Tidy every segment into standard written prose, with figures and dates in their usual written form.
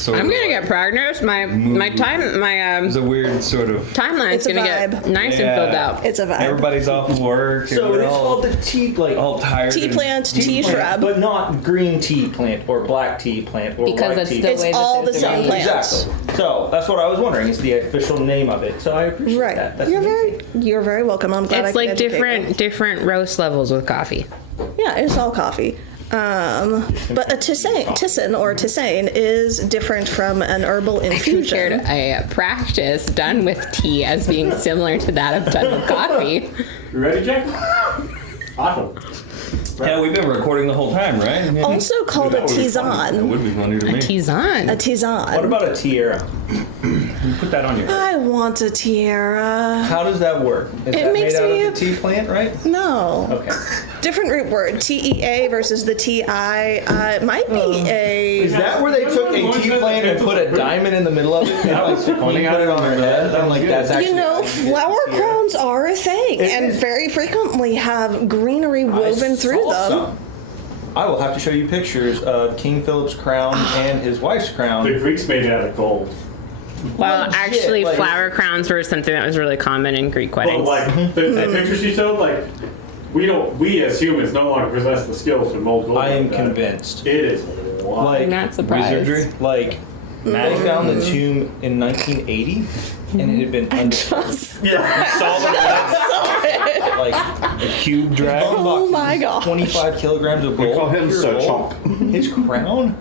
sort I'm of gonna get pregnant. My It's a weird sort of timeline's It's a gonna get vibe. nice and filled out. It's a vibe. everybody's off work. So and we're it's all, called the tea, like all tired. Tea and- plant, tea shrub. but not green tea plant or black tea plant or Because white it's tea. the It's way that all they're the same doing it. plant. Exactly. So that's what I was wondering. Is the official name of it? So I appreciate Right. that. That's You're very welcome. I'm glad I It's could like educate different roast levels with coffee. you. Yeah, it's all coffee. But a tisane or tisane is different from an herbal Compared infusion. a practice done with tea as being similar to that of done with coffee. You ready, Jack? Awesome. Yeah, we've been recording the whole time, right? Yeah. Also called a That would be funny. That tisane. would be funny to me. Tisane. A tisane. What about a tiara? You put that on your head. I want a tiara. How does that work? Is that makes made out me of the tea plant, right? No. Okay. Different root word. TEA versus the TI. It might be Is a. that where they took a tea plant and put a diamond in the middle of it and like pointing at it on their head? I'm like, that's actually. You know, flower crowns are a thing, It and is. very frequently have greenery woven through saw them. some. I will have to show you pictures of King Philip's crown and his wife's crown. The Greeks made it out of gold. Well, Legit, actually, like- flower crowns were something that was really common in Greek But weddings. like the pictures you showed, like we as humans no longer possess the skills to mold gold. I am like that. convinced. It is wild. Like I'm not surprised. Wizardry. Like they found the tomb in 1980, and it had been yeah, saw the like a cube dragon. Oh my God. 25 kilograms of gold. call him pure Sir gold. His crown,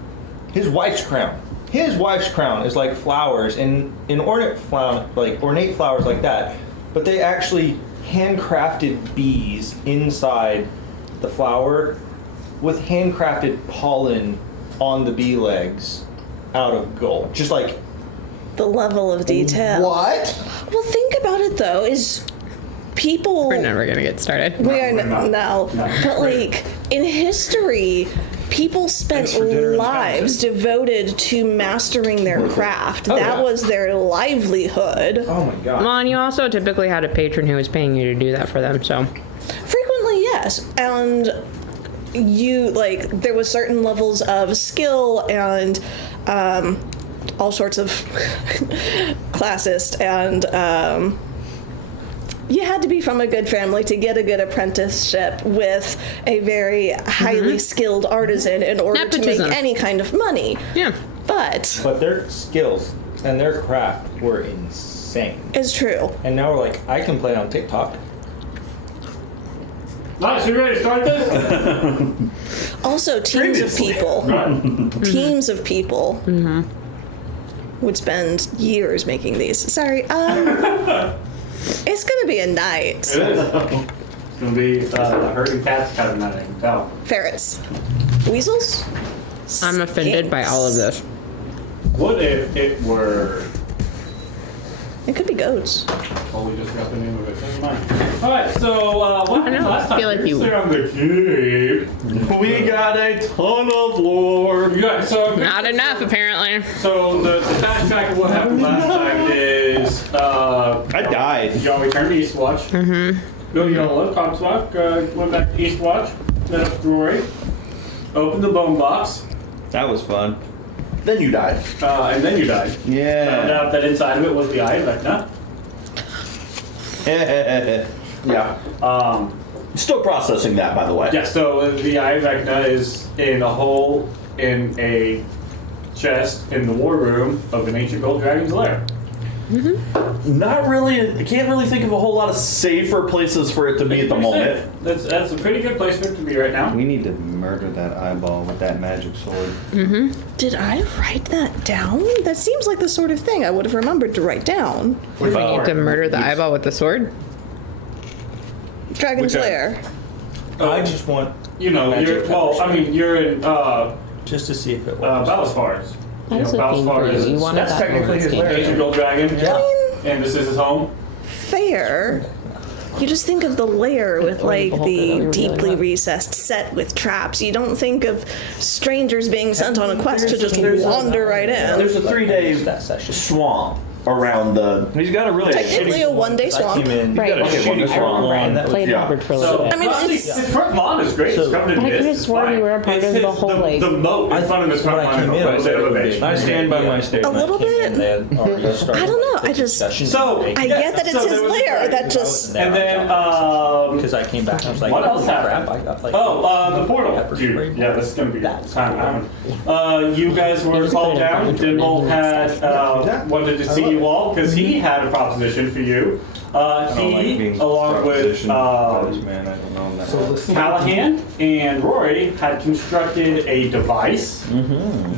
his wife's crown. His wife's crown is like flowers in ornate flowers like that, but they actually handcrafted bees inside the flower with handcrafted pollen on the bee legs out of gold. Just like The level of detail. what? Well, think about it though. Is people We're never gonna get started. we are we're not. no, No. but like in history, people spent Thanks for dinner and lives devoted to mastering their craft. Oh, That yeah. was their livelihood. Oh my god. Well, and you also typically had a patron who was paying you to do that for them, so. Frequently, yes, and you like there was certain levels of skill and all sorts of classist and you had to be from a good family to get a good apprenticeship with a very highly skilled artisan in order to Nepotism. make any kind of money. Yeah. But But their skills and their craft were insane. it's true. And now we're like, I can play on TikTok. Nice, you ready to start this? Also, teams of people. Right. Teams of people would spend years making these. Sorry, it's gonna be a night. It is. It's gonna be a herding cats kind of night, I can tell. Ferrets, weasels. I'm offended by all of this. What if it were? It could be goats. Oh, we just got the name of it. Never mind. All right, so what happened know, last I feel time? like you- You're on the cave. We got a ton of lore. Yeah, so Not enough, apparently. So the fast track of what happened last time is I died. y'all returned to Eastwatch. Mm-hmm. No, you don't left Comstock. Went back to Eastwatch. Met up with Rory. Opened the bone box. That was fun. Then you died. And then you died. Found Yeah. out that inside of it was the eye of Vecna. Yeah. Still processing that, by the way. Yeah, so the eye of Vecna is in a hole in a chest in the war room of an ancient gold dragon's lair. Not really. I can't really think of a whole lot of safer places for it to be at the Pretty moment. safe. That's a pretty good place for it to be right now. We need to murder that eyeball with that magic sword. Did I write that down? That seems like the sort of thing I would have remembered to write down. We need to murder the eyeball with the sword. Dragon's Which Lair. I just want You know, Magic you're in just to see if it works. Belisfar's. You know, That's a thing Belisfar for you. is You wanted that's that technically one his escape. lair. ancient gold dragon. Yeah. And this is his home. Fair. You just think of the lair with like the deeply recessed set with traps. You don't think of strangers being sent on a quest to just wander right in. There's a 3-day that session. swamp around the. He's got a really Technically a one-day swamp. Right. Okay, well, this I one. remember I played yeah. Hubbard for a So, little bit. I mean, well, it's- his front lawn is great. It's covered in I mist. could've It's sworn fine. you were a part It's of the his- whole, like- the moat in front of his front When I lawn came is in, a bit of a bitch. I stand by my statement. A little bit. I don't know. I just. So I get that it's so his there was- lair. That just. And then, because I came back and I was like, what else crap, happened? I got like the portal. pepper spray Dude, yeah, this is gonna be That's time. You guys were just called put it in down. front of Dimble me. had wanted to see you all because he had a proposition for you. He, along with man, I don't know that. Callahan and Rory, had constructed a device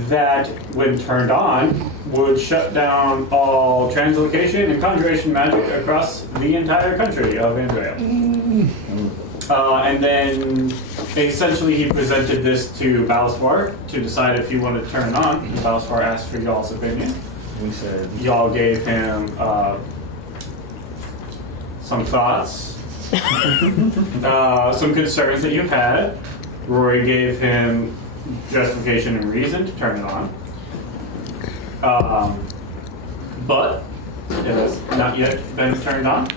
that, when turned on, would shut down all translocation and conjuration magic across the entire country of Andrea. And then, essentially, he presented this to Balasvar to decide if he wanted to turn it on. Balasvar asked for y'all's opinion. We said, Y'all gave him some thoughts, some concerns that you had. Rory gave him justification and reason to turn it on. But it has not yet been turned on.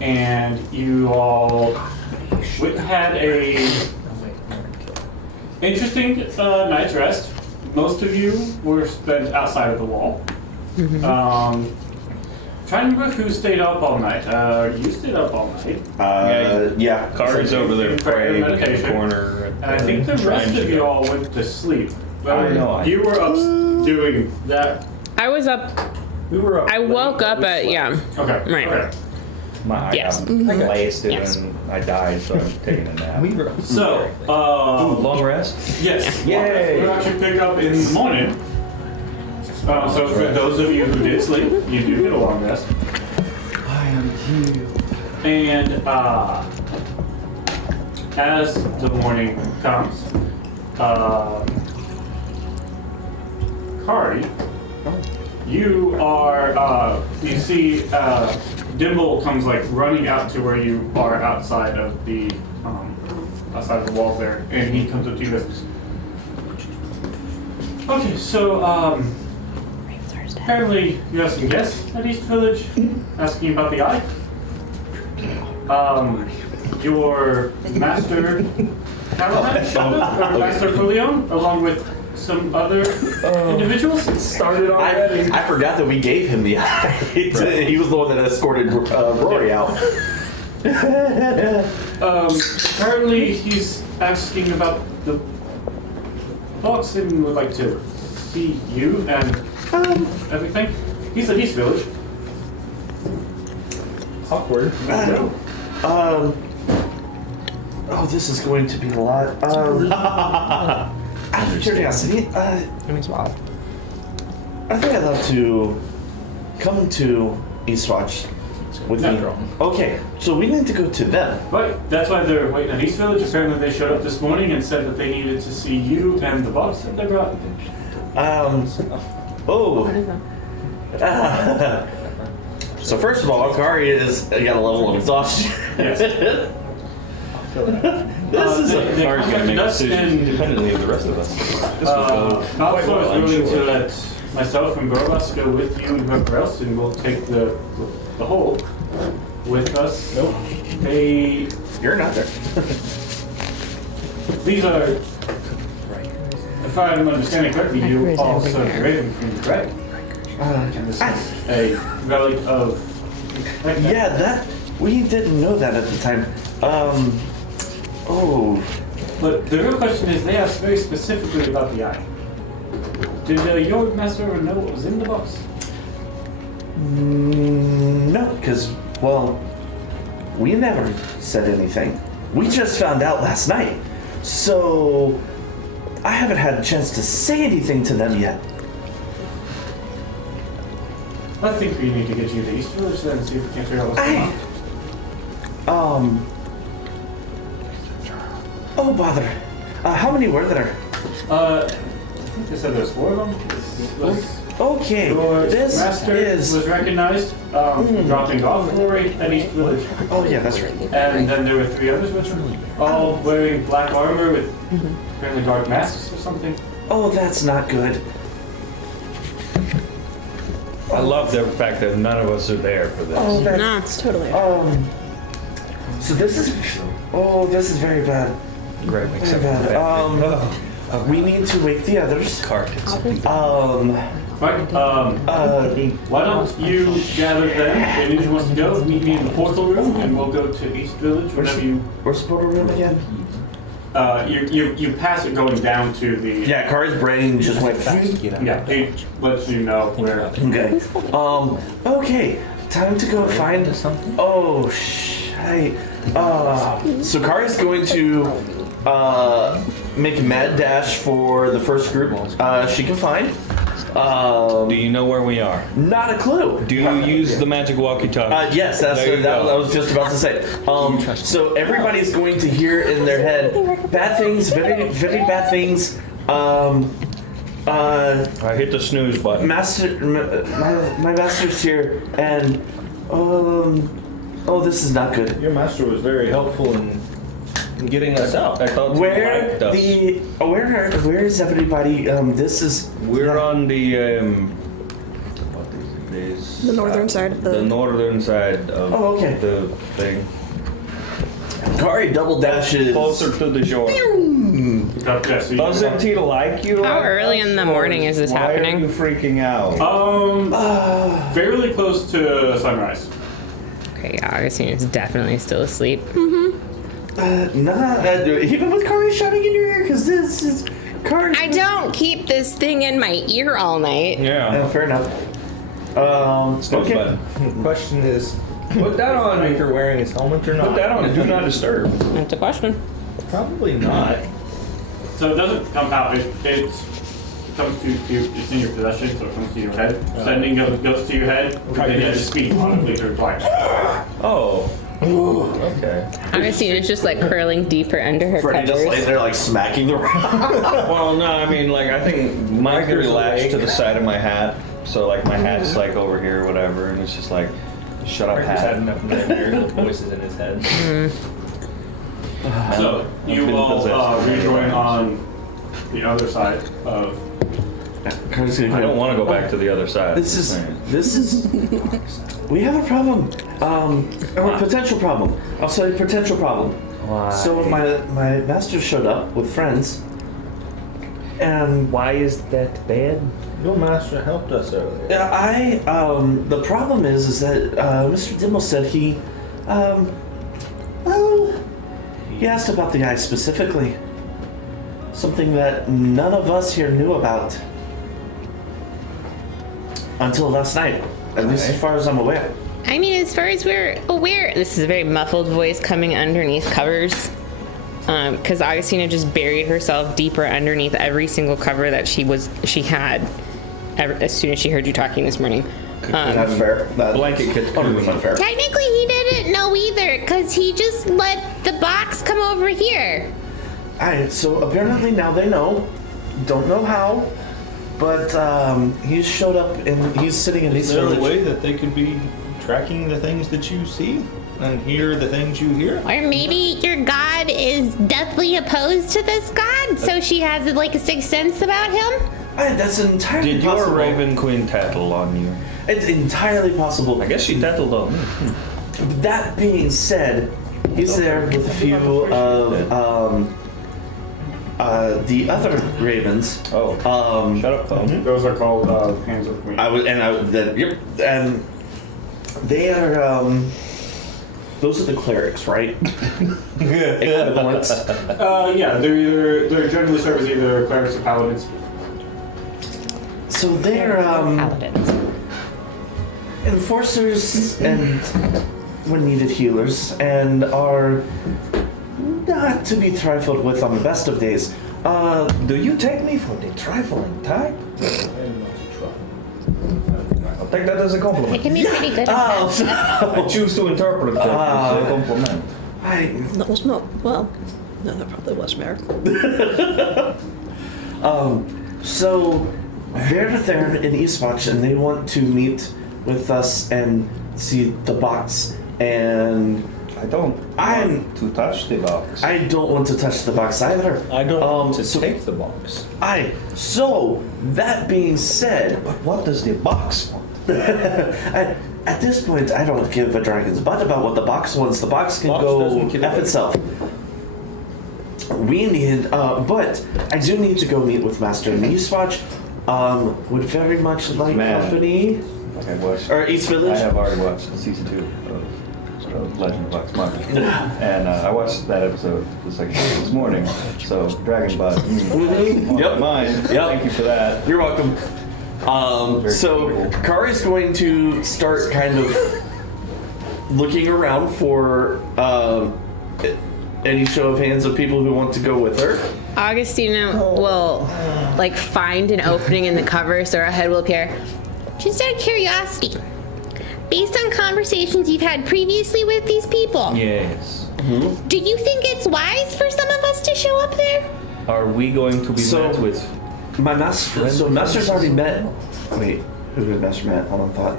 And you all had a interesting night's rest. Most of you were spent outside of the wall. Trying to remember who stayed up all night. You stayed up all night. Yeah. Kari's over there Prayer and praying in the meditation. corner. And I think the rest of you all went to sleep. I know. You were up doing that. I was up. We were up. I woke up at Okay. Right. Okay. My eye Yes. got blasted Yes. and I died, so I'm taking a nap. So, Long rest? yes. Yay. We'll actually pick up in the morning. So for those of you who did sleep, you do get a long rest. I am healed. And as the morning comes, Kari, you are, you see, Dimble comes like running out to where you are outside of the walls there, and he comes up to you and goes, okay, so, apparently you have some guests at East Village asking about the eye. Your master Callahan showed up, or Master Coleon, along with some other individuals. Started already. I forgot that we gave him the eye. He was the one that escorted Rory out. Apparently he's asking about the box and would like to see you and everything. He's at East Village. Awkward. Oh, this is going to be a lot. Out of curiosity, I think I'd love to come to Eastwatch with No. me. Okay, so we need to go to them. Right, that's why they're waiting at East Village. Apparently they showed up this morning and said that they needed to see you and the box that they brought. So first of all, Kari has got a level of exhaustion. Yes. This is they Kari's gonna make contacted a us decision and independently of the rest of us. This will go quite Balthazar well, is I'm willing to sure. let myself and Borbas go with you and whoever else, and we'll take the whole with us. Nope. You're not there. These are, if I'm understanding correctly, you Riker's all over serve there. Raven Queen, correct? And this is a relic of. Yeah, that we didn't know that at the time. But the real question is, they asked very specifically about the eye. Did your master ever know what was in the box? No, because, well, we never said anything. We just found out last night. So, I haven't had a chance to say anything to them yet. I think we need to get you to East Village then and see if we can figure out what's going on. Oh, bother. How many were there? I think they said there's 4 of them. This was- Okay, Your this master is... was recognized, dropping off Rory at East Village. Oh, yeah, that's right. And then there were 3 others with her, all wearing black armor with apparently dark masks or something. Oh, that's not good. I love the fact that none of us are there for this. Oh, No. that's totally. So this is very bad. Great, except Very for bad. that. We need to wake the others. Cartons. Right. Why don't you gather them? If anyone wants to go, meet me in the portal room, and we'll go to East Village whenever you. Where's the portal room again? You pass it going down to the. Yeah, Kari's brain just went. Yeah. It lets you know where. Okay. Okay. Time to go find. Oh, shit. So Kari's going to make a mad dash for the first group she can find. Do you know where we are? Not a clue. Do you use the magic walkie-talkie? Yes, that's There you that go. I was just about to say. So everybody's going to hear in their head bad things, very, very bad things. I hit the snooze button. My master's here, and oh, this is not good. Your master was very helpful in getting us out. I thought you Where liked us. where is everybody? This is We're on the what is it? The northern side of The northern side of Oh, okay. the thing. Kari double dashes Closer to the shore. Yeah, so you Doesn't he like you? How like early us, in the or morning is this why happening? Are you freaking out? fairly close to sunrise. Okay, yeah, Augustine is definitely still asleep. even with Kari shouting in your ear, because this is Kari. I don't keep this thing in my ear all night. Yeah. Fair enough. Snooze Okay. button. The question is, put that on if you're wearing his helmet or not. Put that on and do not disturb. That's a question. Probably not. So it doesn't come out. It comes to you. It's in your possession, so it comes to your head. Sending goes to your head. Then you just speak on it later twice. Oh. Okay. Augustine is just like curling deeper under her Freddie just covers. lays there like smacking the rock. Well, no, I mean, like, I think mine's gonna be latched to the side of my hat. So, like, my hat's, like, over here or whatever, and it's just like, shut up, Just had hat. enough nightmares of voices in his head. So you been will possessed. rejoin on the other side of. Kari's I gonna don't want to go back to the other side. This is. We have a problem. Or a potential problem. I'll say potential problem. Why? So my master showed up with friends, and Why is that bad? Your master helped us earlier. the problem is that Mr. Dimmel said he asked about the eye specifically. Something that none of us here knew about until last night, at least as far as I'm aware. I mean, as far as we're aware, this is a very muffled voice coming underneath covers. Because Augustina just buried herself deeper underneath every single cover that she had as soon as she heard you talking this morning. That's fair. That's Blanket gets 100% fair. Technically, he didn't know either, because he just let the box come over here. Alright, so apparently now they know. Don't know how, but he's showed up and he's sitting in Is East there a Village. way that they could be tracking the things that you see and hear the things you hear? Or maybe your god is deathly opposed to this god, so she has like a sixth sense about him? Alright, that's entirely Did possible. your Raven Queen tattle on you? It's entirely possible. I guess she tattled on me. That being said, he's there with a few of the other ravens. Oh. Shut up, phone. Those are called hands of queen. And they are those are the clerics, right? Equivalents. Yeah, they're generally serve as either clerics or paladins. So they're Paladins. enforcers and when needed healers, and are not to be trifled with on the best of days. Do you take me for the trifling type? I'll take that as a It compliment. can be pretty good. I choose to interpret that as a compliment. That was not, well, no, that probably was miracle. So they're there in Eastwatch, and they want to meet with us and see the box. And I don't want to touch the box. I don't want to touch the box either. I don't want to so take the box. So that being said, But what does the box want? At this point, I don't give a dragon's butt about what the box wants. The box can Box go doesn't give F a- itself. We need, but I do need to go meet with Master Eastwatch. Would very much like Man. company. Okay, watched. Or East I Village. have already watched season 2 of Legend of Vox Machina, and I watched that episode this morning. So Dragon Bot, on Yep. my mind. Yep. Thank you for that. You're welcome. Very So cool. Kari's going to start kind of looking around for any show of hands of people who want to go with her. Augustina will like find an opening in the cover, so her head will appear. Just out of curiosity, based on conversations you've had previously with these people, Yes. do you think it's wise for some of us to show up there? Are we going to be So- met with? My master. So Master's already met. Wait, who did Master met? Hold on, thought.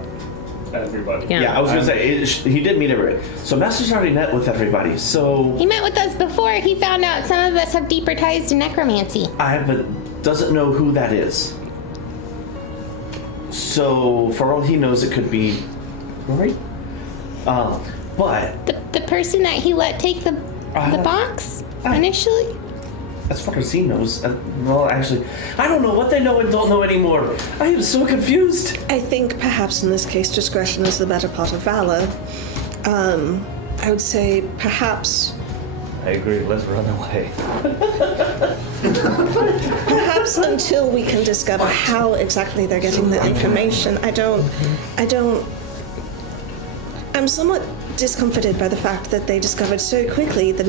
Everybody. Yeah, I was gonna say he did meet everybody. So Master's already met with everybody. So He met with us before he found out some of us have deeper ties to necromancy. but doesn't know who that is. So for all he knows, it could be Rory. But The person that he let take the box initially? as far as he knows, well, actually, I don't know what they know and don't know anymore. I am so confused. I think perhaps in this case discretion is the better part of valor. I would say perhaps I agree. Let's run away. perhaps until we can discover how exactly they're getting the information. I'm somewhat discomforted by the fact that they discovered so quickly that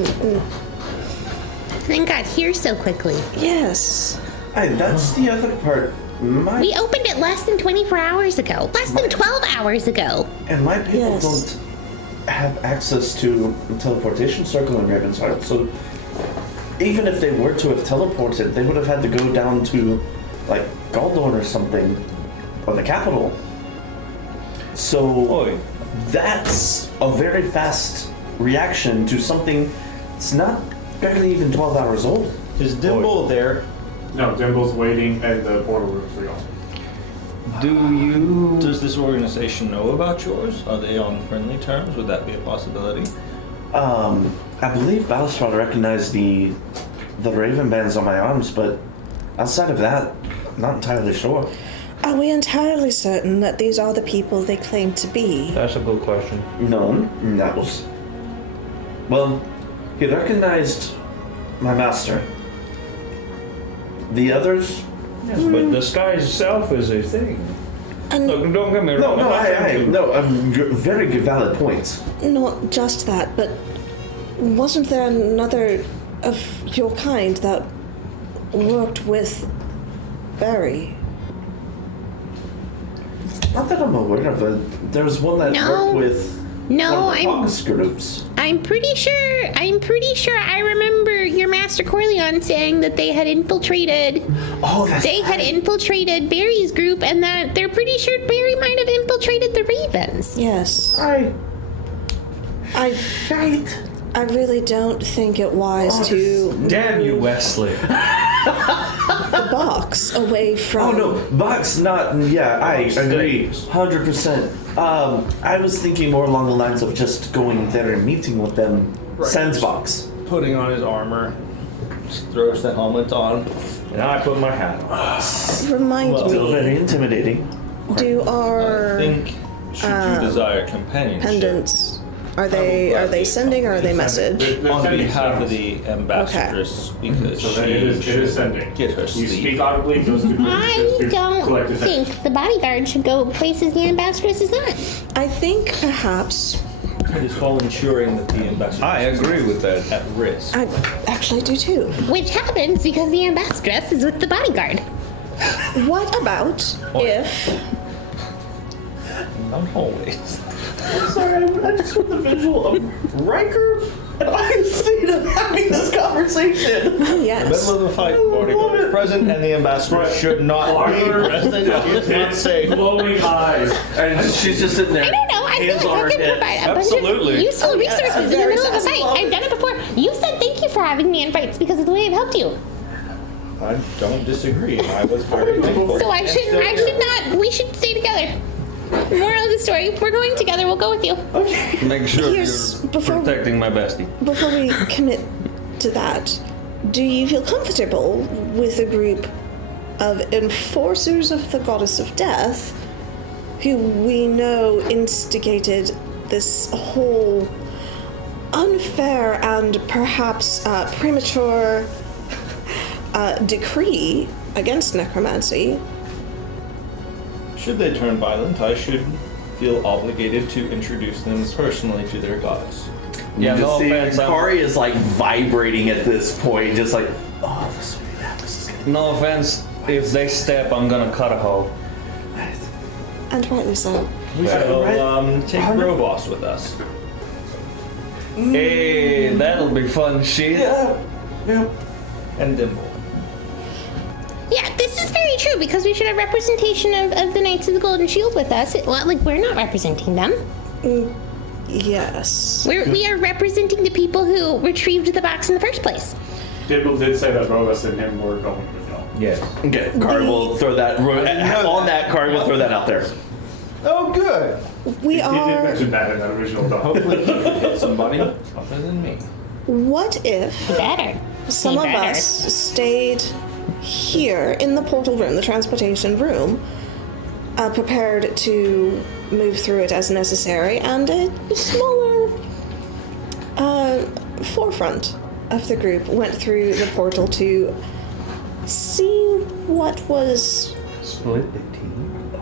And got here so quickly. yes. That's the other part. We opened it less than 24 hours ago. Less than 12 hours ago. And my people Yes. don't have access to the teleportation circle in Ravensheart, so even if they were to have teleported, they would have had to go down to, like, Galdorn or something, or the capital. So Oi. that's a very fast reaction to something that's not barely even 12 hours old. Is Dimble there? No, Dimble's waiting at the portal room for y'all. Does this organization know about yours? Are they on friendly terms? Would that be a possibility? I believe Balustrade recognized the Raven bands on my arms, but outside of that, not entirely sure. Are we entirely certain that these are the people they claim to be? That's a good question. No, that was. Well, he recognized my master. The others? Yes, but the sky itself is a thing. And Look, don't get me wrong. Very good, valid points. not just that, but wasn't there another of your kind that worked with Barry? Not that I'm aware of it. There was one that No. worked with No, one of the Fox groups. I'm pretty sure I remember your Master Corleone saying that they had infiltrated Oh, that's infiltrated Barry's group and that they're pretty sure Barry might have infiltrated the Ravens. Yes. I I really don't think it wise to Damn you, Wesley. the box away from. Oh no, Box not. Yeah, I agree, 100%. I was thinking more along the lines of just going there and meeting with them. Right. Sans Box. Putting on his armor, just throws the helmet on. And I put my hat on. Remind Still me, very intimidating. do I our think, should you desire companionship, pendants are they sending or are they message? They're on sending behalf of sounds. the ambassadress, because So she then it is should sending. get her You sleep. speak audibly, those two I don't collect attention. think the bodyguard should go places the ambassadress is not. I think perhaps It is called ensuring that the ambassador I agree with that. at risk. I actually do too. Which happens because the ambassadress is with the bodyguard. What about if Not always. Sorry, I just want the visual of Riker and Augustina having this conversation. yes? Middle of the fight, bodyguard is present, and the ambassador should not be Armor. present. It's not safe. Glowing eyes. And she's just sitting there. I don't know. I feel hands like on I her could hips. provide a bunch Absolutely. of useful resources in the very middle of a sassy fight. woman. I've done it before. You said thank you for having me in fights because of the way I've helped you. I don't disagree. I was very thankful. So we should stay together. Moral of the story, we're going together, we'll go with you. Make sure Here's- you're before- protecting my bestie. Before we commit to that, do you feel comfortable with a group of enforcers of the goddess of death who we know instigated this whole unfair and perhaps premature decree against necromancy? Should they turn violent, I should feel obligated to introduce them personally to their goddess. Yeah, no offense. Kari is like vibrating at this point, just like, oh, this would be bad. This is gonna No offense. If they step, I'm gonna cut a hole. And rightly so. We shall take Rovos with us. Hey, that'll be fun shit. Yeah. And Dimple. Yeah, this is very true because we should have representation of the Knights of the Golden Shield with us. Well, like, we're not representing them. Yes. We are representing the people who retrieved the box in the first place. Dibble did say that Rovas and him were going with y'all. Yes. Okay, Kari will throw that on that. Kari will throw that out there. Oh, good. We He did are. mention that in that original doc. Hopefully he can hit somebody other than me. What if Better. some of Better. us stayed here in the portal room, the transportation room, prepared to move through it as necessary, and a smaller forefront of the group went through the portal to see what was. Split the team.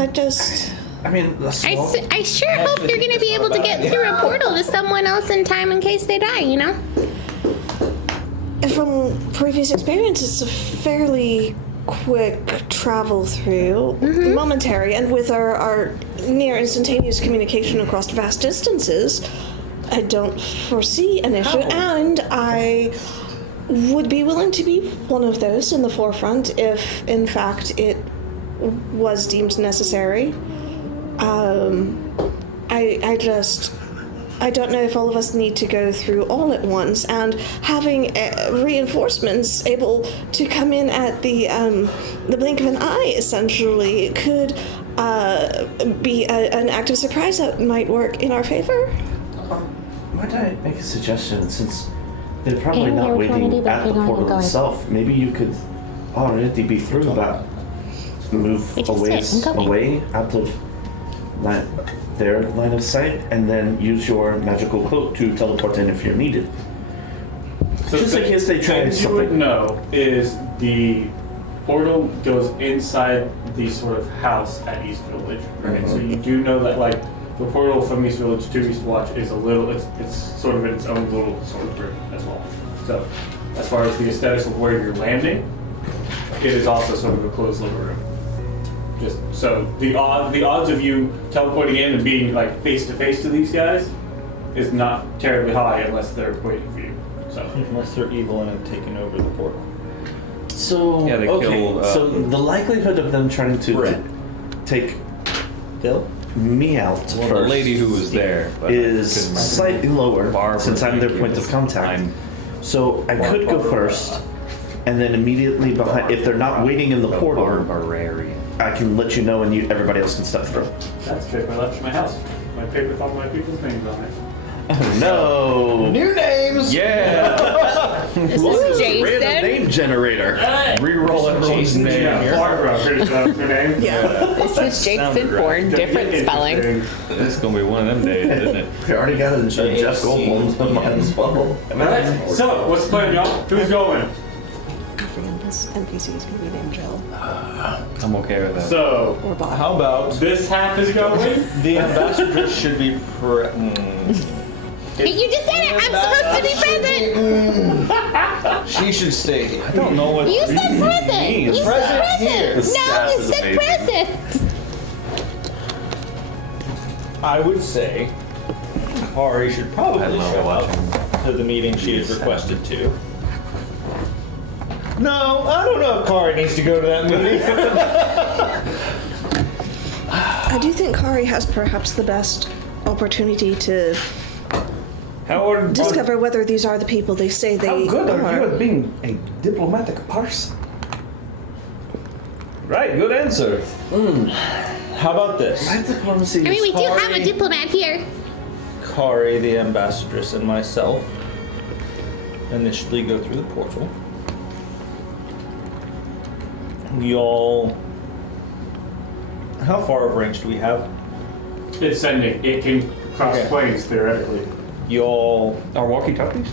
I just. I mean, I sure hope you're going to be able to get through a portal to someone else in time in case they die, you know? From previous experience, it's a fairly quick travel through, momentary, and with our near instantaneous communication across vast distances, I don't foresee an issue, and I would be willing to be one of those in the forefront if, in fact, it was deemed necessary. I don't know if all of us need to go through all at once, and having reinforcements able to come in at the blink of an eye, essentially, could be an act of surprise that might work in our favor. might I make a suggestion? Since they're probably Yeah, not they were trying to do waiting that, at they the don't have to portal go. itself, maybe you could already be through, but move We just away, sit and go. away out of their line of sight, and then use your magical cloak to teleport in if you're needed. Just in case they try things you would something. know is the portal goes inside the sort of house at East Village, right? So you do know that like the portal from East Village to East Watch is a little, it's sort of in its own little sort of group as well. So as far as the aesthetics of where you're landing, it is also sort of a closed little room. Just so the odds of you teleporting in and being like face to face to these guys is not terribly high unless they're waiting for you. So Unless they're evil and have taken over the portal. So, Yeah, they okay, killed, so the likelihood of them trying to Brett. take Phil? me out Well, first the lady who was there but is I couldn't remember. slightly lower Barbara, since I'm their thank point you. of contact. I'm- So I could go first, and then immediately behind, if they're not waiting in the portal, Barbarian. I can let you know and everybody else can step through. that's paper left in my house. My paper with all my people's names on it. No! New names! Yeah! This Random is Jason. name generator. Reroll everyone's Jason's name. name. Yeah, Barbara, pretty sure that's her name. Yeah. This is Jason Bourne, different spelling. Interesting. This is gonna be one of them days, isn't it? We already got a Jeff Goldblum's on mine as well. Alright, so what's the plan, y'all? Who's going? Freaking this NPC is gonna be named Jill I'm okay with that. So or Bob. How about this half is going. the ambassador should be Hey, you just said it. I'm supposed to be present. She should stay here. I don't know what You said present. You said Present present. here. The No, sass you is said amazing. present. I would say Kari should probably I love show watching up to the meeting she is requested to. No, I don't know if Kari needs to go to that meeting. I do think Kari has perhaps the best opportunity to discover whether these are the people they say they How good are you are. at being a diplomatic person? Right, good answer. How about this? My diplomacy I mean, we is do have a diplomat here. Kari, the ambassadress, and myself initially go through the portal. Y'all, how far of range do we have? It's sending. It can cross Okay. planes theoretically. Y'all Our walkie-talkies?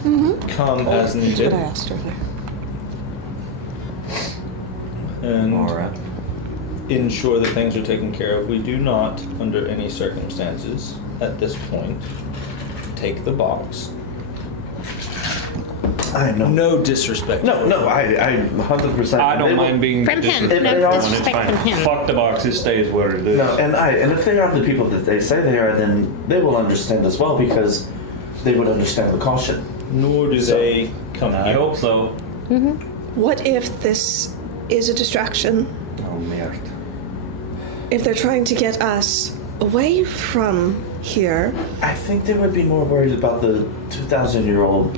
come as needed What I asked earlier. and Alright. ensure that things are taken care of. We do not, under any circumstances, at this point, take the box. I know. No disrespect. No, I 100%. I don't they will- mind being From him. If No they are- disrespect from him. Fuck the box, it stays where it is. No, and if they are the people that they say they are, then they will understand as well because they would understand the caution. Nor do So- they come I here. hope so. What if this is a distraction? Oh, merde. If they're trying to get us away from here, I think they would be more worried about the 2,000-year-old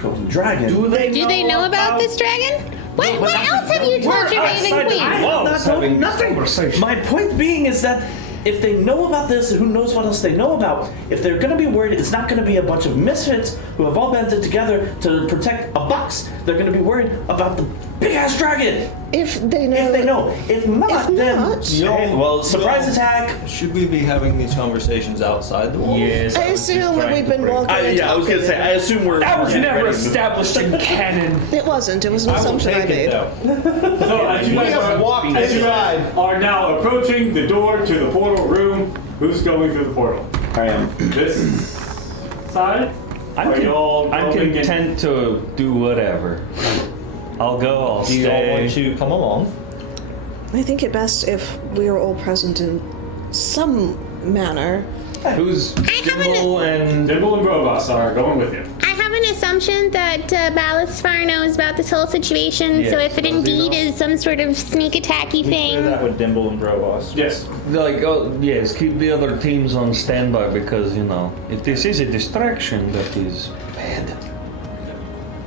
golden dragon. Do they know about this dragon? What else have you told your Raven Queen? Not told nothing. My point being is that if they know about this, who knows what else they know about? If they're going to be worried, it's not going to be a bunch of misfits who have all banded together to protect a box. They're going to be worried about the big-ass dragon. if they know. If they know. If not, If then not- hey, well, surprise attack. Should we be having these conversations outside the wall? Yes. I assume that we've been walking. and I was going to say. I assume we're. That was we're never ready. established in canon. It wasn't. It was an I will assumption I take made. it though. So as you guys are now approaching the door to the portal room, who's going through the portal? I am. This side? I'm, Are y'all I'm going in- content to do whatever. I'll go, I'll Do you all stay. want to come along? I think it best if we are all present in some manner. Who's I have an- Dimble and... Dimble and Brobus are going with you. I have an assumption that Ballastar knows about this whole situation, so Yeah, if it does he indeed know? is some sort of sneak attacky Do thing. that with Dimble and Brovos. Yes. Like, oh, yes, keep the other teams on standby because, you know, if this is a distraction, that is bad.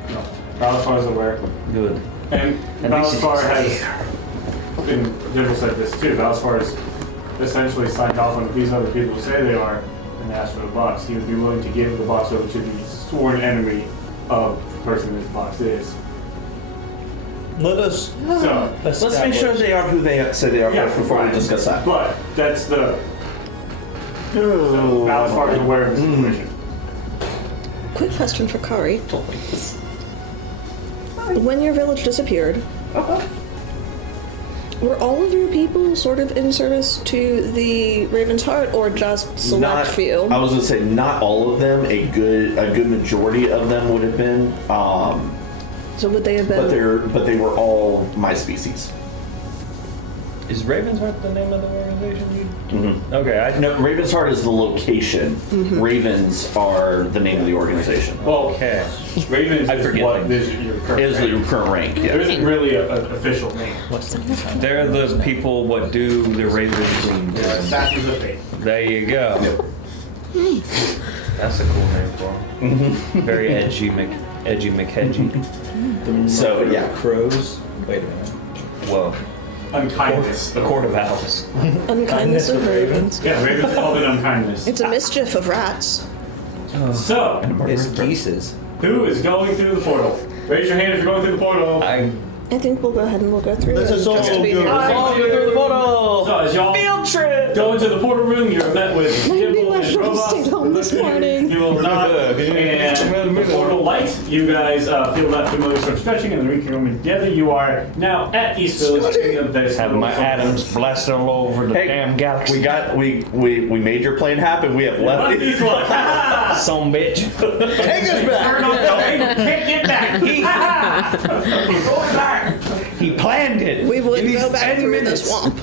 No. Ballastar is aware. Good. And And this is- Ballastar has, and Dimble said this too, Ballastar has essentially signed off on if these other people say they are and asked for the box. He would be willing to give the box over to the sworn enemy of the person this box is. Let us So, Let's make sure they are who they say they are yeah, first before right. we discuss that. But that's the. So Ballastar is aware of the situation. Quick question for Kari. When your village disappeared, were all of your people sort of in service to the Raven's Heart, or just select few? I was gonna say not all of them. A good majority of them would have been, So would they have been? but they were all my species. Is Ravensheart the name of the organization? Mm-hmm. Okay, No, Raven's Heart is the location. Mm-hmm. Ravens are the name of the organization. Well, Okay. Ravens I is forget what things. is your current Is rank. your current rank? There Yeah. isn't really an official name. They're the people what do the Raven Queen. Assassins of Fate. There you go. That's a cool name for him. Very edgy McHedgy. So yeah. Crows. Wait a minute. Whoa. Unkindness. A court of owls. Unkindness of ravens. Yeah, Ravens called it unkindness. It's a mischief of rats. So, It's geeses. who is going through the portal? Raise your hand if you're going through the portal. I think we'll go ahead and we'll go through. Let's it just all just to be go. near. All through the portal! So as y'all Field trip! go into the portal room, you're met with Maybe Dimble I and should have stayed home Robots. this morning. You will not. And the portal light, you guys feel that familiar sort of stretching, and then we can come together. You are now at East Village. Have my atoms blast all over the Hey, damn galaxy. We made your plan happen. We have left Left it. East Village. Some bitch. Take us back. Turn on the can't get back. Going back. He planned it. We would In these go back 10 through the minutes. swamp.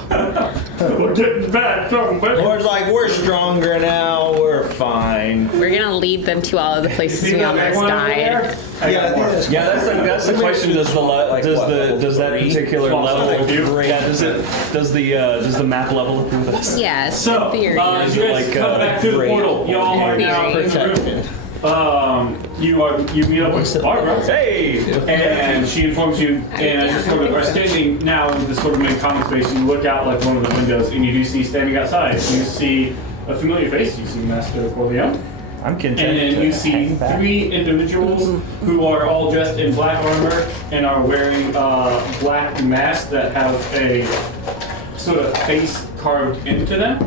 We're getting back. Lord's like, we're stronger now. We're fine. We're gonna lead them to all of the places we almost died. Yeah, Yeah, that's the question. Does the Like what, level does that 3? particular Small level? level. Yeah, does the map level approve this? Yes, So, in theory. as you it guys like, come back through the great portal, y'all are now in the Protected. room. you meet up with Barbara. Hey! And she informs you, and as you sort of are standing now in this sort of main common space, you look out like one of the windows, and you do see standing outside, you see a familiar face. You see Master Corleone. I'm content. And then to you see hang back. 3 individuals who are all dressed in black armor and are wearing black masks that have a sort of face carved into them.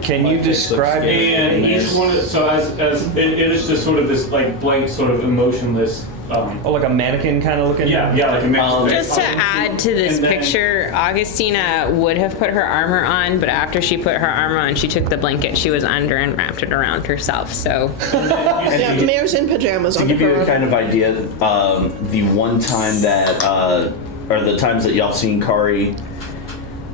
Can you describe it? And each one, so as it is just sort of this like blank, sort of emotionless. Oh, like a mannequin kind of looking? Yeah, like a mix. Just to add to this And then- picture, Augustina would have put her armor on, but after she put her armor on, she took the blanket she was under and wrapped it around herself. So Yeah, Mayor's in pajamas To on give you a her. kind of idea, the one time that, or the times that y'all seen Kari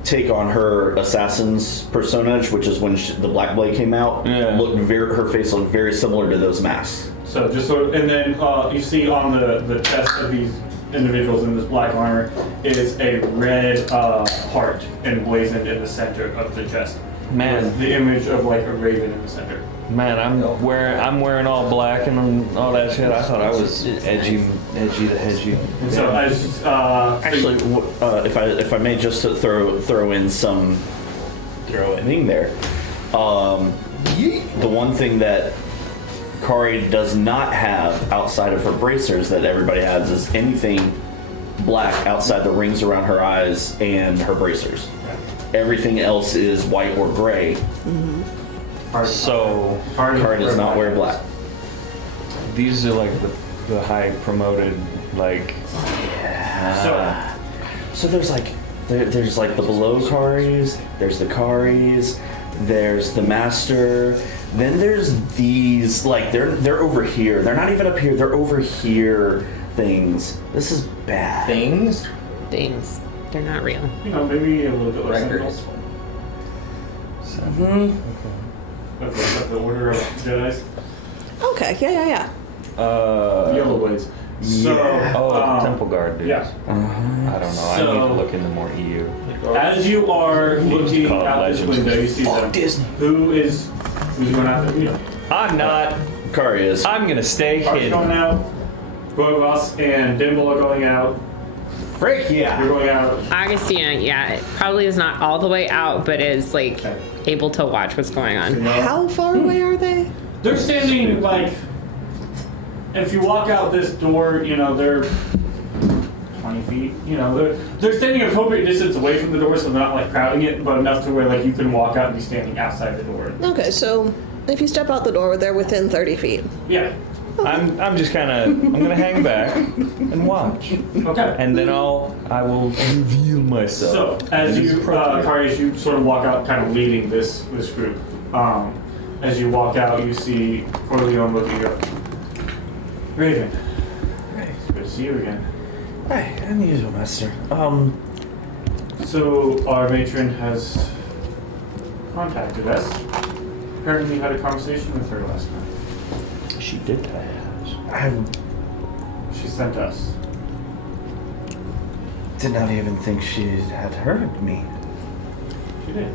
take on her assassin's personage, which is when the Black Blade came out, Yeah. her face looked very similar to those masks. So just sort of, and then you see on the chest of these individuals in this black armor is a red heart emblazoned in the center of the chest. Man. With the image of like a raven in the center. Man, I'm wearing all black and all that shit. I thought I was edgy the hedgy. And so as Actually, if I may just to throw in some thing there, the one thing that Kari does not have outside of her bracers that everybody has is anything black outside the rings around her eyes and her bracers. Everything else is white or gray. So Kari does not wear black. these are like the high promoted like. So there's like there's like the below Karis, there's the Karis, there's the master, then there's these like they're over here. They're not even up here. They're over here things. This is bad. Things? things, they're not real. you know, maybe a little bit less Records. of the Order of Jedi's. Okay, yeah. Yellow Blades. So, Temple Guard dudes. yeah. I don't know. I need So- to look into more EU. As you are looking Called out this Legends. window, you see them. Disney. Who's going out there? You know, I'm not. Kari is. I'm gonna stay Art's going hidden. out. Boros and Dimble are going out. Frick You're yeah. going out. Augustina, yeah, it probably is not all the way out, but is like able to watch what's going on. How far away are they? They're standing like. If you walk out this door, you know they're 20 feet. You know they're standing appropriate distance away from the door, so they're not like crowding it, but enough to where like you can walk out and be standing outside the door. Okay, so if you step out the door, they're within 30 feet. Yeah. I'm just kind of. I'm gonna hang back and watch, Okay. and then I will reveal myself. So, as you, Kari, as you sort of walk out, kind of leading this group, as you walk out, you see Corleone looking up. Raven. It's good to see you again. Hi, unusual master. So, our matron has contacted us. Apparently, you had a conversation with her last night. She did that. She sent us. Did not even think she had heard me. She did.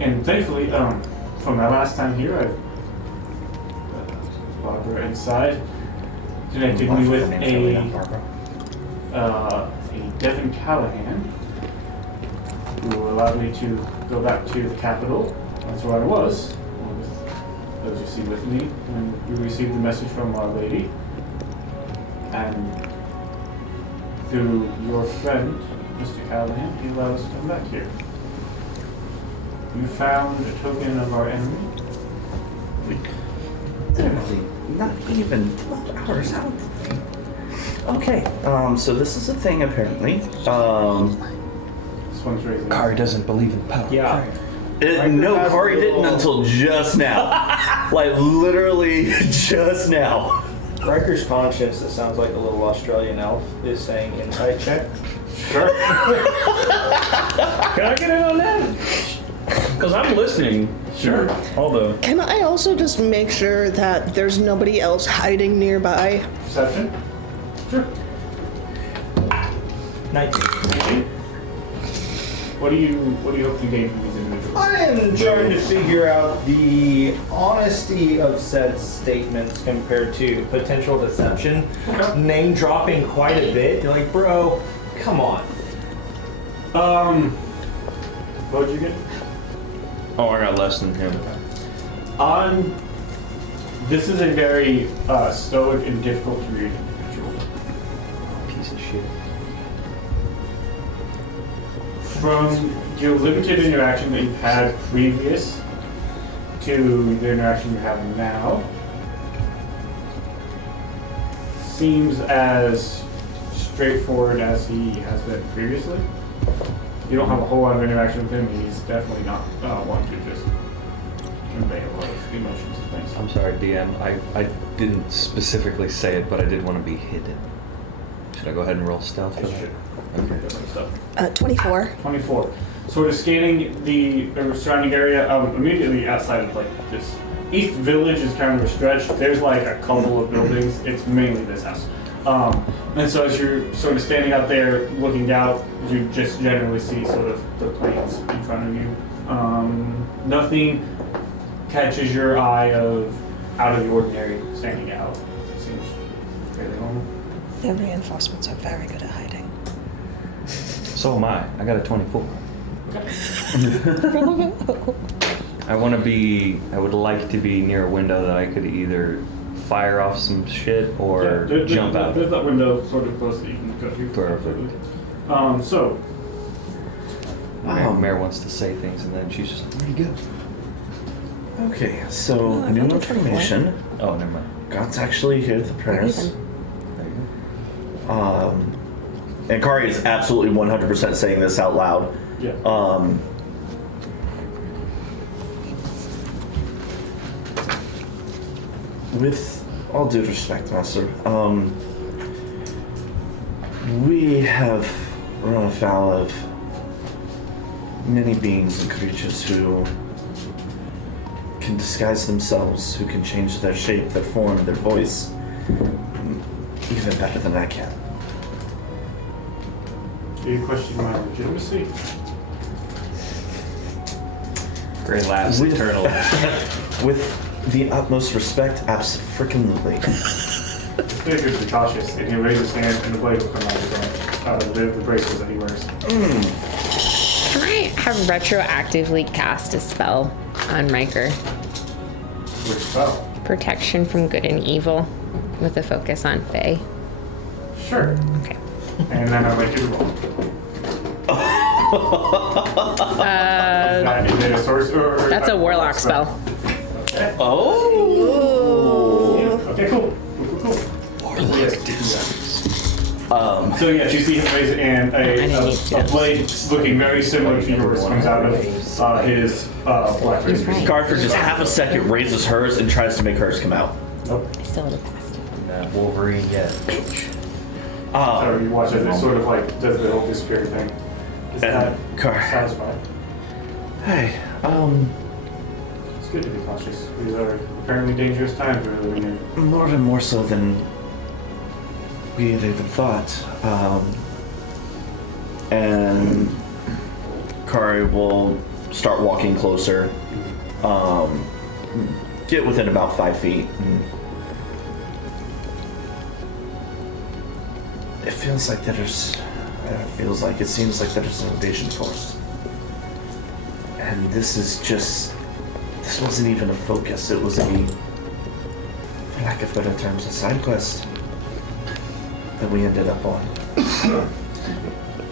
And thankfully, from my last time here, I've Barbara inside connected me with a Devin Callahan who allowed me to go back to the capital. That's where I was, with those you see with me, when we received the message from Our Lady. And through your friend, Mr. Callahan, he allowed us to come back here. You found a token of our enemy? Literally, not even 12 hours out. Okay, so this is a thing apparently. This one's raising. Kari doesn't believe in power. Yeah. No, Kari didn't until just now. Like literally just now. Riker's conscience, that sounds like a little Australian elf, is saying insight check. Sure. Can I get in on that? Because I'm listening. Sure. Although. Can I also just make sure that there's nobody else hiding nearby? Perception? Sure. 19. 19. What do you hope to gain from these individuals? I am trying to figure out the honesty of said statements compared to potential deception. Name dropping quite a bit. You're like, bro, come on. What'd you get? Oh, I got less than him. This is a very stoic and difficult to read individual. Piece of shit. From your limited interaction that you've had previous to the interaction you're having now, seems as straightforward as he has been previously. You don't have a whole lot of interaction with him. He's definitely not one to just convey a lot of emotions and things. I'm sorry, DM. I didn't specifically say it, but I did want to be hidden. Should I go ahead and roll stealth? You should. Okay. 24. 24. Sort of scanning the surrounding area, immediately outside of like this East Village is kind of a stretch. There's like a couple of buildings. It's mainly this house. And so as you're sort of standing out there looking out, you just generally see sort of the plains in front of you. Nothing catches your eye of out of the ordinary standing out. It seems fairly normal. The reinforcements are very good at hiding. So am I. I got a 24. I would like to be near a window that I could either fire off some shit or jump out. There's that window sort of close that you can go through. Perfect. So. Mare wants to say things and then she's just like, where'd he go? Okay, so Oh, I new got a 24. information. Oh, never mind. God's actually here the prayers. There you go. And Kari is absolutely 100% saying this out loud. Yeah. With all due respect, Master, we have run afoul of many beings and creatures who can disguise themselves, who can change their shape, their form, their voice, even better than I can. Do you question my legitimacy? Gray laughs With- eternally. With the utmost respect, absolutely. Figures be cautious, and he raises his hand, and the blade will come out of the bracelet that he wears. Can I have retroactively cast a spell on Riker? Which spell? Protection from good and evil with a focus on Fae. Sure. Okay. And then I'll let you roll. Is it a sorcerer? Or That's a warlock spell. Okay. Oh! Okay, cool. Cool. Yes, you do that. So yes, you see him raise it, and a blade looking very similar to yours comes out of his black razor. Right. Kari for just half a second raises hers and tries to make hers come out. Nope. I still would have passed. That Wolverine yet. So you watch as it sort of like does the whole disappear thing. Is that satisfied? Hey, It's good to be cautious. These are apparently dangerous times we're living in. more and more so than we had even thought. And Kari will start walking closer, get within about 5 feet. And it seems like there's an invasion force. And this wasn't even a focus, it was for lack of better terms, a side quest that we ended up on.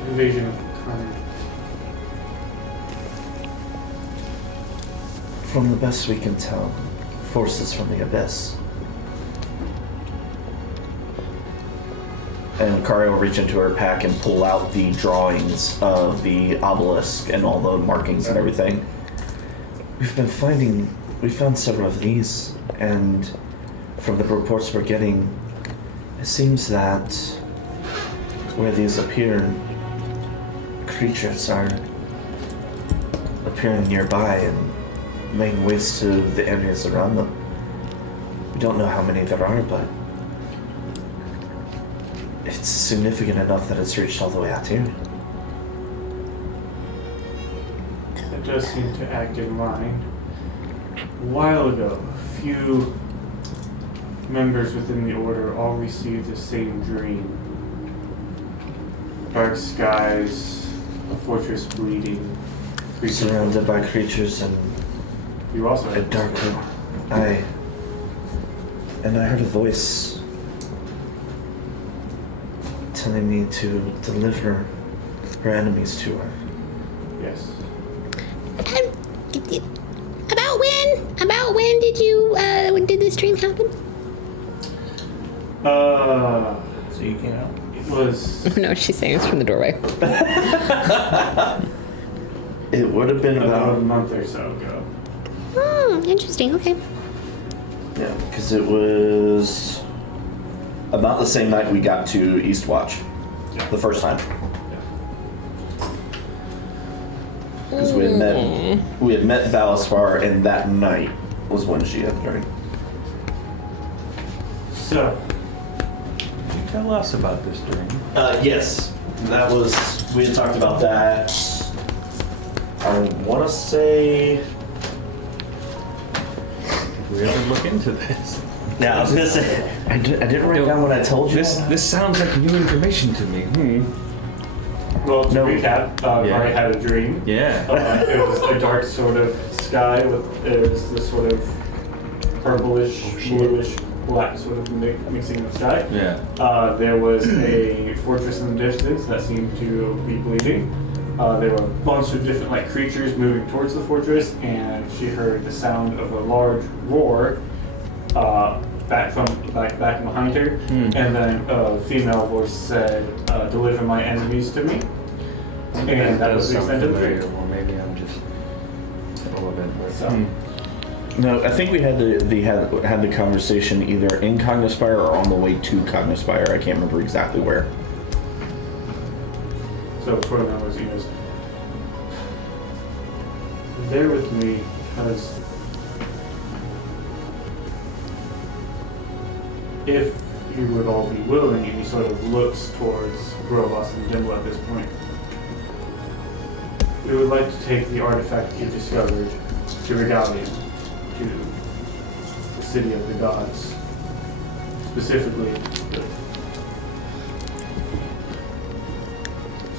Invasion of carnage. From the best we can tell, forces from the abyss. And Kari will reach into her pack and pull out the drawings of the obelisk and all the markings and everything. We found several of these, and from the reports we're getting, it seems that where these appear, creatures are appearing nearby and laying waste to the areas around them. We don't know how many there are, but it's significant enough that it's reached all the way out here. It does seem to act in line. A while ago, a few members within the order all received the same dream. Dark skies, a fortress bleeding, creatures. Surrounded by creatures and You also a had dark room. I heard a voice telling me to deliver her enemies to her. Yes. About when did this dream happen? So you can't help. It was No, she's saying it's from the doorway. It would have been about a about month or so ago. Interesting. Okay. yeah, because it was about the same night we got to Eastwatch, Yeah. the first time. Yeah. Because we had met Valisfar, and that night was when she had the dream. So, Could you tell us about this dream? Yes, that was, we had talked about that. I want to say, Did we ever look into this? yeah, I was gonna say, I didn't write down what I told you. This sounds like new information to me. well, to No. recap, Yeah. Mari had a dream. Yeah. It was a dark sort of sky with this sort of purplish, bluish, black sort of mixing of sky. Yeah. There was a fortress in the distance that seemed to be bleeding. There were a bunch of different creatures moving towards the fortress, and she heard the sound of a large roar back behind her. And then a female voice said, "Deliver my enemies to me." And that was the extent of the dream. Or maybe I'm just full of it. But, So, No, I think we had the conversation either in Cognispire or on the way to Cognispire. I can't remember exactly where. so for the members, he goes, "Bear with me, because if you would all be willing," and he sort of looks towards Grovos and Dimble at this point, "we would like to take the artifact you discovered to Regalian, to the city of the gods, specifically the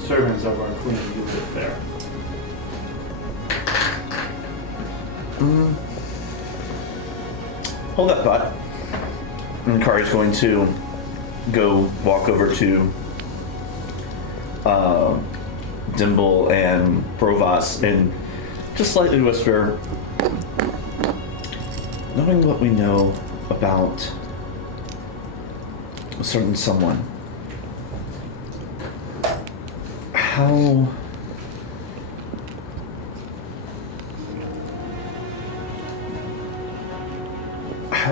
servants of our queen who live there." Hold that thought. And Kari's going to go walk over to Dimble and Provos and just slightly whisper, knowing what we know about a certain someone, how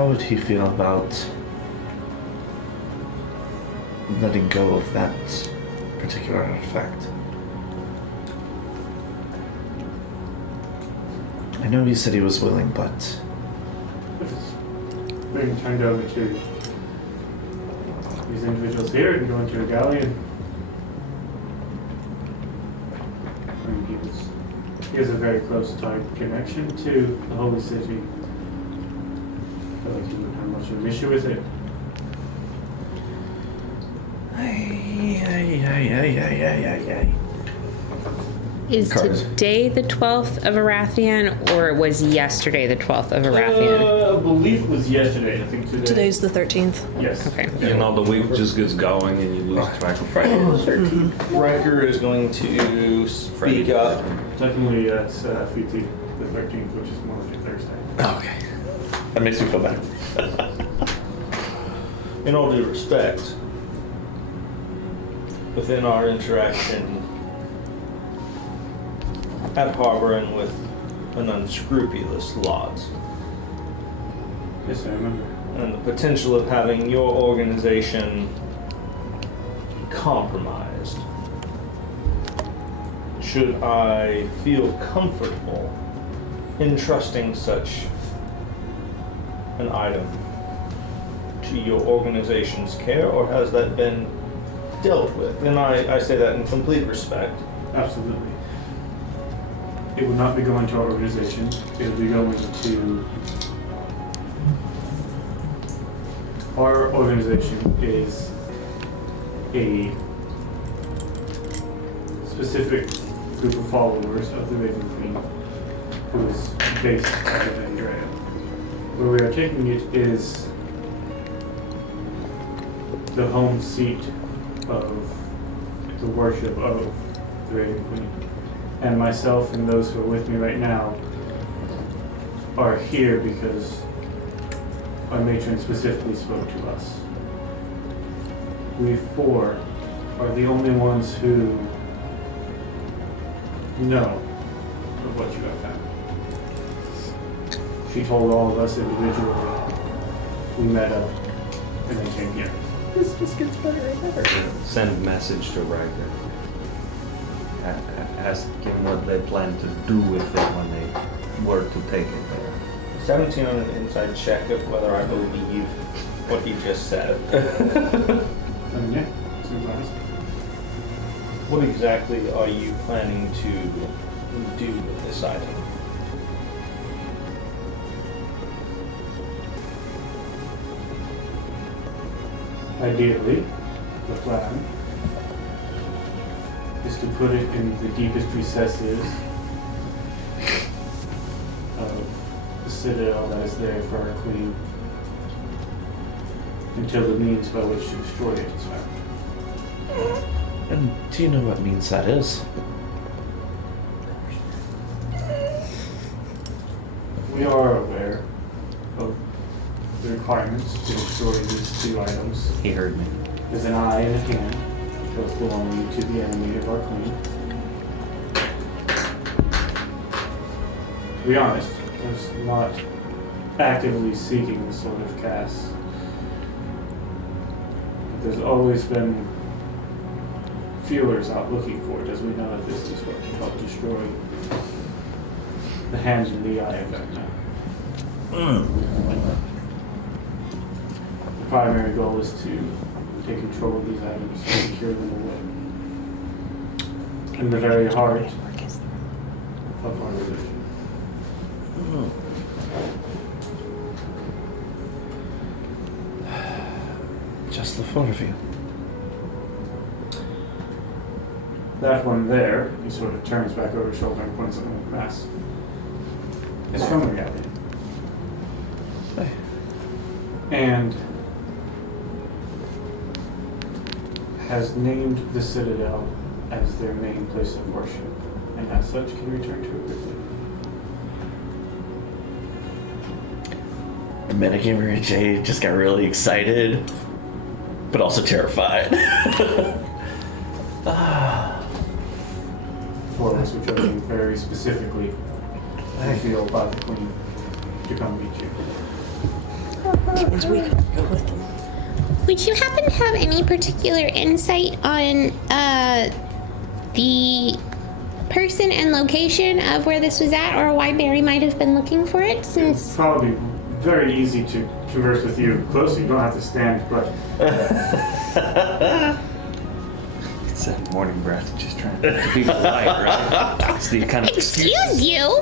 would he feel about letting go of that particular artifact? I know he said he was willing, but If it's being turned over to these individuals here and going to a galleon. I mean, he has a very close tight connection to the holy city. I feel like he wouldn't have much of an issue with it. Is Cards. today the 12th of Arathian, or was yesterday the 12th of Arathian? I believe it was yesterday. I think today. Today's the 13th. Yes. Okay. You know, the week just gets going and you lose track of Friday. Riker is going to speak up. Technically, it's FT the 13th, which is more like a Thursday. okay. That makes me feel better. In all due respect, within our interaction at Harbor and with an unscrupulous lot, Yes, I remember. and the potential of having your organization compromised, should I feel comfortable entrusting such an item to your organization's care, or has that been dealt with? And I say that in complete respect. Absolutely. it would not be going to our organization. It would be going to our organization is a specific group of followers of the Raven Queen who is based in Andrea. Where we are taking it is the home seat of the worship of the Raven Queen. And myself and those who are with me right now are here because our matron specifically spoke to us. We four are the only ones who know of what you have found. She told all of us individually. We met up and then came here. This just gets better and better. Send message to Riker. Ask him what they plan to do with it when they were to take it there. 17 on an inside check of whether I believe what he just said. Yeah, some plans. What exactly are you planning to do with this item? Ideally, the plan is to put it in the deepest recesses of the citadel that is there for our queen until the means by which to destroy it is found. And do you know what means that is? We are aware of the requirements to destroy these two items. He heard me. There's an eye and a hand, both belonging to the enemy of our queen. To be honest, I was not actively seeking this sort of cast. But there's always been feelers out looking for it, as we know that this is what can help destroy the hands and the eye effect now. The primary goal is to take control of these items and secure them away. In the very heart of our religion. Just the thought of you. That one there, he sort of turns back over his shoulder and points at the mass. It's from the Galley. Hey. And has named the Citadel as their main place of worship, and as such can return to it quickly. Metagamer and Jay just got really excited, but also terrified. For us, we're chosen very specifically, I feel, by the Queen to come meet you. Means we can go with them. Would you happen to have any particular insight on the person and location of where this was at, or why Barry might have been looking for it? It's Since probably very easy to converse with you closely. You don't have to stand, but It's that morning breath, just trying to be polite, right? It's the kind of excuse you.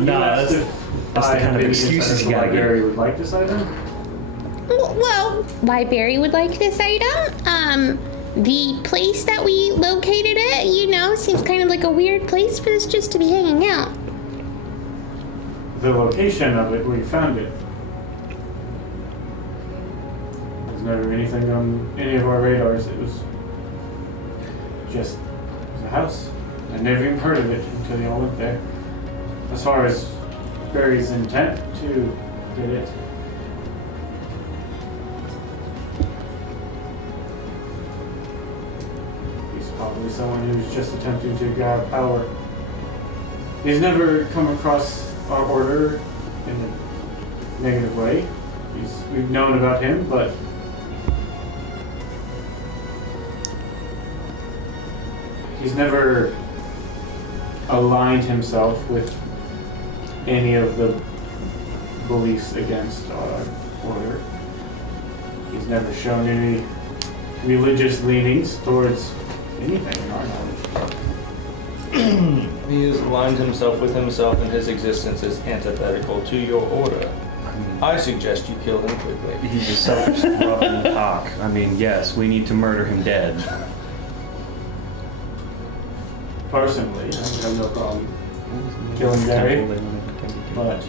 No, that's the kind of excuses you gotta Barry give. would like this item. Well, why Barry would like this item? The place that we located it, seems kind of like a weird place for this just to be hanging out. The location of it, where you found it. There's never anything on any of our radars. It was just a house. I never even heard of it until y'all went there. As far as Barry's intent to get it, he's probably someone who's just attempting to grab power. He's never come across our order in a negative way. We've known about him, but he's never aligned himself with any of the beliefs against our order. He's never shown any religious leanings towards anything in our knowledge. He has aligned himself with himself, and his existence is antithetical to your order. I suggest you kill him quickly. He's a selfish, corrupt cock. I mean, yes, we need to murder him dead. Personally, I have no problem killing Barry, but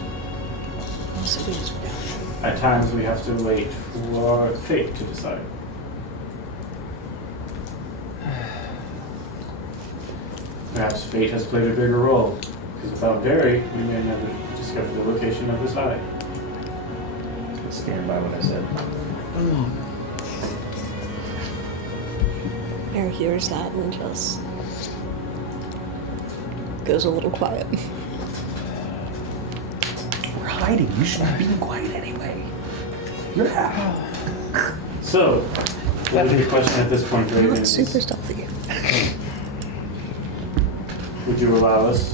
at times we have to wait for fate to decide. Perhaps fate has played a bigger role, because without Barry, we may never discover the location of this eye. Stand by what I said. Mary hears that and just goes a little quiet. We're hiding. You should be quiet anyway. You're half. So, what is the question at this point, Raven? Not super stealthy. Would you allow us,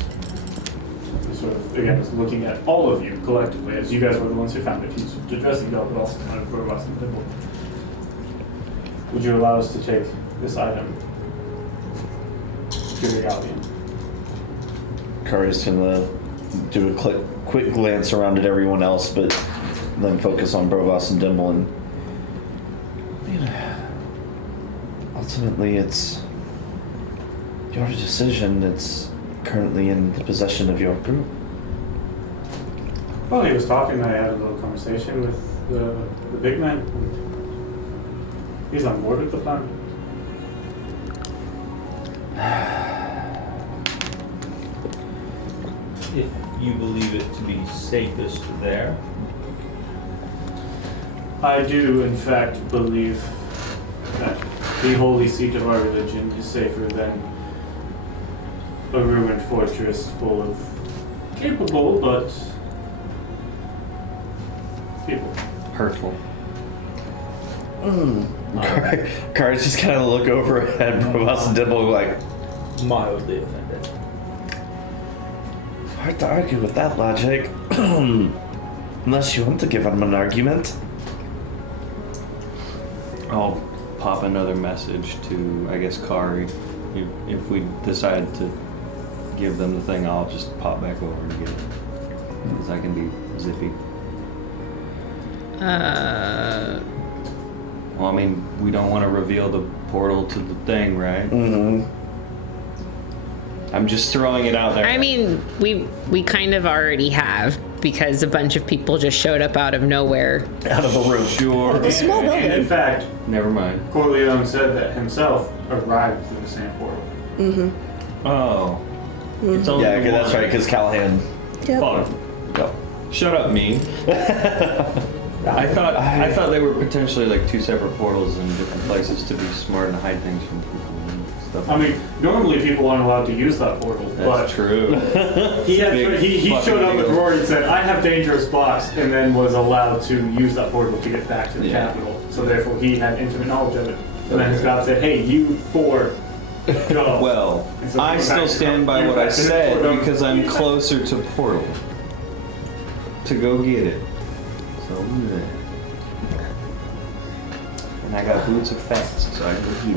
sort of, again, just looking at all of you collectively, as you guys were the ones who found it, he's addressing Bell, but also kind of for us and Dimple. Would you allow us to take this item to the Galleon? Kari's gonna do a quick glance around at everyone else, but then focus on Brovos and Dimble. And ultimately, it's your decision. It's currently in the possession of your group. Well, he was talking, I had a little conversation with the big man. He's on board with the plan. If you believe it to be safest there. I do, in fact, believe that the holy seat of our religion is safer than a ruined fortress full of capable but people. Hurtful. Kari's just kind of look over at Brovos and Dimble like, Mildly offended. hard to argue with that logic. Unless you want to give him an argument. I'll pop another message to, I guess, Kari. If we decide to give them the thing, I'll just pop back over and get it. Because I can be zippy. Well, I mean, we don't want to reveal the portal to the thing, right? Mm-hmm. I'm just throwing it out there. I mean, we kind of already have, because a bunch of people just showed up out of nowhere. Out of a room. Sure. A small And in building. fact, Never mind. Corleone said that himself arrived through the same portal. Oh. It's only Yeah, the that's one. right, because Callahan. Yep. Fuck. Shut up, me. I thought they were potentially like two separate portals in different places to be smart and hide things from people and stuff. I mean, normally people aren't allowed to use that portal, That's but true. he Big showed up fucking with deal. Rory and said, I have dangerous blocks, and then was allowed to use that portal to get back to the Yeah. capital. So therefore he had intimate knowledge of it. And then his god said, hey, you four, go. Well, And so I he went still back- stand by he what went I back to his said portal. because I'm closer to portal to go get it. So yeah. And I got boots of fast, so I go get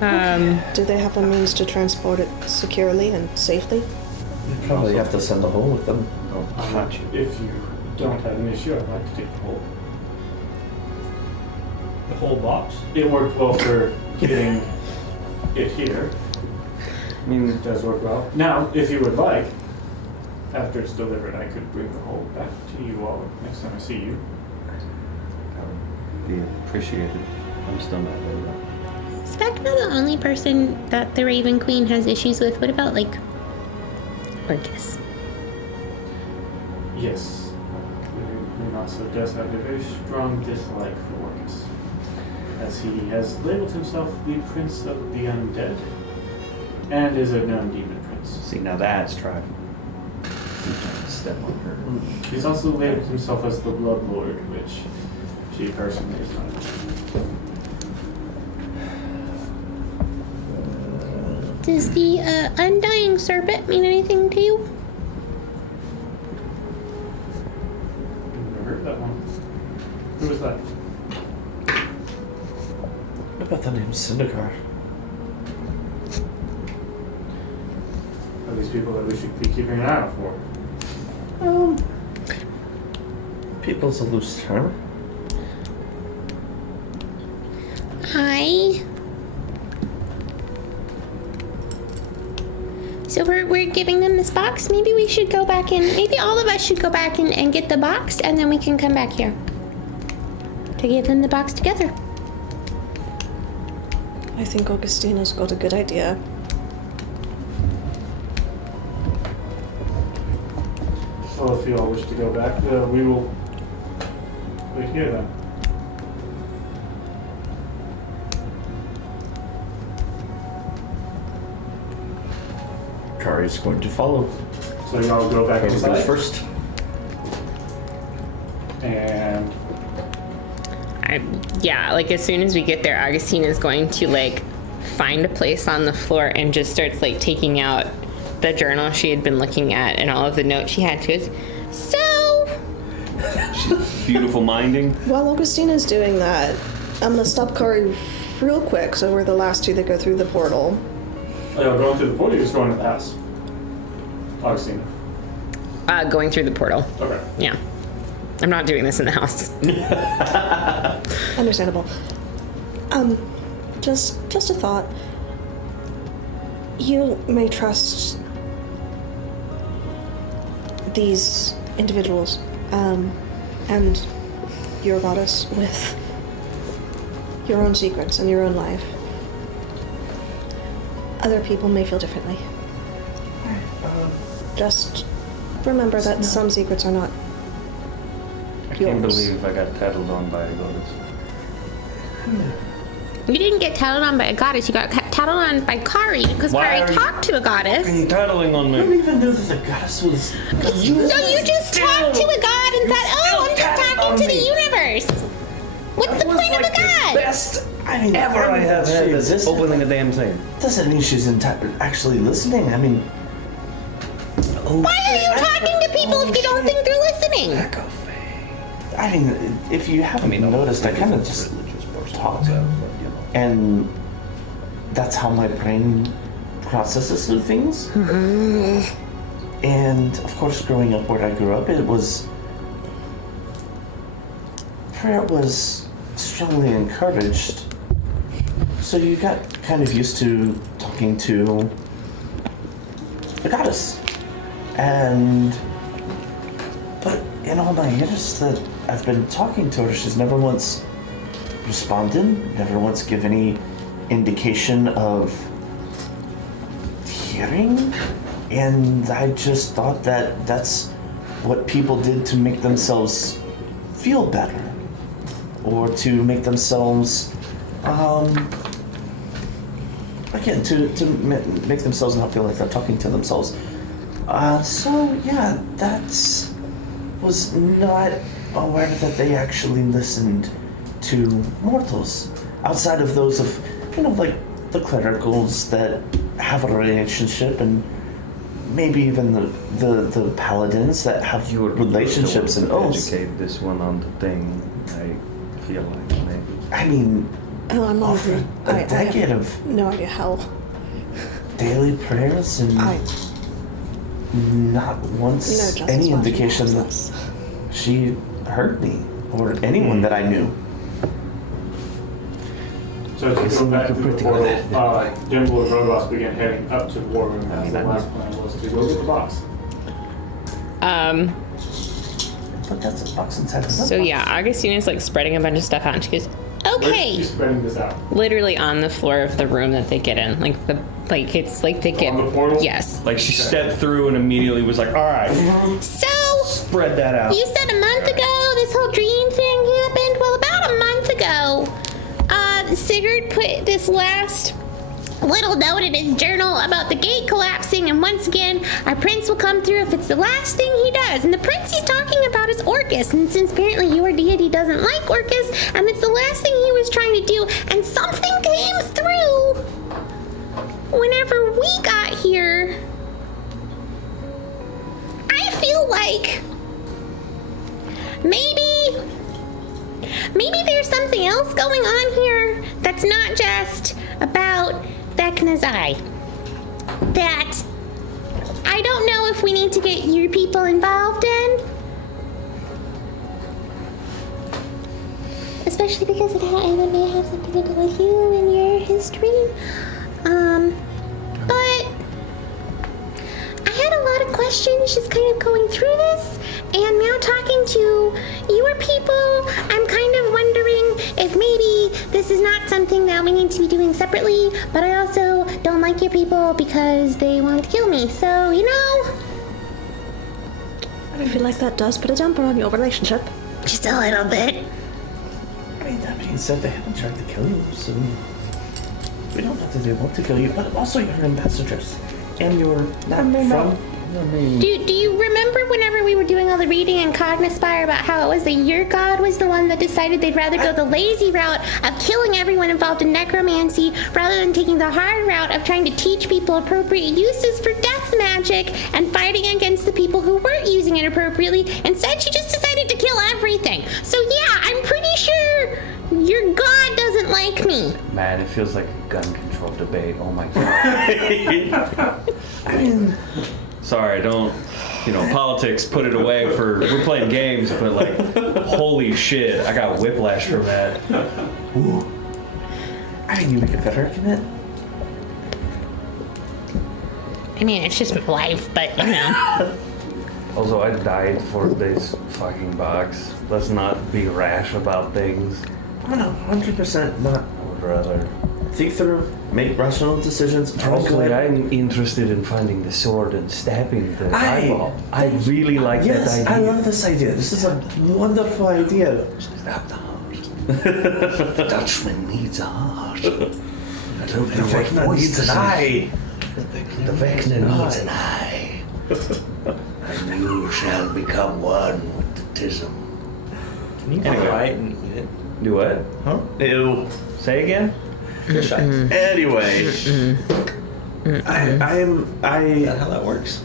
it. Do they have a means to transport it securely and safely? You probably have to send a hole with them. Oh, hot you. If you don't have an issue, I'd like to take the whole. The whole box? It worked well for getting it here. I mean, It does work well. Now, if you would like, after it's delivered, I could bring the whole back to you all next time I see you. that would be appreciated. I'm still not there though. Is Vecna the only person that the Raven Queen has issues with? What about, like, Orcus? Yes. We're not so just have a very strong dislike for Orcus, as he has labeled himself the Prince of the Undead, and is a known demon prince. See, now that's trifling. He's trying to step on her. He's also labeled himself as the Blood Lord, which she personally is not. Does the Undying Serpent mean anything to you? Never heard that one. Who was that? What about the name Syndicare? Are these people that we should be keeping an eye out for? People's a loose term. Hi. So we're giving them this box. Maybe we should go back in. Maybe all of us should go back and get the box, and then we can come back here to give them the box together. I think Augustina's got a good idea. Well, if you all wish to go back, we will wait here then. Kari's going to follow. So y'all go back Kari inside. goes first. And Yeah, like as soon as we get there, Augustine is going to like find a place on the floor and just starts like taking out the journal she had been looking at and all of the notes she had. She goes, so Beautiful minding. While Augustina's doing that, I'm gonna stop Kari real quick so we're the last two that go through the portal. are y'all going through the portal or just going to the house? Augustine. going through the portal. Okay. Yeah. I'm not doing this in the house. Understandable. Just a thought. You may trust these individuals, and your goddess with your own secrets and your own life. Other people may feel differently. Just remember that some secrets are not I can't yours. believe I got tattled on by a goddess. You didn't get tattled on by a goddess. You got tattled on by Kari because Why Kari are you talked to a goddess. Fucking tattling on I don't me. even know that the goddess was. So you just talked to a god and thought, oh, I'm just talking to the universe. What's the point of a god? Best. I mean, Ever I have she had existed. opening a damn thing. Doesn't mean she's actually listening. I mean. Why are you talking to people if you don't think they're listening? I mean, if you haven't noticed, I kind of just talk. And that's how my brain processes through things. And of course, growing up where I grew up, prayer was strongly encouraged. So you got kind of used to talking to the goddess. But in all my years that I've been talking to her, she's never once responded, never once given any indication of hearing. And I just thought that that's what people did to make themselves feel better, or to make themselves, again, to make themselves not feel like they're talking to themselves. So yeah, was not aware that they actually listened to mortals outside of those of, like the clericals that have a relationship, and maybe even the paladins that have relationships and oaths. Educate this one on the thing. I feel like maybe. I mean, Oh, I'm not after a decade of no idea how. daily prayers and not once No any justice indication that process. she heard me or anyone that I knew. So to go back to the portal, Jimbo and Rogos began heading up to the war room as the last plan was to go get the box. But that's a box inside of So yeah, Augustina's like spreading a bunch of stuff out and she goes, Where's Okay. she spreading this out? literally on the floor of the room that they get in. It's like they get, On the portal? yes. Like she stepped through and immediately was like, all right, So, spread that out. you said a month ago this whole dream thing happened? Well, about a month ago, Sigurd put this last little note in his journal about the gate collapsing, and once again, our prince will come through if it's the last thing he does. And the prince he's talking about is Orcus, and since apparently your deity doesn't like Orcus, and it's the last thing he was trying to do, and something came through whenever we got here. I feel like maybe there's something else going on here that's not just about Vecna's eye. That I don't know if we need to get your people involved in. Especially because it may have something to do with you and your history. But I had a lot of questions just kind of going through this, and now talking to your people, I'm kind of wondering if maybe this is not something that we need to be doing separately, but I also don't like your people because they want to kill me, so, you know. I feel like that does put a damper on your relationship. Just a little bit. I mean, that being said, they haven't tried to kill you, so we don't know that they want to kill you, but also you're ambassadors. And you're not from... Do you remember whenever we were doing all the reading in Cognispire about how it was that your god was the one that decided they'd rather go the lazy route of killing everyone involved in necromancy rather than taking the hard route of trying to teach people appropriate uses for death magic and fighting against the people who weren't using it appropriately? Instead, she just decided to kill everything. So yeah, I'm pretty sure your god doesn't like me. Man, it feels like a gun control debate. Oh my god. I mean... Sorry, don't, politics, put it away we're playing games, but like, holy shit, I got whiplash from that. Ooh. I mean, you make a better argument. I mean, it's just my life, but, you know. Also, I died for this fucking box. Let's not be rash about things. I'm 100% not. I would rather... Think through, make rational decisions. Honestly, I'm interested in finding the sword and stabbing the eyeball. I really like that idea. I love this idea. This is a wonderful idea. Stab the heart. The Dutchman needs a heart. The Vecna needs an eye. The Vecna needs an eye. And you shall become one with the tism. Can you bite and eat it? Do what? Huh? Ew. Say again? Fish eyes. Anyway, Is that how that works?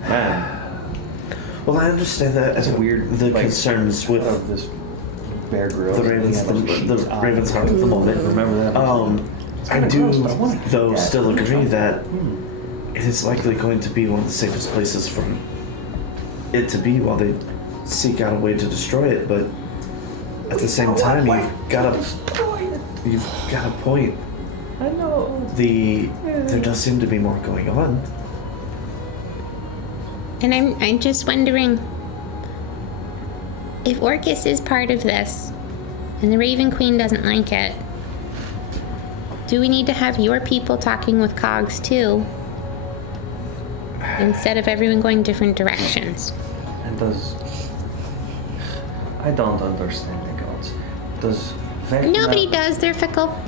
Man, well, I understand that as weird, the like, concerns with this Bear Grylls. the Ravens heart at the moment. Remember that? I do, gross, but I wanna eat though, that. still agree that it is likely going to be one of the safest places for it to be while they seek out a way to destroy it. But at the same time, you've got a point. I know. There does seem to be more going on. And I'm just wondering if Orcus is part of this and the Raven Queen doesn't like it. Do we need to have your people talking with Cogs too? Instead of everyone going different directions. And I don't understand the gods. Does Vecna... Nobody does, they're fickle.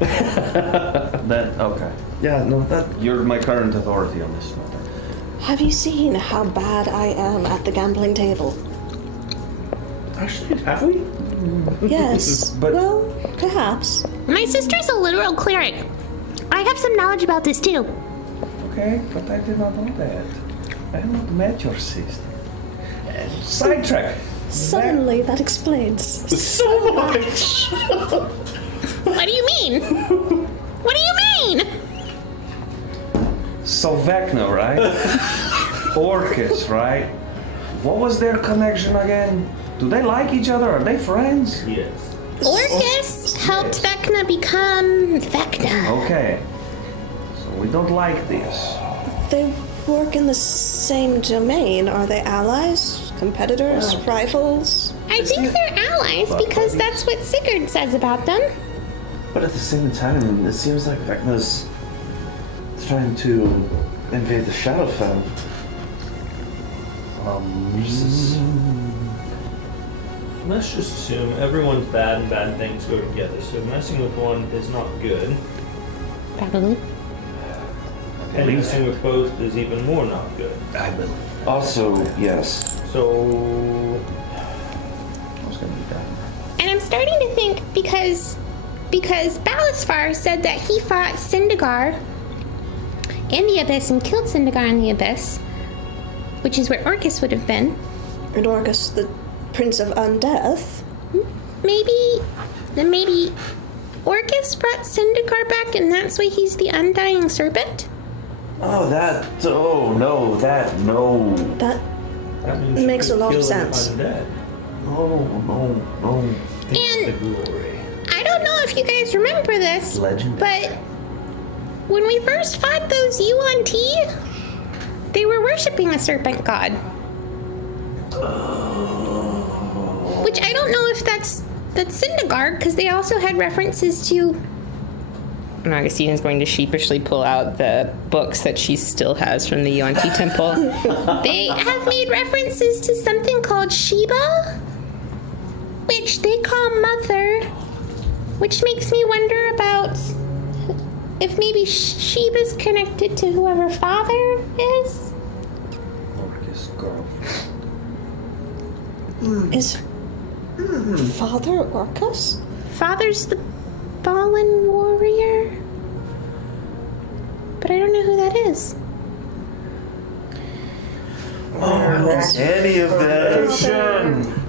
Okay. Yeah, no, that. You're my current authority on this matter. Have you seen how bad I am at the gambling table? Actually, have we? Yes. But- well, perhaps. My sister's a literal cleric. I have some knowledge about this too. Okay, but I did not know that. I have not met your sister. Sidetrack. Suddenly, that explains So much! What do you mean? What do you mean? So Vecna, right? Orcus, right? What was their connection again? Do they like each other? Are they friends? Yes. Orcus helped Vecna become Vecna. Okay. So we don't like this. They work in the same domain. Are they allies? Competitors? Rivals? I think they're allies because that's what Sigurd says about them. But at the same time, it seems like Vecna's trying to invade the Shadowfell. Let's just assume everyone's bad and bad things go together. So messing with one is not good. Probably. And messing with both is even more not good. I believe. Also, yes. So I was gonna be done. And I'm starting to think because Balasfar said that he fought Sindagar in the Abyss and killed Sindagar in the Abyss, which is where Orcus would have been. And Orcus, the Prince of Undeath? Maybe Orcus brought Sindagar back and that's why he's the Undying Serpent? no. That That means makes you a lot of could kill sense. the dead. No. And Glory. I don't know if you guys remember this, Legend. but when we first fought those UNT, they were worshiping a serpent god. Which I don't know if that's Syndagard, because they also had references to. And Augustina's going to sheepishly pull out the books that she still has from the UNT temple. They have made references to something called Sheba, which they call Mother, which makes me wonder about if maybe Sheba's connected to whoever Father is. Orcus girl. Is Father Orcus? Father's the fallen warrior, but I don't know who that is. Any of this.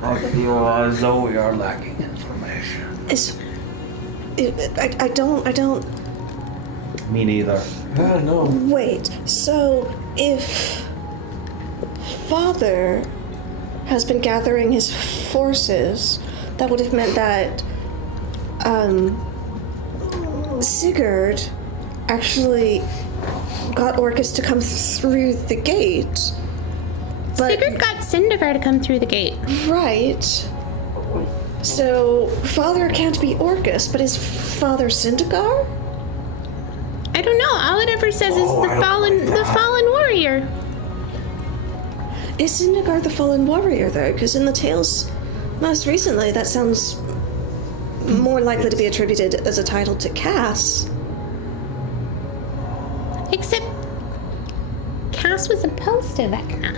I feel as though we are lacking information. I don't. Me neither. No. Wait, so if Father has been gathering his forces, that would have meant that Sigurd actually got Orcus to come through the gate. But, Sigurd got Syndagard to come through the gate. right. So Father can't be Orcus, but is Father Syndagard? I don't know. All it ever says is I don't like the fallen warrior. Is Syndagard the fallen warrior, though? Because in the tales most recently, that sounds more likely to be attributed as a title to Cass. Except Cass was opposed to Vecna.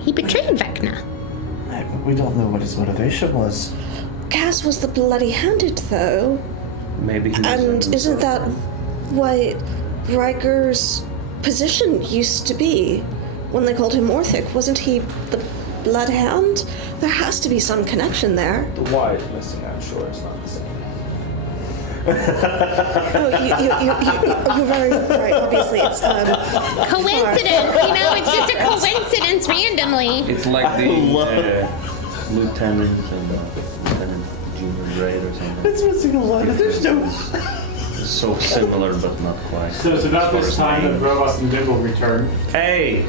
He betrayed Vecna. We don't know what his motivation was. Cass was the bloody-handed, though. Maybe he was And isn't that what Riker's position used to be when they called him Orthic? Wasn't he the Bloodhound? There has to be some connection there. The Y is missing, I'm sure it's not the same. Oh, you're very right. Obviously, it's Coincidence, you know, it's just a coincidence randomly. It's like the lieutenant and Lieutenant Junior Grade or something. It's missing a lot. There's no. It's so similar, but not quite. So it's about this time that Robos and Dimple return. Hey!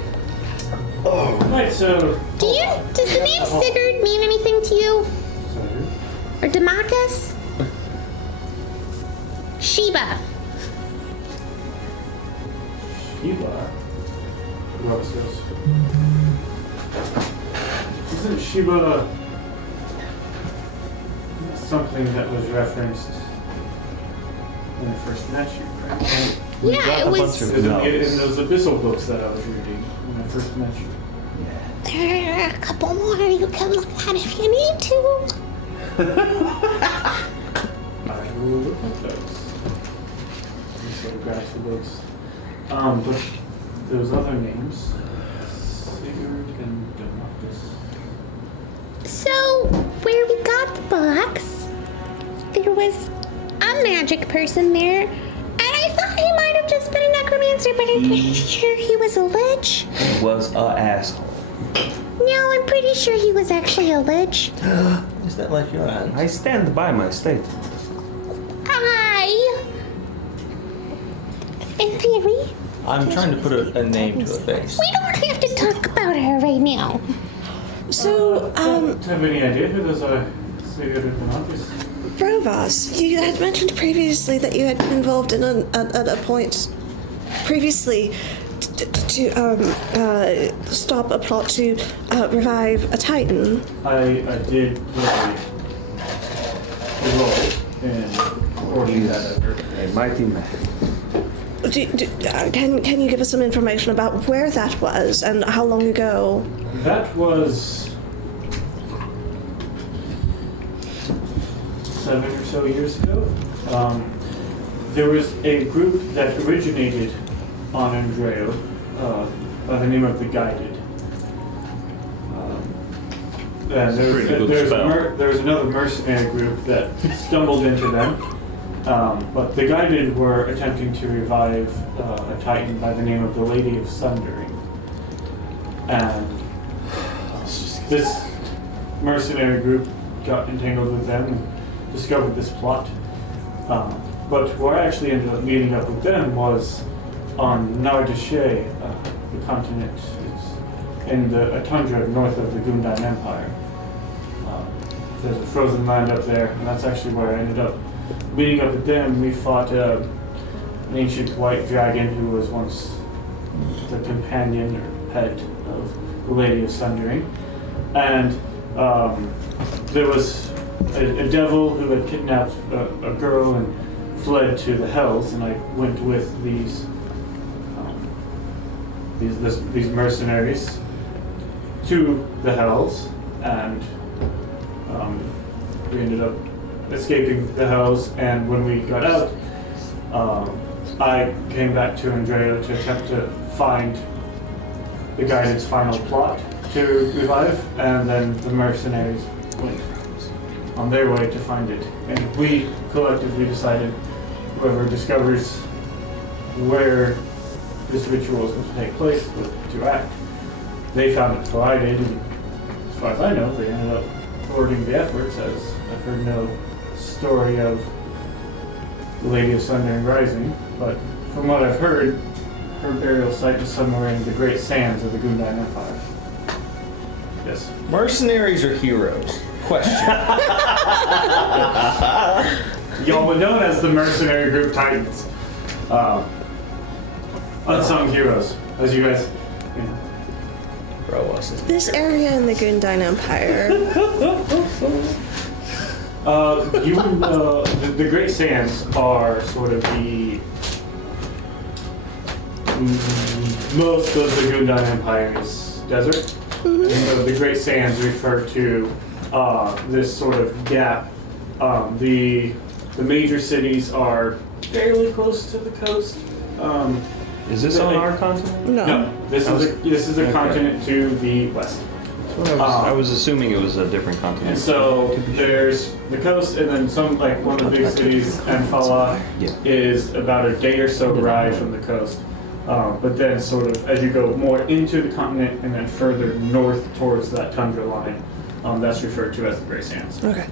Right, so. Does the name Sigurd mean anything to you? Or Demachus? Sheba. Sheba? Robos says. Isn't Sheba something that was referenced when I first met you, right? Yeah, it was. In those abyssal books that I was reading when I first met you. There are a couple more you can look at if you need to. I will look at those. These photographs of those. But those other names, Sigurd and Demachus. So, where we got the box, there was a magic person there, and I thought he might have just been a necromancer, but I'm pretty sure he was a lich. Was a asshole. No, I'm pretty sure he was actually a lich. Is that like your aunt? I stand by my statement. In theory, I'm trying to put a name to a face. we don't have to talk about her right now. So, Do you have any idea who those are? Sigurd and Demachus? Rovas, you had mentioned previously that you had been involved in a point previously to stop a plot to revive a Titan. I did play the role in coordinating that effort. A mighty man. Can you give us some information about where that was and how long ago? That was 7 or so years ago. There was a group that originated on Andreo by the name of the Guided. And That's a pretty good spell. there's another mercenary group that stumbled into them But the guided were attempting to revive a titan by the name of the Lady of Sundering. And this mercenary group got entangled with them and discovered this plot. But where I actually ended up meeting up with them was on Nardashe, the continent. It's in the tundra north of the Gundan Empire. There's a frozen land up there, and that's actually where I ended up meeting up with them. We fought an ancient white dragon who was once the companion or pet of the Lady of Sundering. And there was a devil who had kidnapped a girl and fled to the Hells, and I went with these mercenaries to the Hells, and we ended up escaping the Hells. And when we got out, I came back to Andrea to attempt to find the guided's final plot to revive, and then the mercenaries went on their way to find it. And we collectively decided whoever discovers where this ritual is going to take place was to act. They found it before I did, and as far as I know, they ended up forwarding the efforts, as I've heard no story of the Lady of Sundering Rising. But from what I've heard, her burial site is somewhere in the great sands of the Gundan Empire. Yes. Mercenaries are heroes. Question. Y'all were known as the mercenary group Titans. Unsung heroes, as you guys, you know. Bro wasn't. This area in the Gundan Empire. The Great Sands are sort of the most of the Gundan Empire's desert. And so the Great Sands refer to this sort of gap. The major cities are fairly close to the coast. Is this on our continent? No, this is a continent to the west. I was assuming it was a different continent. And so there's the coast, and then some, like one of the big cities, Anfala, is about a day or so ride from the coast. But then sort of as you go more into the continent and then further north towards that tundra line, that's referred to as the Grey Sands. Okay.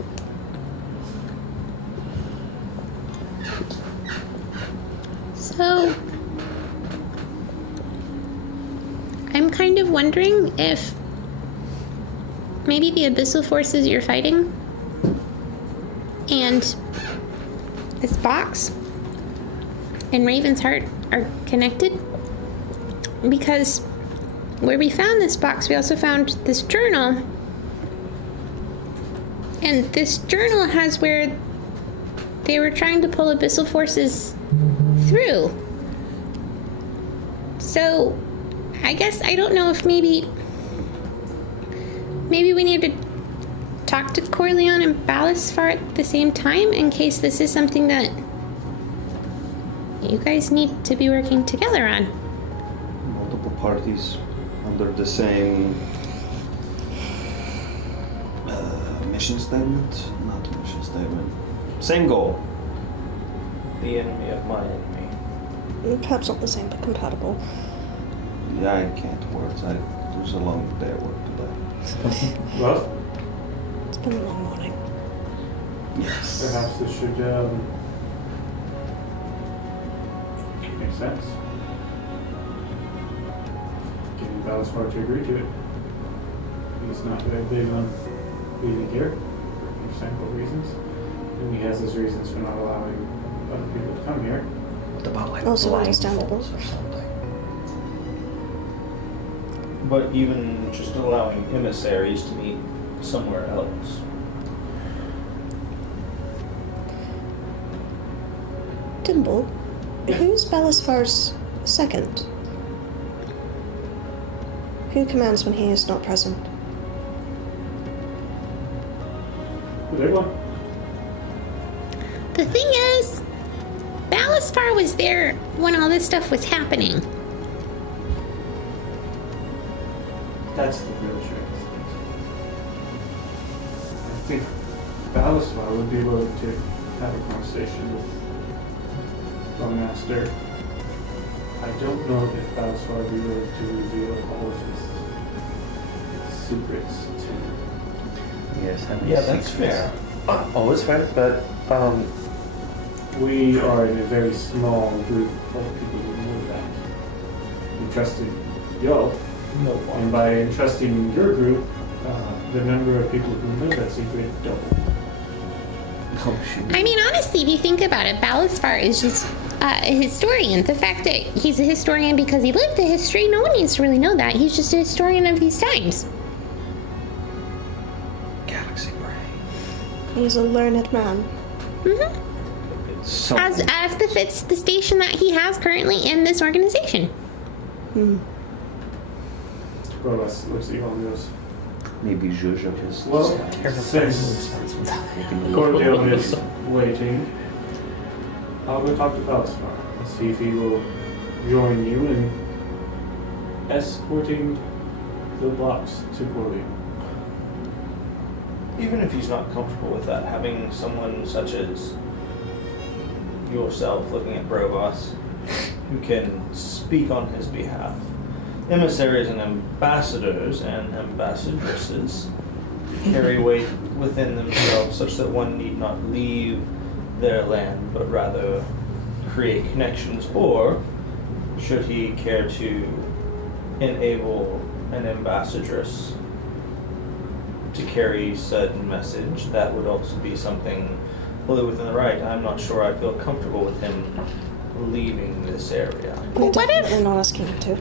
So, I'm kind of wondering if maybe the abyssal forces you're fighting and this box and Raven's Heart are connected, because where we found this box, we also found this journal, and this journal has where they were trying to pull abyssal forces through. So I guess I don't know if maybe we need to talk to Corleone and Balasfar at the same time, in case this is something that you guys need to be working together on. Multiple parties under the same mission statement? Not mission statement. Same goal. The enemy of my enemy. Perhaps not the same, but compatible. Yeah, I can't words. It was a long day at work today. Well, It's been a long morning. Yes. perhaps this should make sense. Getting Balasfar to agree to it. He's not very big on leaving here for understandable reasons. And he has his reasons for not allowing other people to come here. What about like Also blind understandable. faults or something? But even just allowing emissaries to meet somewhere else. Dimble, who's Balasfar's second? Who commands when he is not present? The big one. The thing is, Balasfar was there when all this stuff was happening. That's the real trick. I think Balasfar would be willing to have a conversation with Well, Master, I don't know if Balthazar would be willing to reveal all of his secrets to. Yes, I mean, Yeah, that's fair. Always fair, but We are in a very small group of people who know that. We trusted y'all, No and one. by entrusting your group, the number of people who know that secret doubled. Oh, shoot. I mean, honestly, if you think about it, Balasfar is just a historian. The fact that he's a historian because he lived the history, no one needs to really know that. He's just a historian of these times. Galaxy brain. He's a learned man. Mm-hmm. It's something. As befits the station that he has currently in this organization. Let's see how it goes. Maybe Jojo is. Well, since Cordial is waiting, I'll go talk to Balasfar and see if he will join you in escorting the blocks to Cordial. Even if he's not comfortable with that, having someone such as yourself looking at Brovos who can speak on his behalf. Emissaries and ambassadors and ambassadresses carry weight within themselves such that one need not leave their land, but rather create connections, or should he care to enable an ambassadress to carry said message, that would also be something fully within the right. I'm not sure I feel comfortable with him leaving this area. We're What if- definitely not asking him to.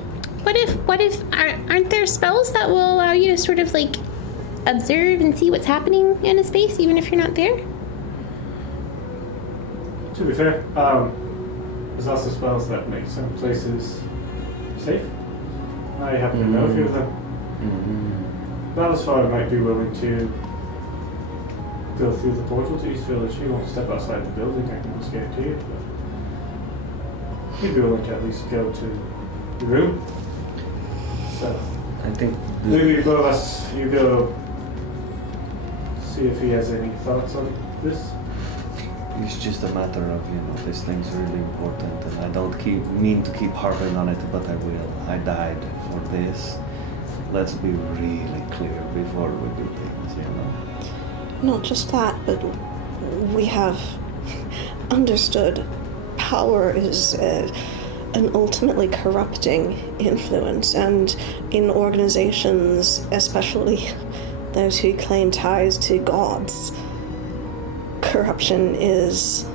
What if aren't there spells that will allow you to sort of like observe and see what's happening in a space even if you're not there? To be fair, there's also spells that make some places safe. I happen to know a few of them. Balasfar might be willing to go through the portal to East Village. He won't step outside the building, I can almost guarantee it, but he'd be willing to at least go to the room. So, I think. maybe both of us, you go see if he has any thoughts on this. It's just a matter of, this thing's really important, and I don't mean to keep harping on it, but I will. I died for this. Let's be really clear before we do things, Not just that, but we have understood power is an ultimately corrupting influence, and in organizations, especially those who claim ties to gods, corruption is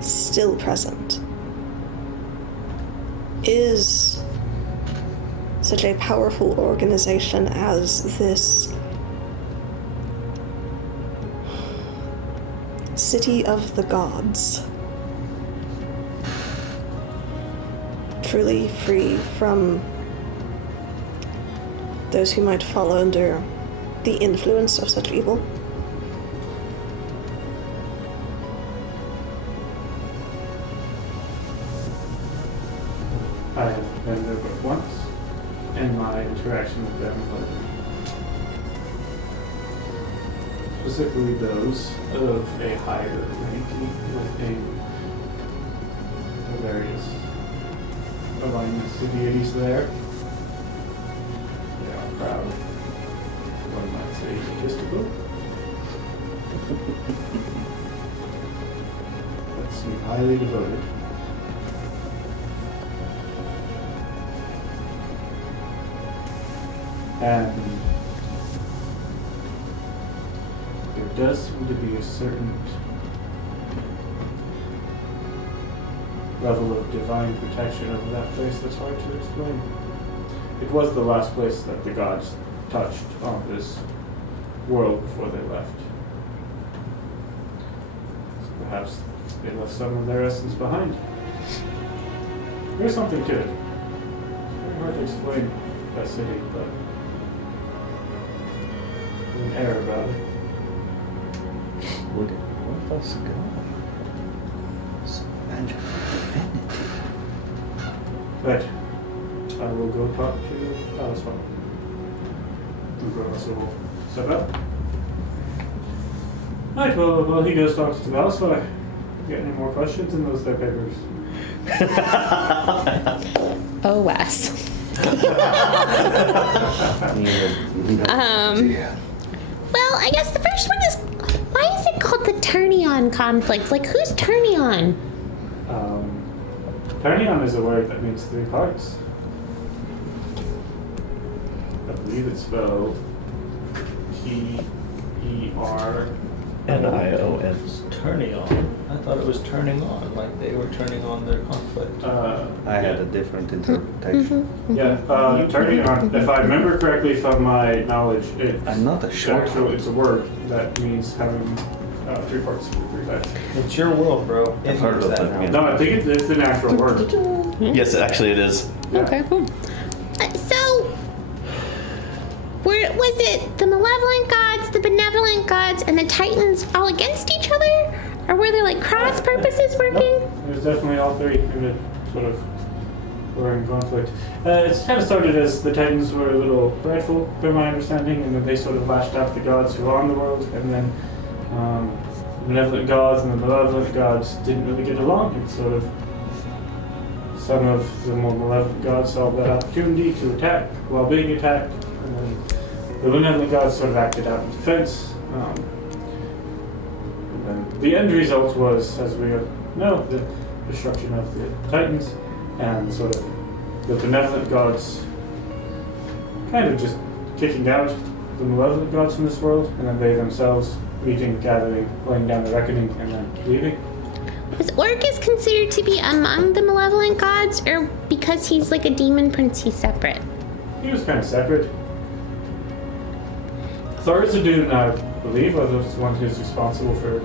still present. Is such a powerful organization as this City of the Gods truly free from those who might fall under the influence of such evil? I have been there but once in my interaction with them, but specifically those of a higher ranking within the various alignments to deities there. They are proud. One might say egotistical. But seem highly devoted. And there does seem to be a certain level of divine protection over that place that's hard to explain. It was the last place that the gods touched on this world before they left. So perhaps they left some of their essence behind. There's something to it. It's very hard to explain that city, but there's an air about it. Would it worth us going? Some magical divinity. But I will go talk to Balasfar. Balasfar will step up. Right, well, he goes talks to Balasfar. Got any more questions in those there papers? Oh, Wes. Well, I guess the first one is, why is it called the Turnion conflict? Like, who's Turnion? Turnion is a word that means 3 parts. I believe it's spelled T-E-R. N-I-O-N. Turning on. I thought it was turning on, like they were turning on their conflict. I had a different interpretation. Yeah, turning on. If I remember correctly from my knowledge, I'm not a short. it's a word that means having 3 parts, 3 sides. It's your world, bro. I've heard of that. Yeah. No, I think it's an actual word. Yes, actually it is. Yeah. Okay, cool. So, was it the malevolent gods, the benevolent gods, and the Titans all against each other? Or were there like cross purposes working? No, there's definitely all 3 in the sort of were in conflict. It's kind of started as the Titans were a little prideful, from my understanding, and then they sort of lashed out the gods who were on the world, and then the benevolent gods and the malevolent gods didn't really get along, and sort of some of the more malevolent gods saw that opportunity to attack while being attacked, and then the benevolent gods sort of acted out in defense. And the end result was, as we know, the destruction of the Titans, and sort of the benevolent gods kind of just kicking out the malevolent gods from this world, and then they themselves meeting, gathering, laying down the reckoning, and then leaving. Was Orcus considered to be among the malevolent gods, or because he's like a demon prince, he's separate? He was kind of separate. Thorazadun, I believe, was the one who's responsible for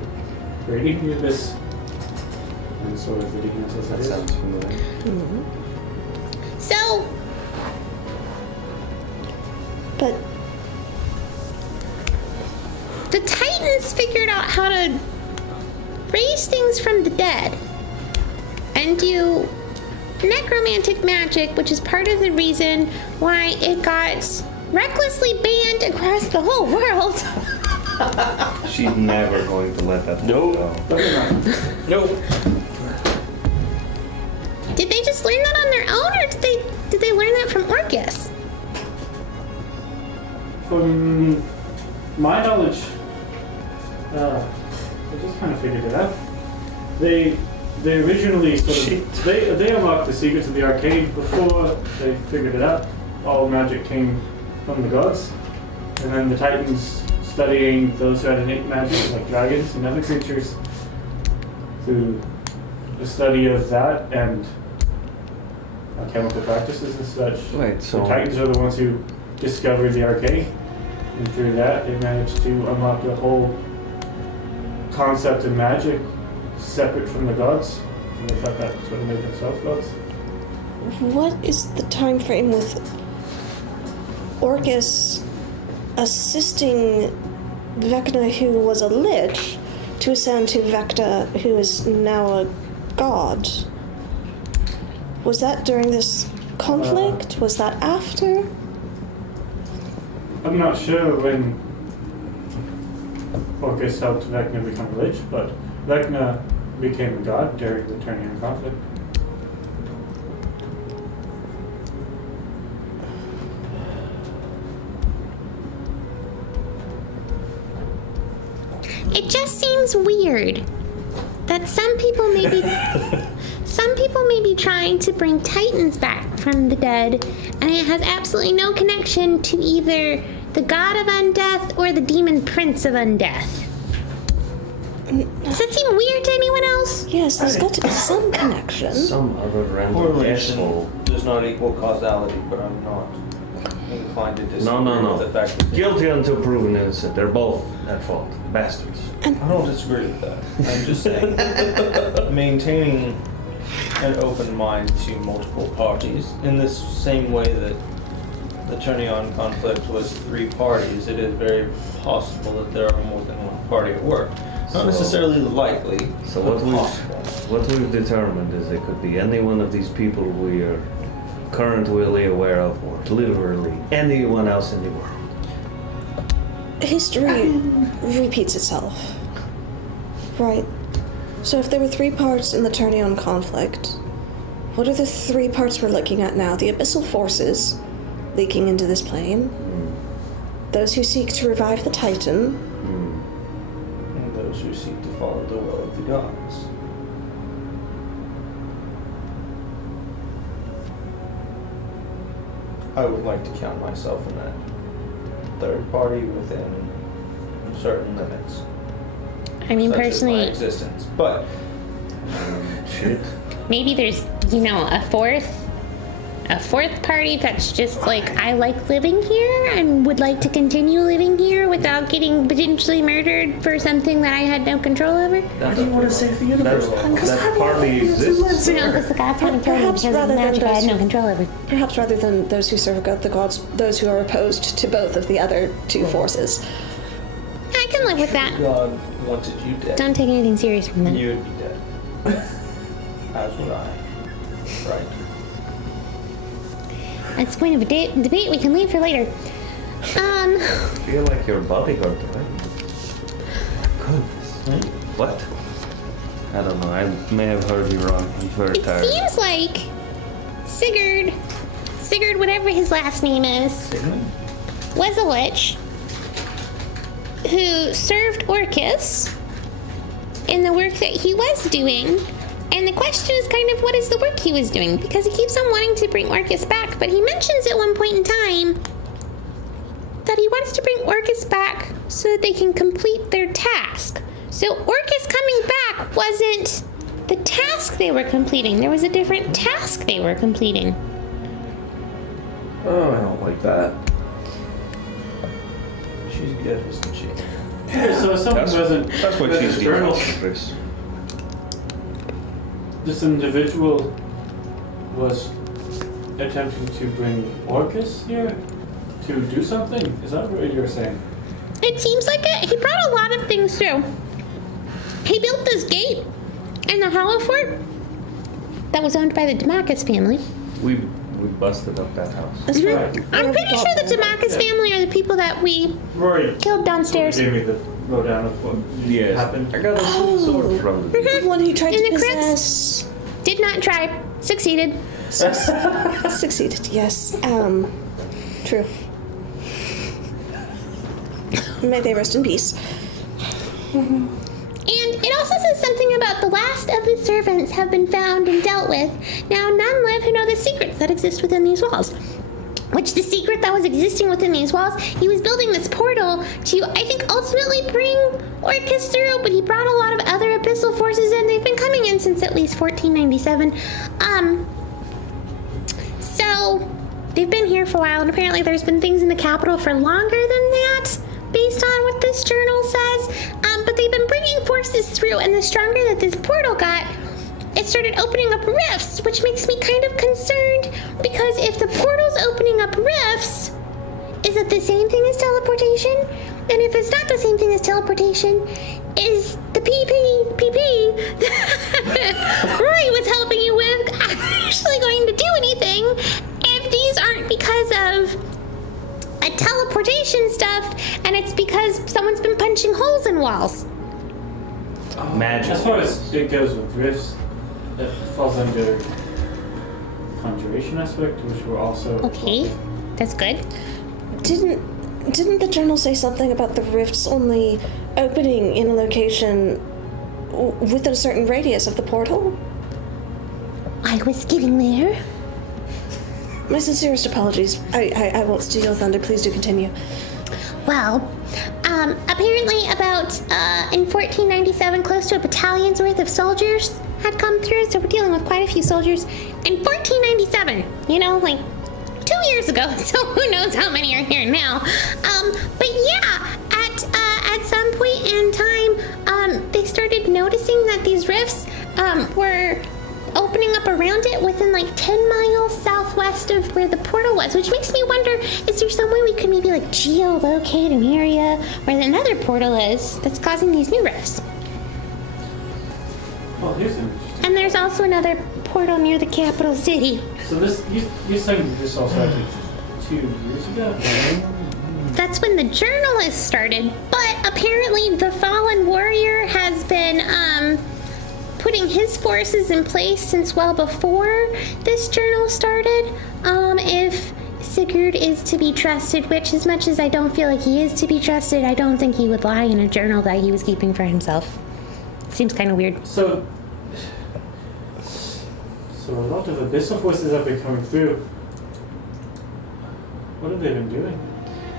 creating the abyss, and sort of the demons as That it is. sounds familiar. So, But the Titans figured out how to raise things from the dead and do necromantic magic, which is part of the reason why it got recklessly banned across the whole world. She's never going to let that Nope. go. Nope. Did they just learn that on their own, or did they learn that from Orcus? From my knowledge, they just kind of figured it out. They originally sort of they unlocked the secrets of the arcane before they figured it out. All magic came from the gods, and then the Titans, studying those who had innate magic, like dragons and other creatures, through the study of that and chemical practices and such. Wait, The so Titans are the ones who discovered the arcane, and through that they managed to unlock the whole concept of magic separate from the gods, and they thought that sort of made themselves gods. what is the time frame with Orcus assisting Vecna, who was a lich, to ascend to Vecna, who is now a god? Was that during this conflict? Was that after? I'm not sure when Orcus helped Vecna become a lich, but Vecna became a god during the Turnian conflict. It just seems weird that some people may be trying to bring Titans back from the dead, and it has absolutely no connection to either the god of undeath or the demon prince of undeath. Does that seem weird to anyone else? Yes, there's got to be some connection. Some other random Correlation asshole. does not equal causality, but I'm not inclined to disagree No. with the fact that Guilty until proven innocent. They're both at fault. Bastards. I don't disagree with that. I'm just saying maintaining an open mind to multiple parties in this same way that the Turnion conflict was 3 parties, it is very possible that there are more than one party at work. Not necessarily likely, So but what possible. we've determined is it could be any one of these people we are currently aware of, or literally anyone else in the world. History repeats itself, right? So if there were 3 parts in the Turnion conflict, what are the 3 parts we're looking at now? The abyssal forces leaking into this plane, those who seek to revive the Titan, And those who seek to follow the will of the gods. I would like to count myself in that third party within certain limits. I mean, such as my personally, existence. But Shit. maybe there's, a fourth party that's just like, I like living here and would like to continue living here without getting potentially murdered for something that I had no control over. Why do you want to save the universe? That partly exists. No, because the gods haven't killed me Perhaps because of rather the than magic I had those- no control over. perhaps rather than those who serve the gods, those who are opposed to both of the other 2 forces. I can live with that. God wanted you dead. Don't take anything serious from them. You would be dead. As would I. Right. That's the point of a debate we can leave for later. I feel like you're bodyguard already. Goodness. What? I don't know. I may have heard you wrong. I'm very It tired. seems like Sigurd, whatever his last name is, was a lich who served Orcus in the work that he was doing. And the question is kind of what is the work he was doing? Because he keeps on wanting to bring Orcus back, but he mentions at one point in time that he wants to bring Orcus back so that they can complete their task. So Orcus coming back wasn't the task they were completing. There was a different task they were completing. Oh, I don't like that. She's good, isn't she? Okay, so if someone wasn't That's what she's the doing. journal, Chris. this individual was attempting to bring Orcus here to do something? Is that what you're saying? It seems like it. He brought a lot of things through. He built this gate in the Hollow Fort that was owned by the Demacus family. We busted up that house. That's right. I'm pretty sure the Demacus family are the people that we Rory killed downstairs. gave me the lowdown of what Yes. happened. I got a sword from the The one who tried In to the crypts? possess. Did not try. Succeeded. Succeeded, yes. True. May they rest in peace. And it also says something about the last of the servants have been found and dealt with. Now none live who know the secrets that exist within these walls. Which the secret that was existing within these walls, he was building this portal to, I think, ultimately bring Orcus through, but he brought a lot of other abyssal forces in. They've been coming in since at least 1497. So they've been here for a while, and apparently there's been things in the capital for longer than that, based on what this journal says. But they've been bringing forces through, and the stronger that this portal got, it started opening up rifts, which makes me kind of concerned, because if the portal's opening up rifts, is it the same thing as teleportation? And if it's not the same thing as teleportation, is the PP that Rory was helping you with actually going to do anything if these aren't because of a teleportation stuff, and it's because someone's been punching holes in walls? magic. As far as it goes with rifts, it falls under conjuration aspect, which we're also Okay, that's good. Didn't the journal say something about the rifts only opening in a location within a certain radius of the portal? I was getting there. My sincerest apologies. I won't steal your thunder. Please do continue. Well, apparently about, in 1497, close to a battalion's worth of soldiers had come through, so we're dealing with quite a few soldiers. In 1497, like 2 years ago, so who knows how many are here now. But yeah, at some point in time, they started noticing that these rifts, were opening up around it within like 10 miles southwest of where the portal was, which makes me wonder, is there some way we could maybe like geolocate an area where another portal is that's causing these new rifts? Well, here's an interesting. And there's also another portal near the capital city. So this, you're saying this all started 2 years ago? That's when the journalist started, but apparently the fallen warrior has been putting his forces in place since well before this journal started. If Sigurd is to be trusted, which as much as I don't feel like he is to be trusted, I don't think he would lie in a journal that he was keeping for himself. Seems kind of weird. So a lot of abyssal forces have been coming through. What have they been doing?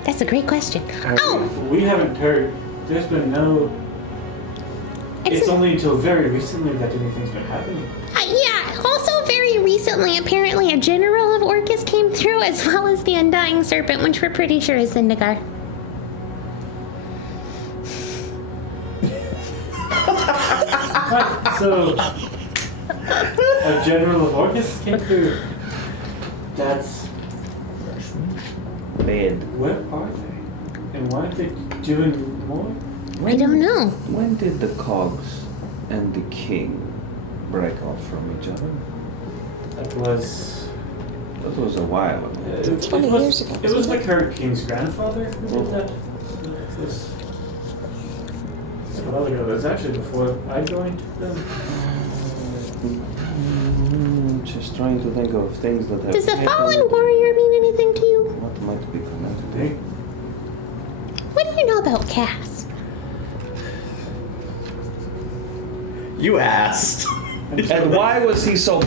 That's a great question. Oh! We haven't heard. There's been no. It's only until very recently that anything's been happening. Yeah, also very recently, apparently a general of Orcus came through, as well as the Undying Serpent, which we're pretty sure is Zyndagar. So, a general of Orcus came through. That's. Bed. Where are they? And why are they doing more? I don't know. When did the cogs and the king break off from each other? That was. That was a while ago. It 20 was, years ago, It was wasn't the current king's grandfather who did that. It was a while ago. It was actually before I joined them. Just trying to think of things that have Does the happened. Fallen Warrior mean anything to you? What might be connected? Hey, What do you know about Cass? You asked. And why was he so?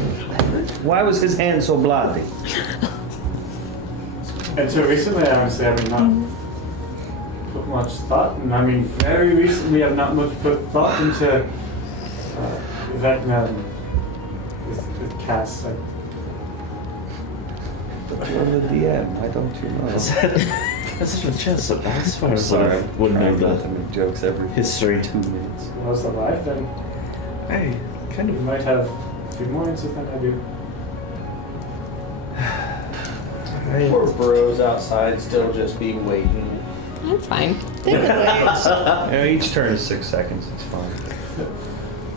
Why was his hand so bloody? until recently, I honestly have not put much thought, and I mean, very recently, I've not much put thought into Vecna with Cass. Like, But you're the DM. Why don't you know? That's a chance to ask for. I'm sorry. Wouldn't know Trying not to the make jokes every history. 2 minutes. when I was alive, then Hey, kind you of. might have a few more answers than I do. Poor bros outside still just be waiting. That's fine. Each turn is 6 seconds. It's fine.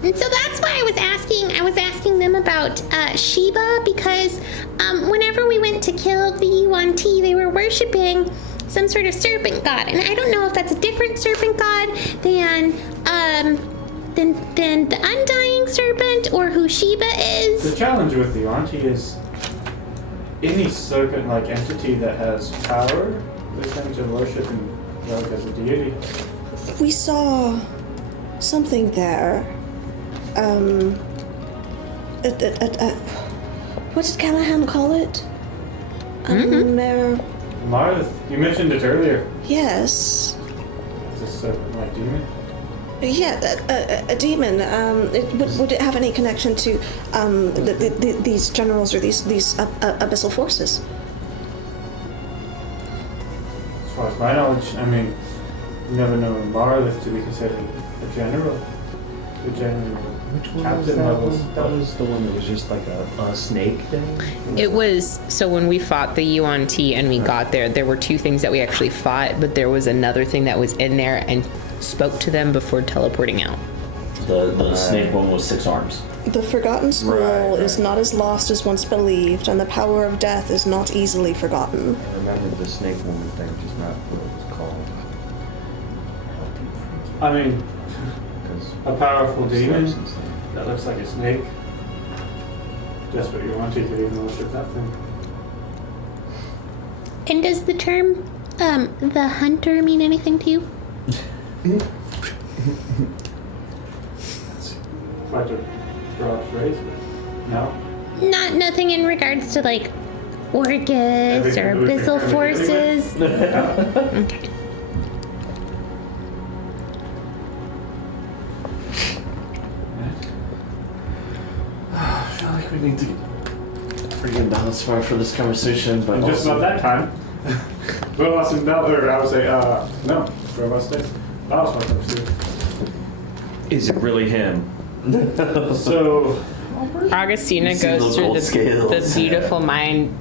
And so that's why I was asking them about Sheba, because whenever we went to kill the UNT, they were worshiping some sort of serpent god, and I don't know if that's a different serpent god than the Undying Serpent, or who Sheba The is. challenge with the Auntie is any serpent-like entity that has power, they tend to worship and love as a deity. We saw something there. What did Callahan call it? Marth, you mentioned it earlier. Yes. It's a serpent-like demon. Yeah, a demon. Would it have any connection to these generals or these abyssal forces? As far as my knowledge, I mean, you never know Marth to be considered a general. The general Which one was captain that levels. one? That was the one that was just like a snake thing? It was, so when we fought the UNT and we got there were 2 things that we actually fought, but there was another thing that was in there and spoke to them before teleporting out. The snake one was 6 arms. The forgotten scroll Right. is not as lost as once believed, and the power of death is not easily forgotten. I remember the snake woman thing, just not what it was called. I mean, Because a powerful demon substance thing. that looks like a snake. Just what you want to could even worship that thing. And does the term the hunter mean anything to you? It's quite a broad phrase, but no. Nothing in regards to like Orcus Everything or to do with abyssal everything forces. Okay. I feel like we need to bring it down as far for this conversation, but And just also, about that time, Will us and or I would say, no, throw us there. That was my Is it really him? So, Augustina You see goes those through gold the scales. beautiful mind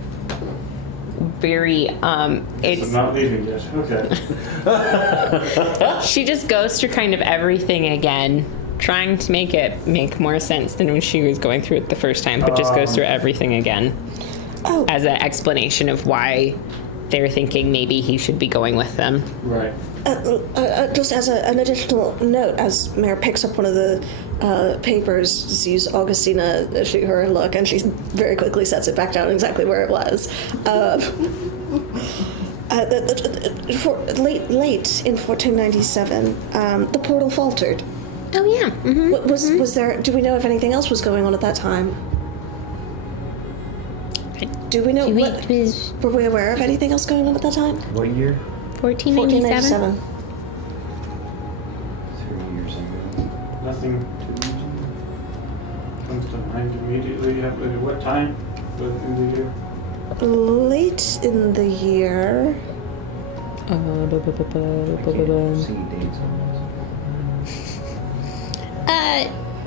very I'm it's not leaving yet. Okay. she just goes through kind of everything again, trying to make it make more sense than when she was going through it the first time, but just goes through everything again Oh, as an explanation of why they're thinking maybe he should be going with them. Right. just as an additional note, as Mare picks up one of the papers, sees Augustina shoot her a look, and she very quickly sets it back down exactly where it was. Late in 1497, the portal faltered. Oh yeah. Mm-hmm. Was there? Do we know if anything else was going on at that time? Do we know? Were we aware of anything else going on at that time? What year? 1497. 1497. 3 years ago. Nothing to mention. Comes to mind immediately. What time in the year? Late in the year. I can't see dates on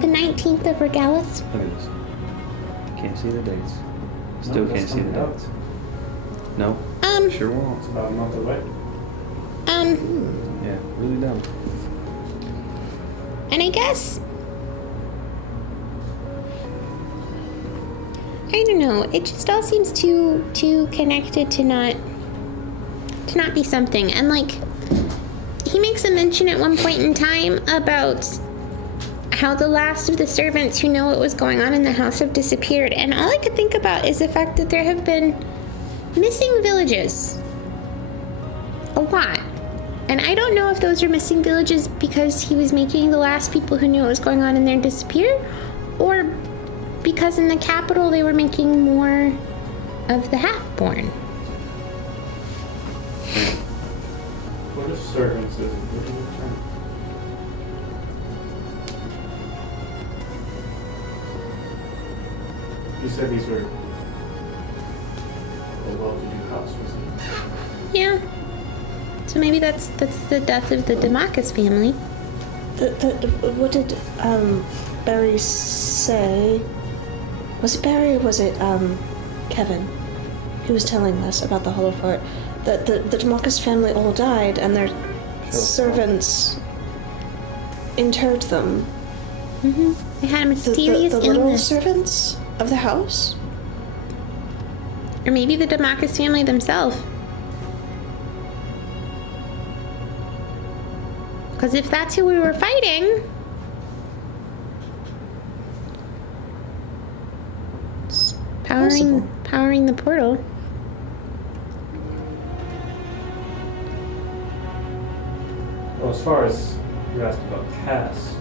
The 19th of Regalis. this. Look at this. Can't see the dates. Still No, can't see the that's coming dates. No? Sure won't. It's about a month away. Yeah, really dumb. And I guess, I don't know, it just all seems too connected to not be something. And like, he makes a mention at one point in time about how the last of the servants who know what was going on in the house have disappeared. And all I could think about is the fact that there have been missing villages. A lot. And I don't know if those are missing villages because he was making the last people who knew what was going on in there disappear, or because in the capital they were making more of the half-born. What if servants is a good term? You said these were a well-to-do house, wasn't it? Yeah. So maybe that's the death of the Demacus family. What did Barry say? Was it Barry or was it Kevin who was telling us about the Hollow Fort? That the Demacus family all died and their servants interred them. Mm-hmm. They had a mysterious the little illness. servants of the house? Or maybe the Demacus family themselves. Because if that's who we were fighting, it's powering the portal. Well, as far as you asked about Cass,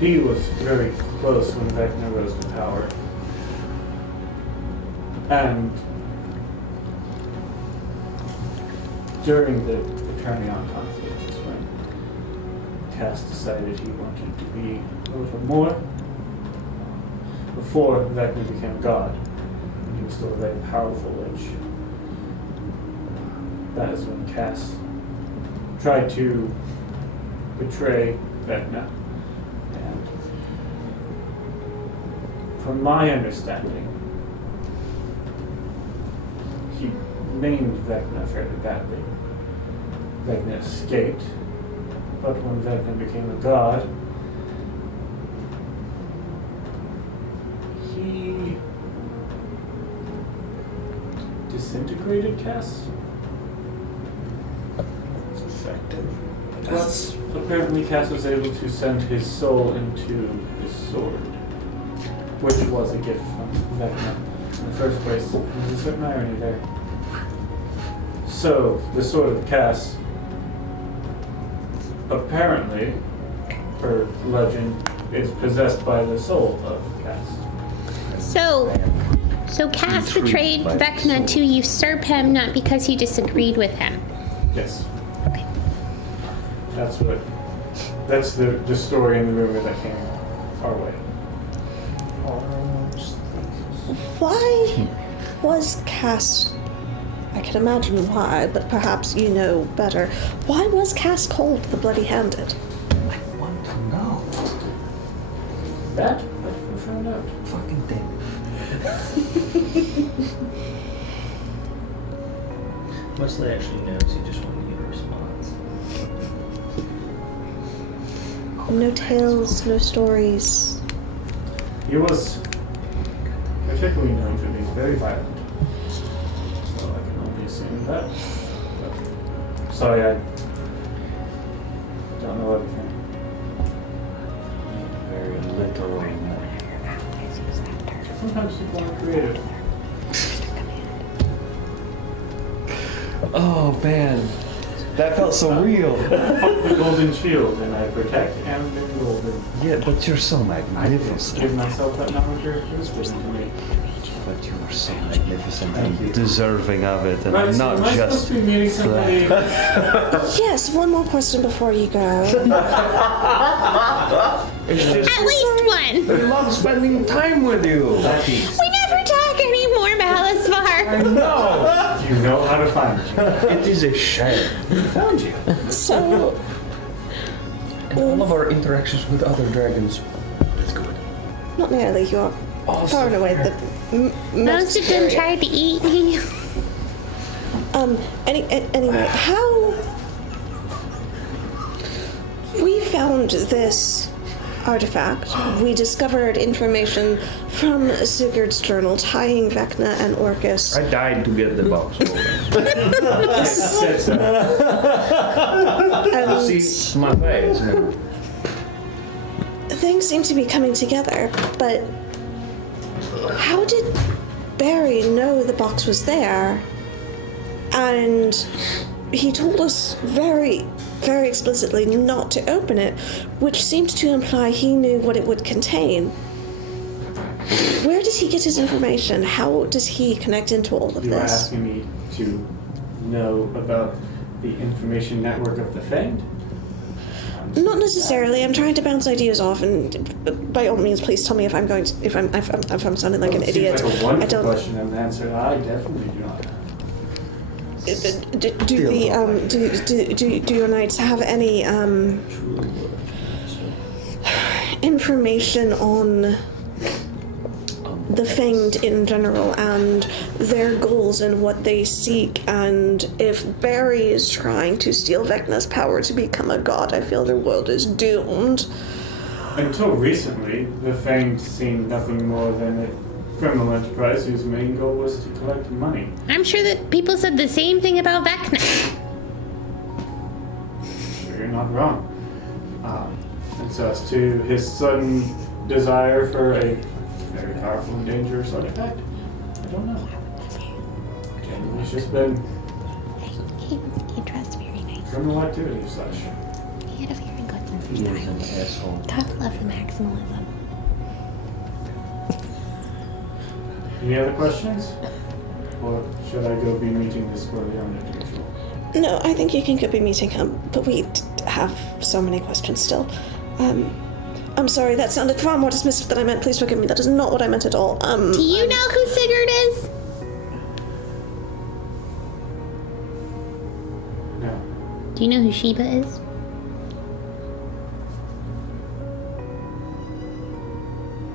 he was very close when Vecna rose to power. And during the Carnion conflict is when Cass decided he wanted to be a little more. Before Vecna became god, and he was still a very powerful lich. That is when Cass tried to betray Vecna. And from my understanding, he maimed Vecna fairly badly. Vecna escaped, but when Vecna became a god, he disintegrated Cass. It's effective. Plus, apparently Cass was able to send his soul into his sword, which was a gift from Vecna in the first place. There's a certain irony there. So, the sword of Cass, apparently, per legend, is possessed by the soul of Cass. So Cass betrayed Vecna to usurp him, not because he disagreed with him. Yes. Okay. That's the story in the rumor that came our way. Why was Cass... I can imagine why, but perhaps you know better. Why was Cass called the Bloody-Handed? I want to know. That? I never found out. Fucking thing. Wesley actually knows, he just wanted to get a response. No tales, no stories. He was particularly known for being very violent. So I can only assume that. But, sorry, I don't know everything. literal. Sometimes people are creative. Oh man, that felt so real. The golden shield, and I protect and been golden. Yeah, but you're so Give magnificent. myself that knowledge it was given to me. But you are so magnificent Thank you. and deserving of it, and Right, I'm so not am I supposed just to be meeting somebody? Yes, one more question before you go. It's just At least one. we love spending time with you. We never talk anymore, Malasvar. No, You know how to find me. it is a shame. We found you. So, And all of our interactions with other dragons. That's good. not nearly. You're far and away the Most of them tried to eat me. Anyway, how we found this artifact? We discovered information from Sigurd's journal tying Vecna and Orcus. I died to get the box. And See my face. things seem to be coming together, but how did Barry know the box was there? And he told us very, very explicitly not to open it, which seems to imply he knew what it would contain. Where does he get his information? How does he connect into all of You are this? asking me to know about the information network of the Fanged? Not necessarily. I'm trying to bounce ideas off, and by all means, please tell me if I'm going to, if I'm sounding like an Well, it idiot. seems like a I wonderful don't. question and an answer that I definitely do not have. Do your knights have any information on the Fanged in general and their goals and what they seek? And if Barry is trying to steal Vecna's power to become a god, I feel their world is doomed. Until recently, the Fanged seemed nothing more than a criminal enterprise whose main goal was to collect money. I'm sure that people said the same thing about Vecna. Sure, you're not wrong. And so as to his sudden desire for a very powerful and dangerous artifact, I don't know. Generally, it's just been He dressed very nice. criminal activity as such. He had a very good sense of He is style. an asshole. God love the maximalism. Any other questions? Or should I go be meeting this Corleone individual? No, I think you can go be meeting him, but we have so many questions still. I'm sorry, that sounded far more dismissive than I meant. Please forgive me. That is not what I meant at all. Do you know who Sigurd is? No. Do you know who Sheba is?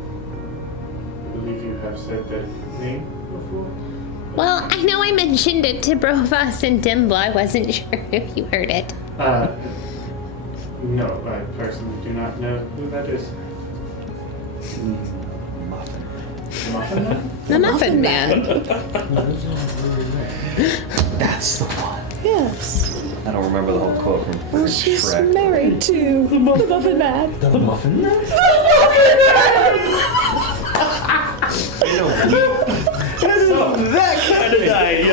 I believe you have said that name before. Well, I know I mentioned it to Brovas and Dimbla. I wasn't sure if you heard it. No, I personally do not know who that is. Muffin. Muffin Man? The Muffin Man. That's the one. Yes. I don't remember the whole quote from Well, she's Shrek. married to the Muffin Man. The Muffin Man? That kind of night,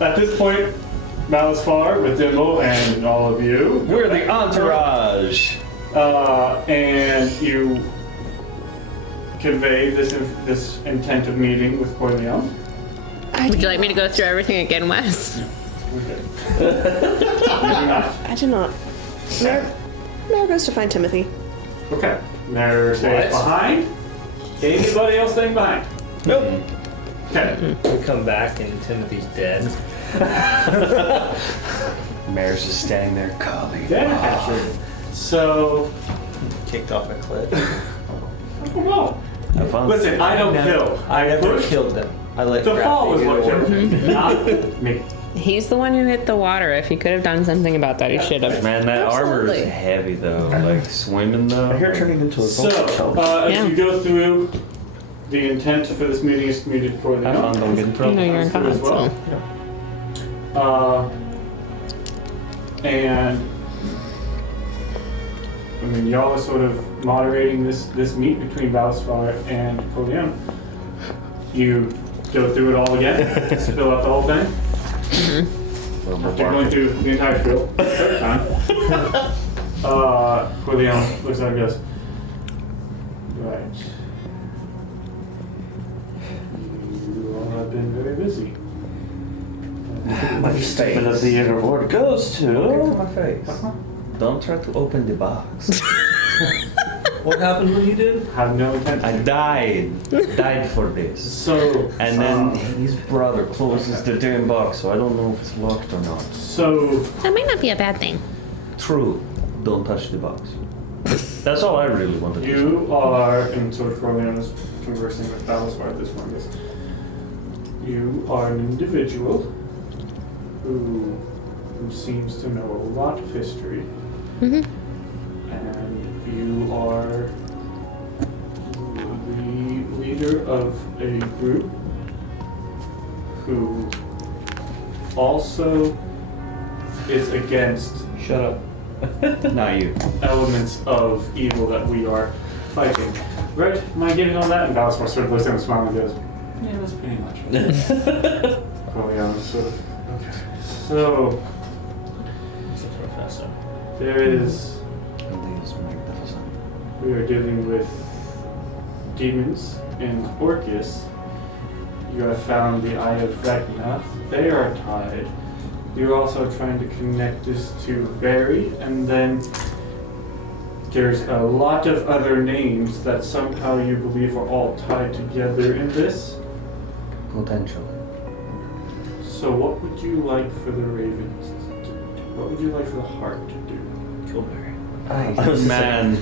At this point, Malasfar with Dimble and all of you. We're the entourage. And you convey this intent of meeting with Corleone. Would you like me to go through everything again, Wes? Okay. You do not. I do not. Mare goes to find Timothy. Okay. They're staying behind. Anybody else staying behind? Nope. Okay. We come back and Timothy's dead. Mare's just standing there calling. Then captured. So, Kicked off a cliff. well, Have fun. listen, I don't kill. I never pushed. killed them. I let The fall was gravity what do the killed work. him, not me. He's the one who hit the water. If he could have done something about that, he should have. Man, that armor is Absolutely. heavy though. Like swimming though. You're turning into a So, vulture. as Yeah. you go through, the intent for this meeting is committed for the Have fun, don't get in You trouble. know you're in as God, well. And I mean, y'all are sort of moderating this meet between Valsvar and Corleone. You go through it all again, spill out the whole thing. After going through the entire field, third time. Corleone looks at it and goes, right. You all have been very busy. My statement of the year award goes to. Look at my face. Don't try to open the box. What happened when you did? Have no intention. I died for this. So, And then his brother closes the damn box, so I don't know if it's locked or not. so That might not be a bad thing. True. Don't touch the box. That's all I really wanted to say. you are, and sort of Corleone is conversing with Valsvar at this point. You are an individual who seems to know a lot of history. Mm-hmm. And you are the leader of a group who also is against Shut up. Not you. elements of evil that we are fighting. Right? Am I getting on that? And Valsvar sort of looks at him and smiles and goes, yeah, that's pretty much. Corleone sort of, okay. So, there is, we are dealing with demons in Orcus. You have found the Eye of Vecna. They are tied. You're also trying to connect this to Barry, and then there's a lot of other names that somehow you believe are all tied together in this. Potential. So what would you like for the Ravens to do? What would you like for the Heart to do? Kill Barry. I was Man.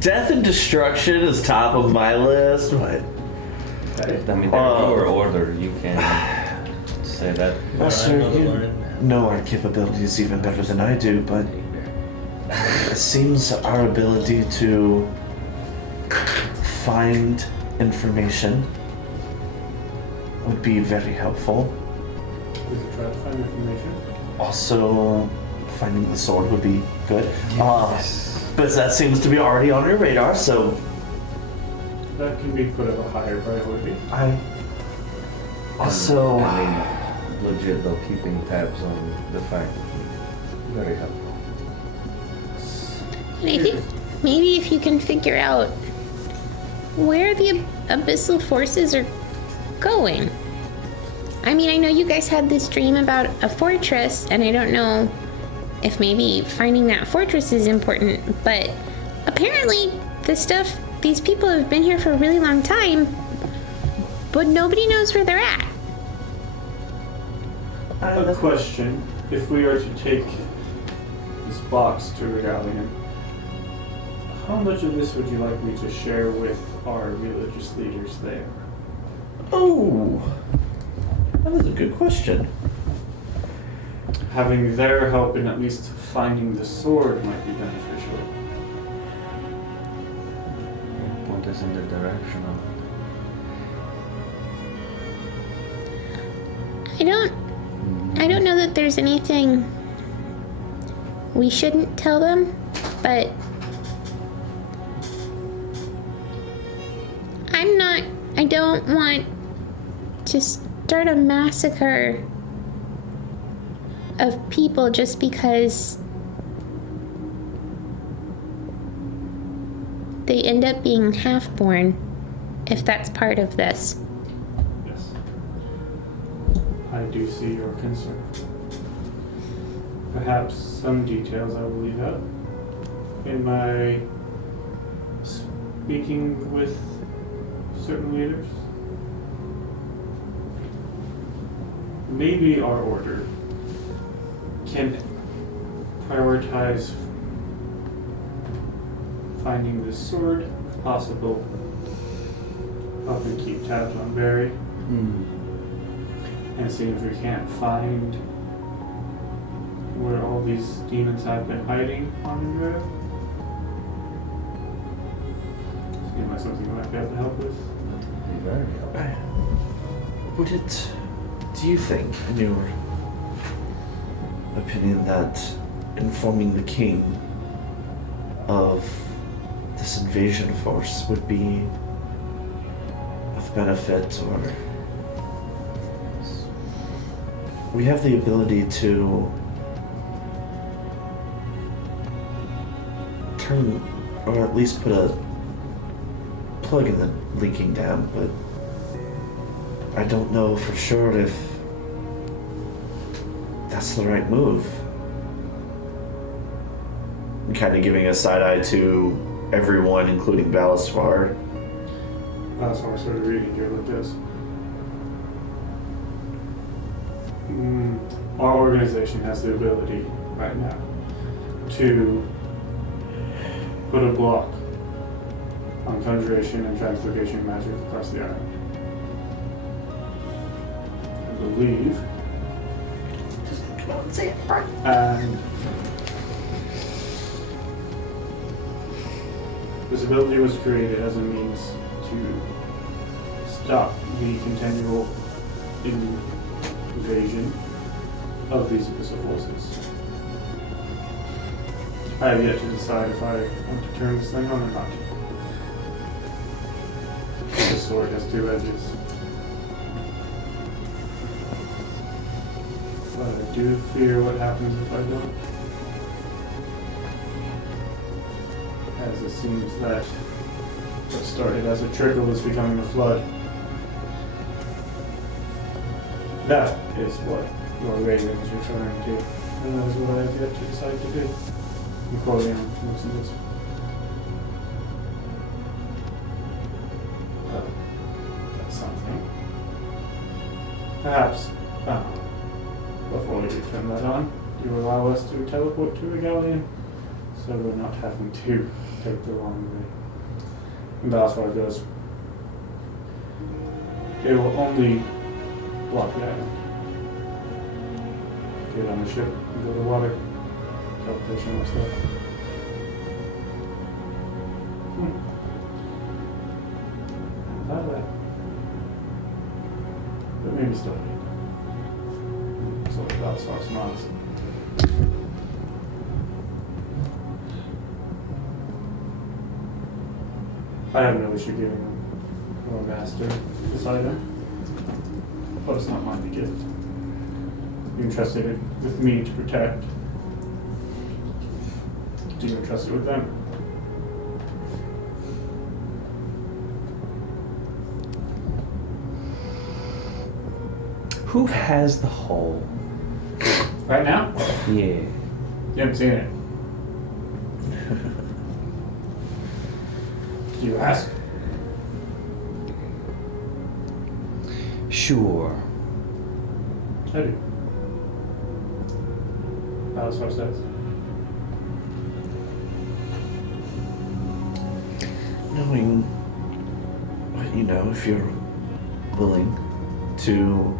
Death and destruction is top of my list, but Okay. I mean, they're your order. You can't say that. Master, you know our capabilities even better than I do, but it seems our ability to find information would be very helpful. We could try to find information. Also, finding the sword would be good. But that seems to be already on your radar, so That can be put at a higher priority. I also. I mean, legit though, keeping tabs on the fact. Very helpful. And I think maybe if you can figure out where the abyssal forces are going. I mean, I know you guys had this dream about a fortress, and I don't know if maybe finding that fortress is important, but apparently these people have been here for a really long time, but nobody knows where they're at. A question, if we are to take this box to Regalian, how much of this would you like me to share with our religious leaders there? Oh, that was a good question. Having their help in at least finding the sword might be beneficial. Point us in the direction of. I don't know that there's anything we shouldn't tell them, but I don't want to start a massacre of people just because they end up being half-born, if that's part of this. Yes. I do see your concern. Perhaps some details I will leave out. In my speaking with certain leaders, maybe our order can prioritize finding this sword, if possible, help and keep tabs on Barry, and see if we can't find where all these demons have been hiding on the road. Seems like something you might be able to help with. Be very helpful. Would it, do you think, in your opinion, that informing the king of this invasion force would be of benefit, or we have the ability to turn, or at least put a plug in the leaking dam, but I don't know for sure if that's the right move. I'm kind of giving a side eye to everyone, including Balasvar. That's why I started reading here like this. Our organization has the ability right now to put a block on conjuration and translocation magic across the island. I believe. And this ability was created as a means to stop the continual invasion of these abyssal forces. I have yet to decide if I want to turn this thing on or not. This sword has two edges. But I do fear what happens if I don't. As it seems that what started as a trickle is becoming a flood. That is what your raven is referring to, and that is what I have yet to decide to do. I'm quoting him from most of this. That's something. Perhaps, before we turn that on, you allow us to teleport to a galleon, so we're not having to take the long way. And that's why it goes. It will only block the island. Get on the ship and go to water. Teleportation and stuff. Not that. But maybe still need. So that's our smiles. I have no issue giving your master this item, but it's not mine to give. You entrusted it with me to protect. Do you entrust it with them? Who has the hole? Right now? Yeah. You haven't seen it. Do you ask? Sure. I do. That's what it says. Knowing what you know, if you're willing to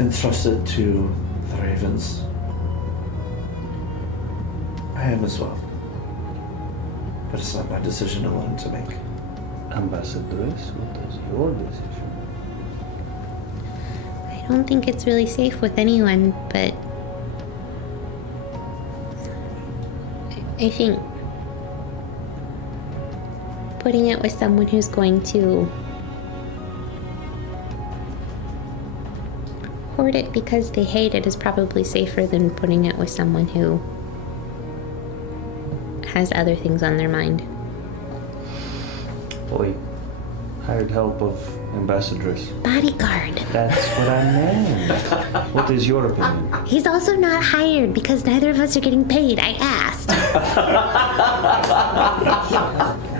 entrust it to the Ravens, I am as well. But it's not my decision alone to make. Ambassadress, what is your decision? I don't think it's really safe with anyone, but I think putting it with someone who's going to hoard it because they hate it is probably safer than putting it with someone who has other things on their mind. Boy, hired help of ambassadress. Bodyguard. That's what I meant. What is your opinion? He's also not hired because neither of us are getting paid. I asked.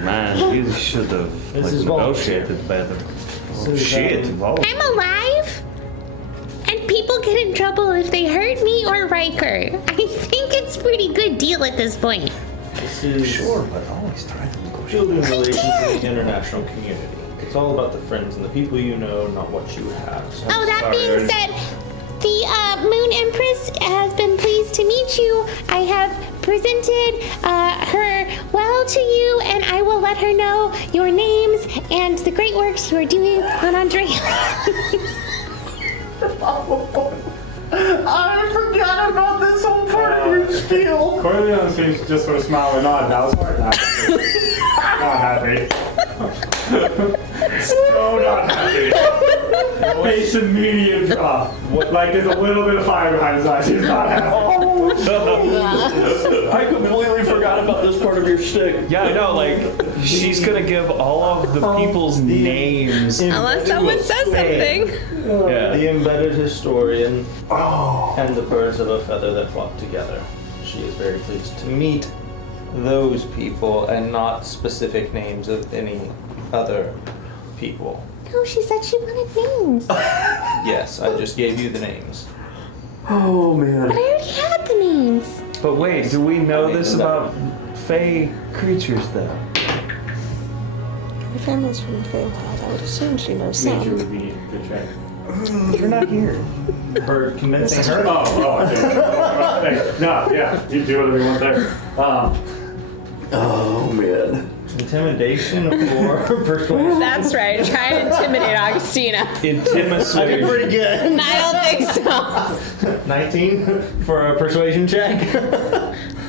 Man, you should have negotiated better. Oh, shit, Volk. I'm alive! And people get in trouble if they hurt me or Riker. I think it's a pretty good deal at this point. This is Sure, but always try to negotiate. building relations with the international community. It's all about the friends and the people you know, not what you have. So Oh, that being said, the Moon Empress has been pleased to meet you. I have presented her well to you, and I will let her know your names and the great works you are doing on Andrea. I forgot about this whole part of your spiel. Corleone seems to just sort of smile and nod. That was hard not happy. So not happy. Face immediate drop. Like there's a little bit of fire behind his eyes. He's not happy. I completely forgot about this part of your shtick. Yeah, I know, like, she's gonna give all of the people's names. Unless someone says something. Yeah. The embedded historian and the birds of a feather that flock together. She is very pleased to meet those people and not specific names of any other people. No, she said she wanted names. Yes, I just gave you the names. Oh man. But I already had the names. But wait, do we know this about Fey creatures, though? My family's from the Feywild. I would assume she knows Nature some. would be the check. You're not here. Her convincing her. I see. No, yeah, you do whatever you want there. Oh man. Intimidation or persuasion? That's right. Try and intimidate Augustina. I did Intimacy. pretty good. I don't think so. 19 for a persuasion check.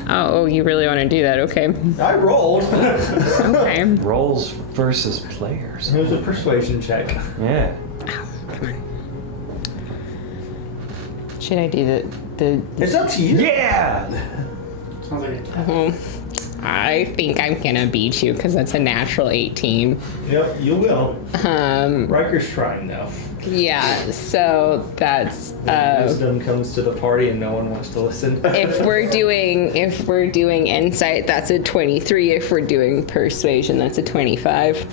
Oh, you really want to do that? Okay. I rolled. Okay. Roles versus players. It was a persuasion check. Yeah. Should I do the? It's up to you. Yeah! Sounds like a Oh, I think I'm gonna beat you because that's a natural 18. Yep, you will. Riker's trying though. Yeah. So that's Wisdom comes to the party and no one wants to listen. if we're doing insight, that's a 23. If we're doing persuasion, that's a 25.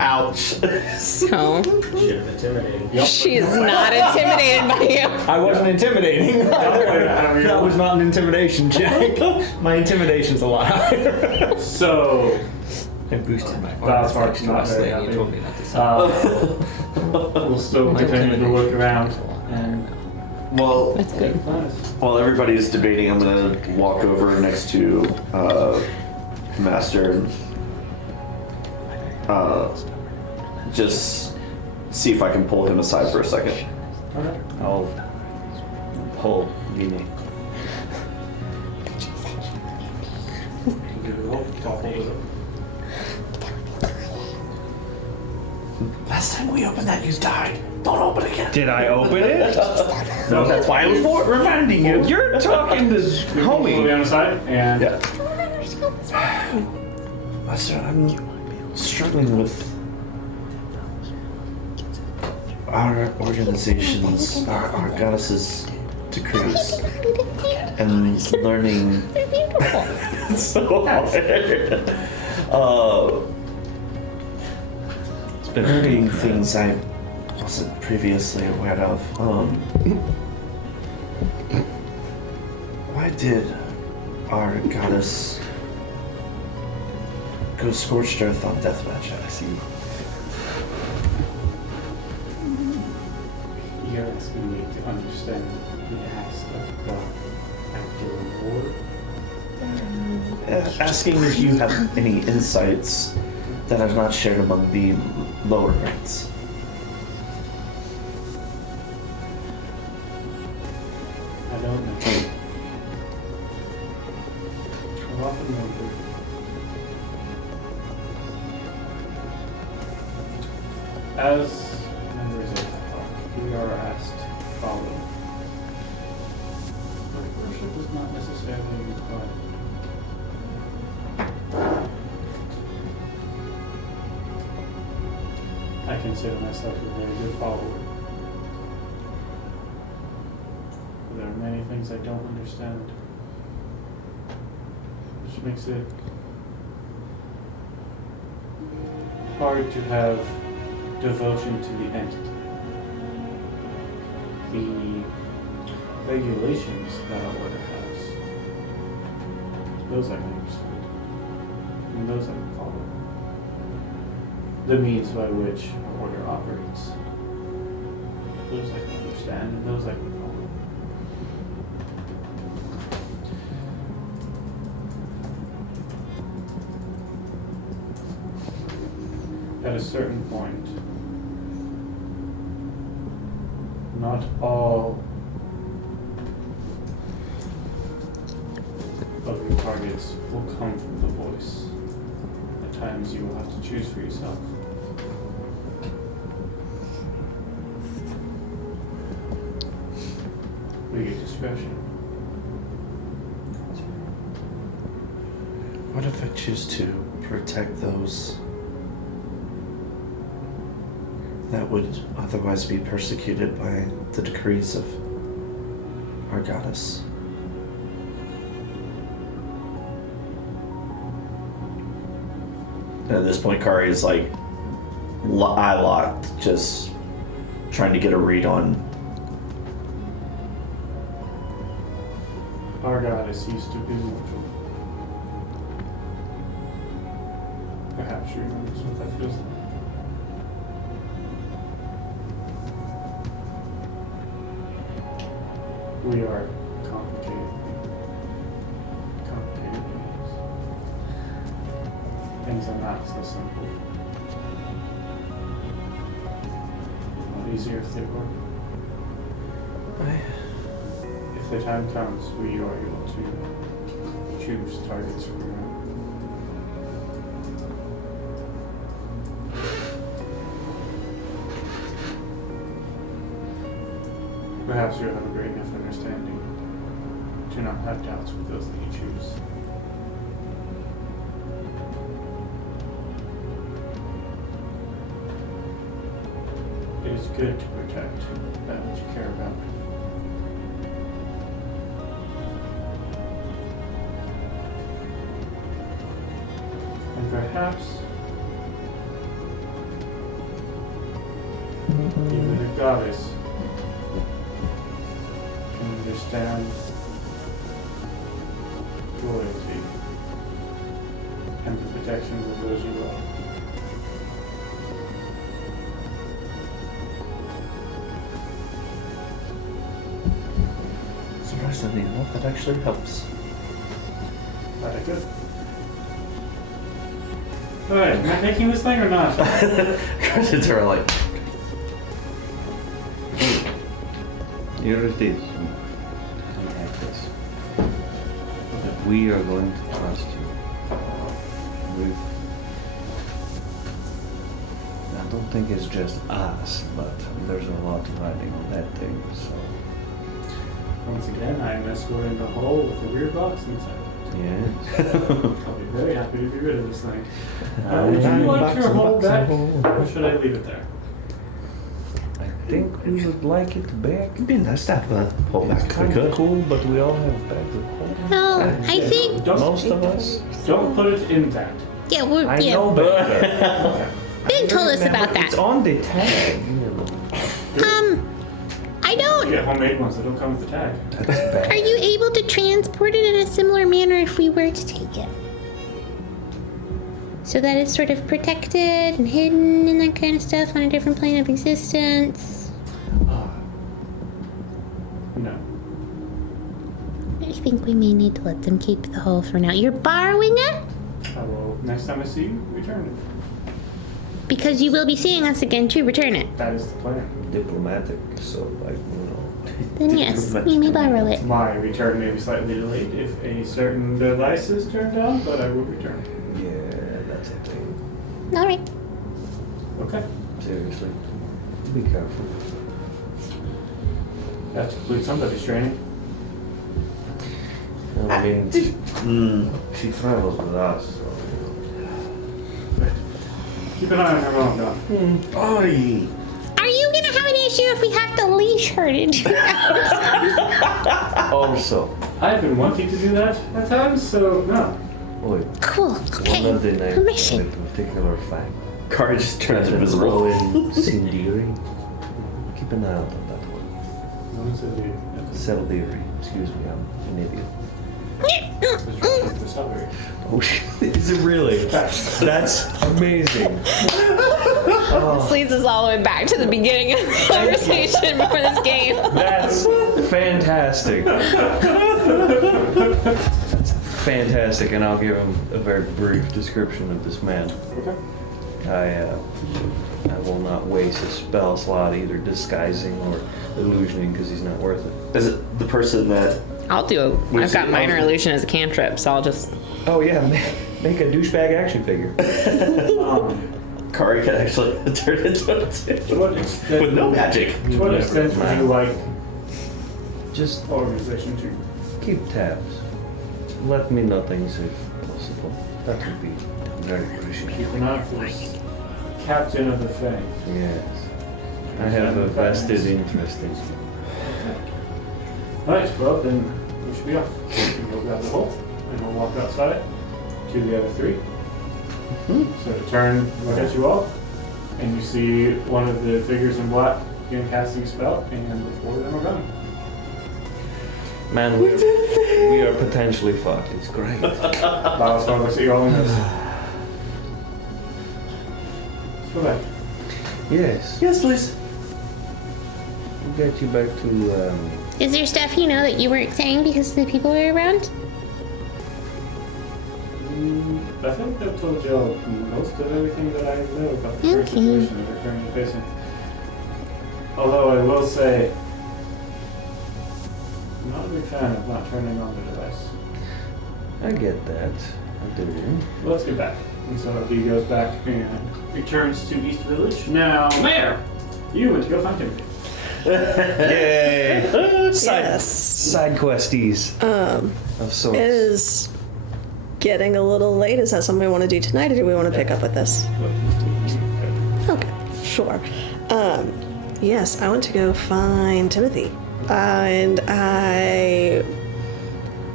Ouch. So Should have intimidated. she's not intimidated by you. I wasn't intimidating. That was not an intimidation check. My intimidation's a lot higher. So, I boosted my that's hard not very happy. told me not to say. We'll still continue to look around and Well, That's good. make plans. while everybody's debating, I'm gonna walk over next to Master and just see if I can pull him aside for a second. Okay. I'll pull Vini. Give it a roll. Talk a little. Last time we opened that, you died. Don't open it again. Did I open it? No, that's why I was reminding you. You're talking to Homie. homie. On the side and Yeah. Master, I'm struggling with our organization's, our goddess's decrees, and learning so hard. It's been Learning things I wasn't previously aware of. Why did our goddess go scorched earth on deathmatch? I see. you're asking me to understand the acts of God after a war. Asking if you have any insights that are not shared among the lower ranks. I don't know. I've often wondered. As members of the flock, we are asked to follow. But worship is not necessarily required. I consider myself a very good follower. There are many things I don't understand, which makes it hard to have devotion to the entity. The regulations that our order has, those I can understand, and those I can follow. The means by which our order operates, those I can understand, and those I can follow. At a certain point, not all targets will come from the voice. At times you will have to choose for yourself. We get discretion. What if I choose to protect those that would otherwise be persecuted by the decrees of our goddess? And at this point, Kari is like eye locked, just trying to get a read on. Our goddess used to be mortal. Perhaps she remembers what that feels like. We are complicated beings. Things are not so simple. A lot easier if they were. If the time comes, we are able to choose targets for them. Perhaps you'll have a great enough understanding to not have doubts with those that you choose. It is good to protect that which you care about. And perhaps even the goddess can understand loyalty and the protection of those you love. Surprisingly enough, that actually helps. That I could. Alright, am I making this thing or not? Credits are like, Here it is. Like this. We are going to trust you. I don't think it's just us, but there's a lot riding on that thing, so. Once again, I am escorting the hole with the rear box inside. Yes. I'll be very happy to be rid of this thing. Would you like your hole back, or should I leave it there? I think we would like it back. it'd be nice to have the pull back if we Kind of could. cool, but we all have bags of holes. No, I think. Most of us. Don't put it in that. Yeah, we're. I Yeah. know better. Ben told us about It's that. on the tag. I don't. You get homemade ones that don't come with the tag. That's bad. Are you able to transport it in a similar manner if we were to take it? So that it's sort of protected and hidden and that kind of stuff on a different plane of existence? No. I think we may need to let them keep the hole for now. You're borrowing it? I will, next time I see you, return it. Because you will be seeing us again to return it. That is the plan. Diplomatic, so like, Then yes, you may borrow it. My return may be slightly delayed if a certain device is turned on, but I will return. yeah, that's a thing. Alright. Okay. Seriously, be careful. That concludes somebody's training. I mean, she travels with us, so. Keep an eye on her mom, Don. Oi! Are you gonna have an issue if we have to leash her to do that? Also, I've been wanting to do that at times, so no. oi, Cool, okay. one of the names Permission. with a particular fact. Kari just turns Captain invisible. Rowan Sindiri. Keep an eye out on that one. No one said you. Saldiri, excuse me, I'm an idiot. The celery. Oh shit, is it really? That's amazing. This leads us all the way back to the beginning of the conversation before this game. That's fantastic. That's fantastic, and I'll give him a very brief description of this man. Okay. I will not waste a spell slot either disguising or illusioning because he's not worth it. Is it the person that? I'll do. I've got minor illusion as a cantrip, so I'll just. Oh yeah, make a douchebag action figure. Kari can actually turn into it To what extent? with no magic. To what extent would you like Just organization to? keep tabs. Let me know things if possible. That would be very appreciated. Keep an eye for captain of the thing. Yes. I have a vested interest in. Alright, well then we should be off. We can go grab the bolt and we'll walk outside to the other three. So turn, look at you all, and you see one of the figures in black begin casting a spell, and the four of them are gone. Man, we are potentially fucked. It's great. Balastar looks at you all and goes, let's go back. Yes. Yes, please. We'll get you back to. Is there stuff you know that you weren't saying because the people were around? I think I've told you all most of everything that I know about the current situation that we're currently facing. Although I will say, I'm not a big fan of not turning on the device. I get that. I do. Well, let's get back. And so he goes back and returns to East Village. Now, Mayor, you went to go find Timothy. Yay! Yes. Side questies of sorts. It is getting a little late. Is that something we want to do tonight, or do we want to pick up with this? Okay, sure. Yes, I want to go find Timothy. And I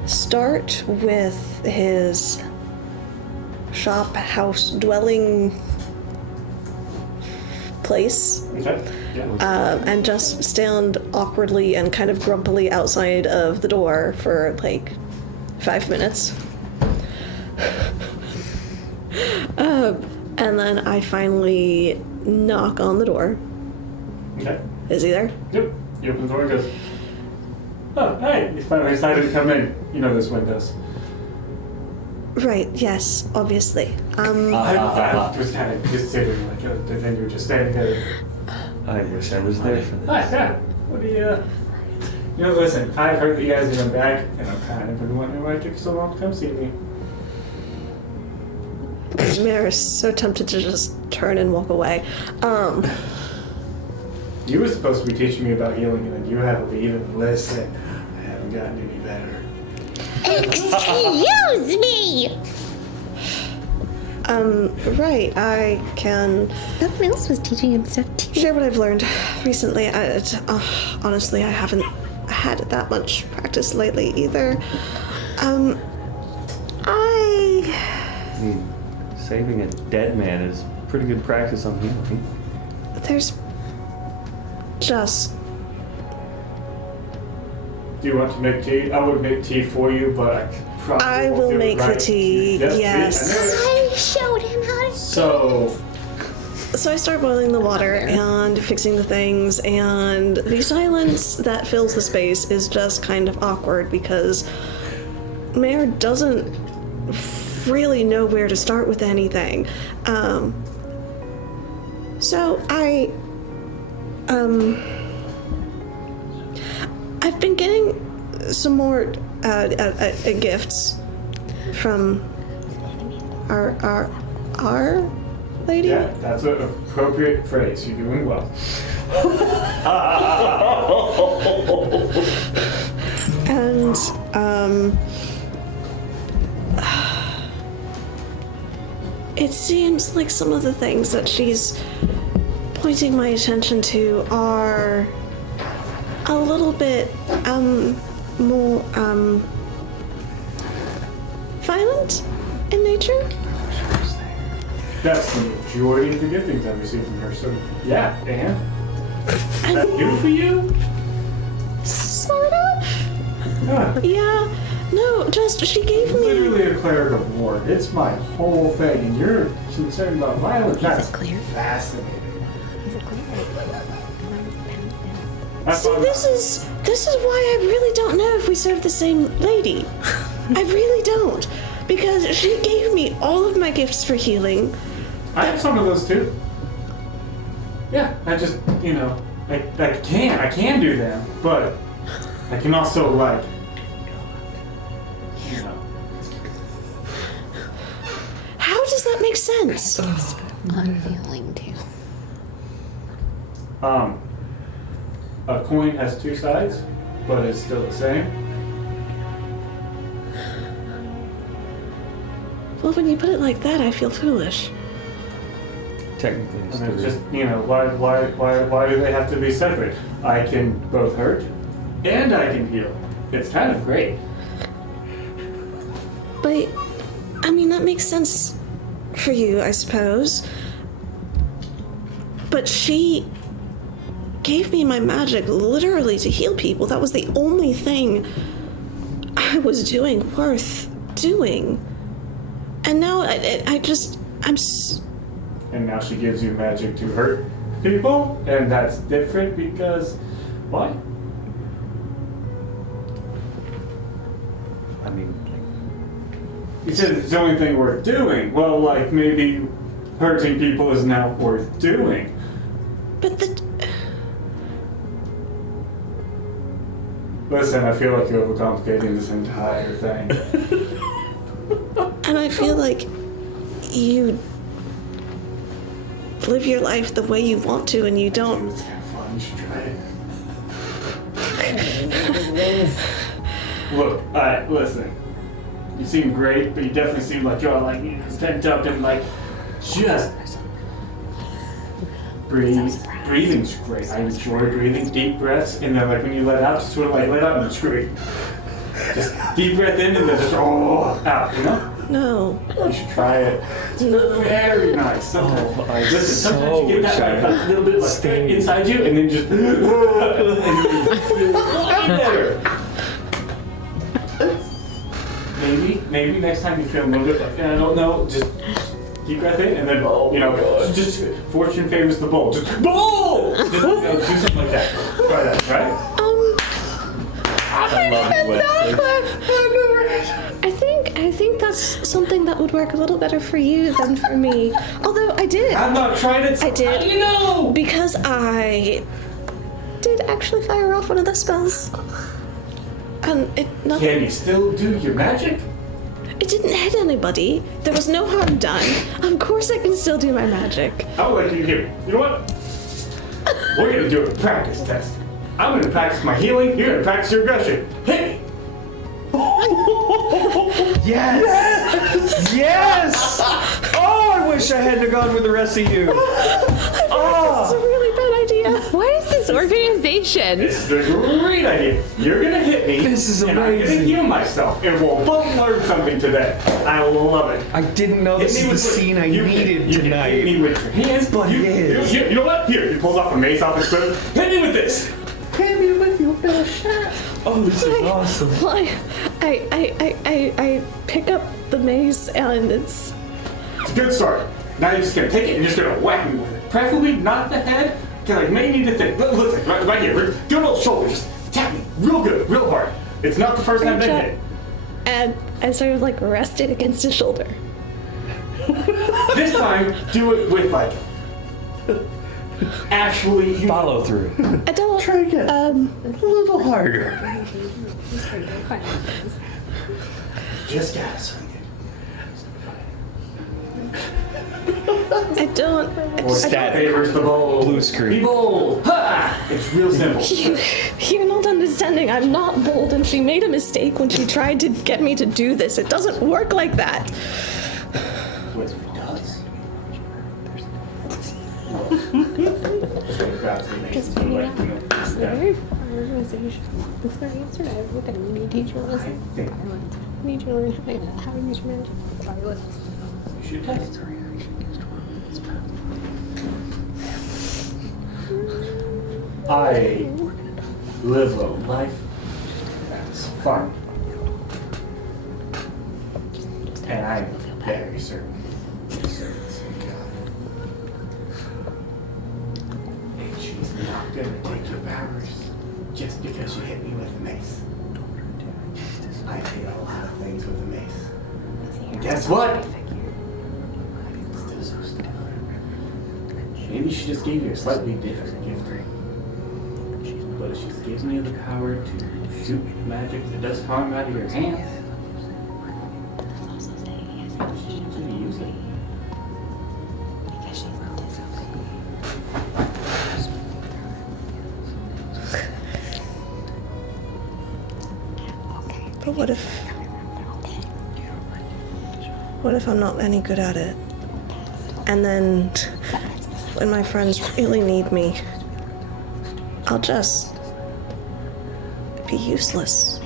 start with his shop, house, dwelling place. Okay. Yeah. And just stand awkwardly and kind of grumpily outside of the door for like 5 minutes. And then I finally knock on the door. Okay. Is he there? Yep. You open the door and goes, oh, hey, you finally decided to come in. You know this windows. Right, yes, obviously. I was kind of just sitting like, and then you were just standing there. I wish I was there for this. Hi, yeah. What do you, you know, listen, I've heard that you guys are back, and I'm kind of been wondering why it took so long to come see me. Mare is so tempted to just turn and walk away. You were supposed to be teaching me about healing, and then you had to leave and listen. I haven't gotten any better. Excuse me! Right, I can Someone else was teaching him stuff too. share what I've learned recently. Honestly, I haven't had that much practice lately either. Saving a dead man is pretty good practice on healing. There's just... Do you want to make tea? I would make tea for you, but I probably I won't will do it make the right. tea, yes. See, I knew it. I showed him how to. So, So I start boiling the water and fixing the things, and the silence that fills the space is just kind of awkward because Mare doesn't really know where to start with anything. So I've been getting some more gifts from our lady. yeah, that's an appropriate phrase. You're doing well. And it seems like some of the things that she's pointing my attention to are a little bit more violent in nature. That's the majority of the giftings I've received from her. So, yeah, and is that new for you? Sort of. Yeah. Yeah. No, just she gave me. Literally a cleric of war. It's my whole thing, and you're concerned about violence. That's fascinating. That's See, why- this is why I really don't know if we serve the same lady. I really don't, because she gave me all of my gifts for healing. I have some of those too. Yeah, I just, you know, I can do them, but I can also, like, you know. How does that make sense? Unfeeling too. A coin has two sides, but it's still the same. Well, when you put it like that, I feel foolish. Technically, it's And it's three. just, you know, why do they have to be separate? I can both hurt and I can heal. It's kind of great. But, I mean, that makes sense for you, I suppose. But she gave me my magic literally to heal people. That was the only thing I was doing worth doing. And now And now she gives you magic to hurt people, and that's different because why? I mean, You said it's the only thing worth doing. Well, like maybe hurting people is now worth doing. But Listen, I feel like you're overcomplicating this entire thing. and I feel like you live your life the way you want to, and you don't. It's kind of fun. You should try it. Look, listen. You seem great, but you definitely seem like you're like pent up and like just breathe. Breathing's great. I enjoy breathing, deep breaths, and then like when you let out, just sort of like let out and scream. Just deep breath in and then just out. You know? No. You should try it. It's very nice. Sometimes, listen, sometimes you get that like, a little bit like inside you, and then just and you feel way better. Maybe next time you feel a little bit like, I don't know, just deep breath in, and then, you know, just fortune favors the bold. Just bold! Just, do something like that. Try that, right? I love you, Wesley. I think that's something that would work a little better for you than for me. Although I did. I'm not trying it. I did. You know! Because I did actually fire off one of the spells. And nothing. Can you still do your magic? It didn't hit anybody. There was no harm done. Of course I can still do my magic. I would like you to give me. You know what? We're gonna do a practice test. I'm gonna practice my healing. You're gonna practice your aggression. Hit me! Yes! Yes! Oh, I wish I hadn't gone with the rest of you. This is a really bad idea. What is this organization? This is a great idea. You're gonna hit me. This is and I'm amazing. gonna heal myself, and we'll both learn something today. I love it. I didn't know this Hit me is the with- scene I you needed can tonight. Hit me with your hands. But you, it is. You know what? Here, he pulls off a mace off his quiver. Hit me with this. Hit me with your best shot. Oh, this is awesome. Well, I pick up the mace and it's. It's a good start. Now you're just gonna take it and you're just gonna whack me with it. Preferably not the head, because I may need to think. Listen, right here, good old shoulder. Just tap me real good, real hard. It's not the first time Reach been up. hit. And I sort of like rest it against his shoulder. This time, do it with like actually Follow through. I don't. Try again. A little harder. Just gas. I don't. Stat. Favors the bold. Blue screen. Be bold. Ha! It's real simple. You're not understanding. I'm not bold, and she made a mistake when she tried to get me to do this. It doesn't work like that. What if it does? So he grabs the mace and like, you know, yeah. Organization. That's their answer to everything. You need to teach your lesson. think- Violence. You need to learn how to use your magic. Violence. You should test. I live a life that's fun. And I'm very certain. And she's not gonna take your powers just because you hit me with a mace. I did a lot of things with a mace. Guess what? Maybe she just gave you a slightly different gift. but it just gives me the power to shoot magic that does harm out of your hands. So you use it. But what if I'm not any good at it? And then when my friends really need me, I'll just be useless.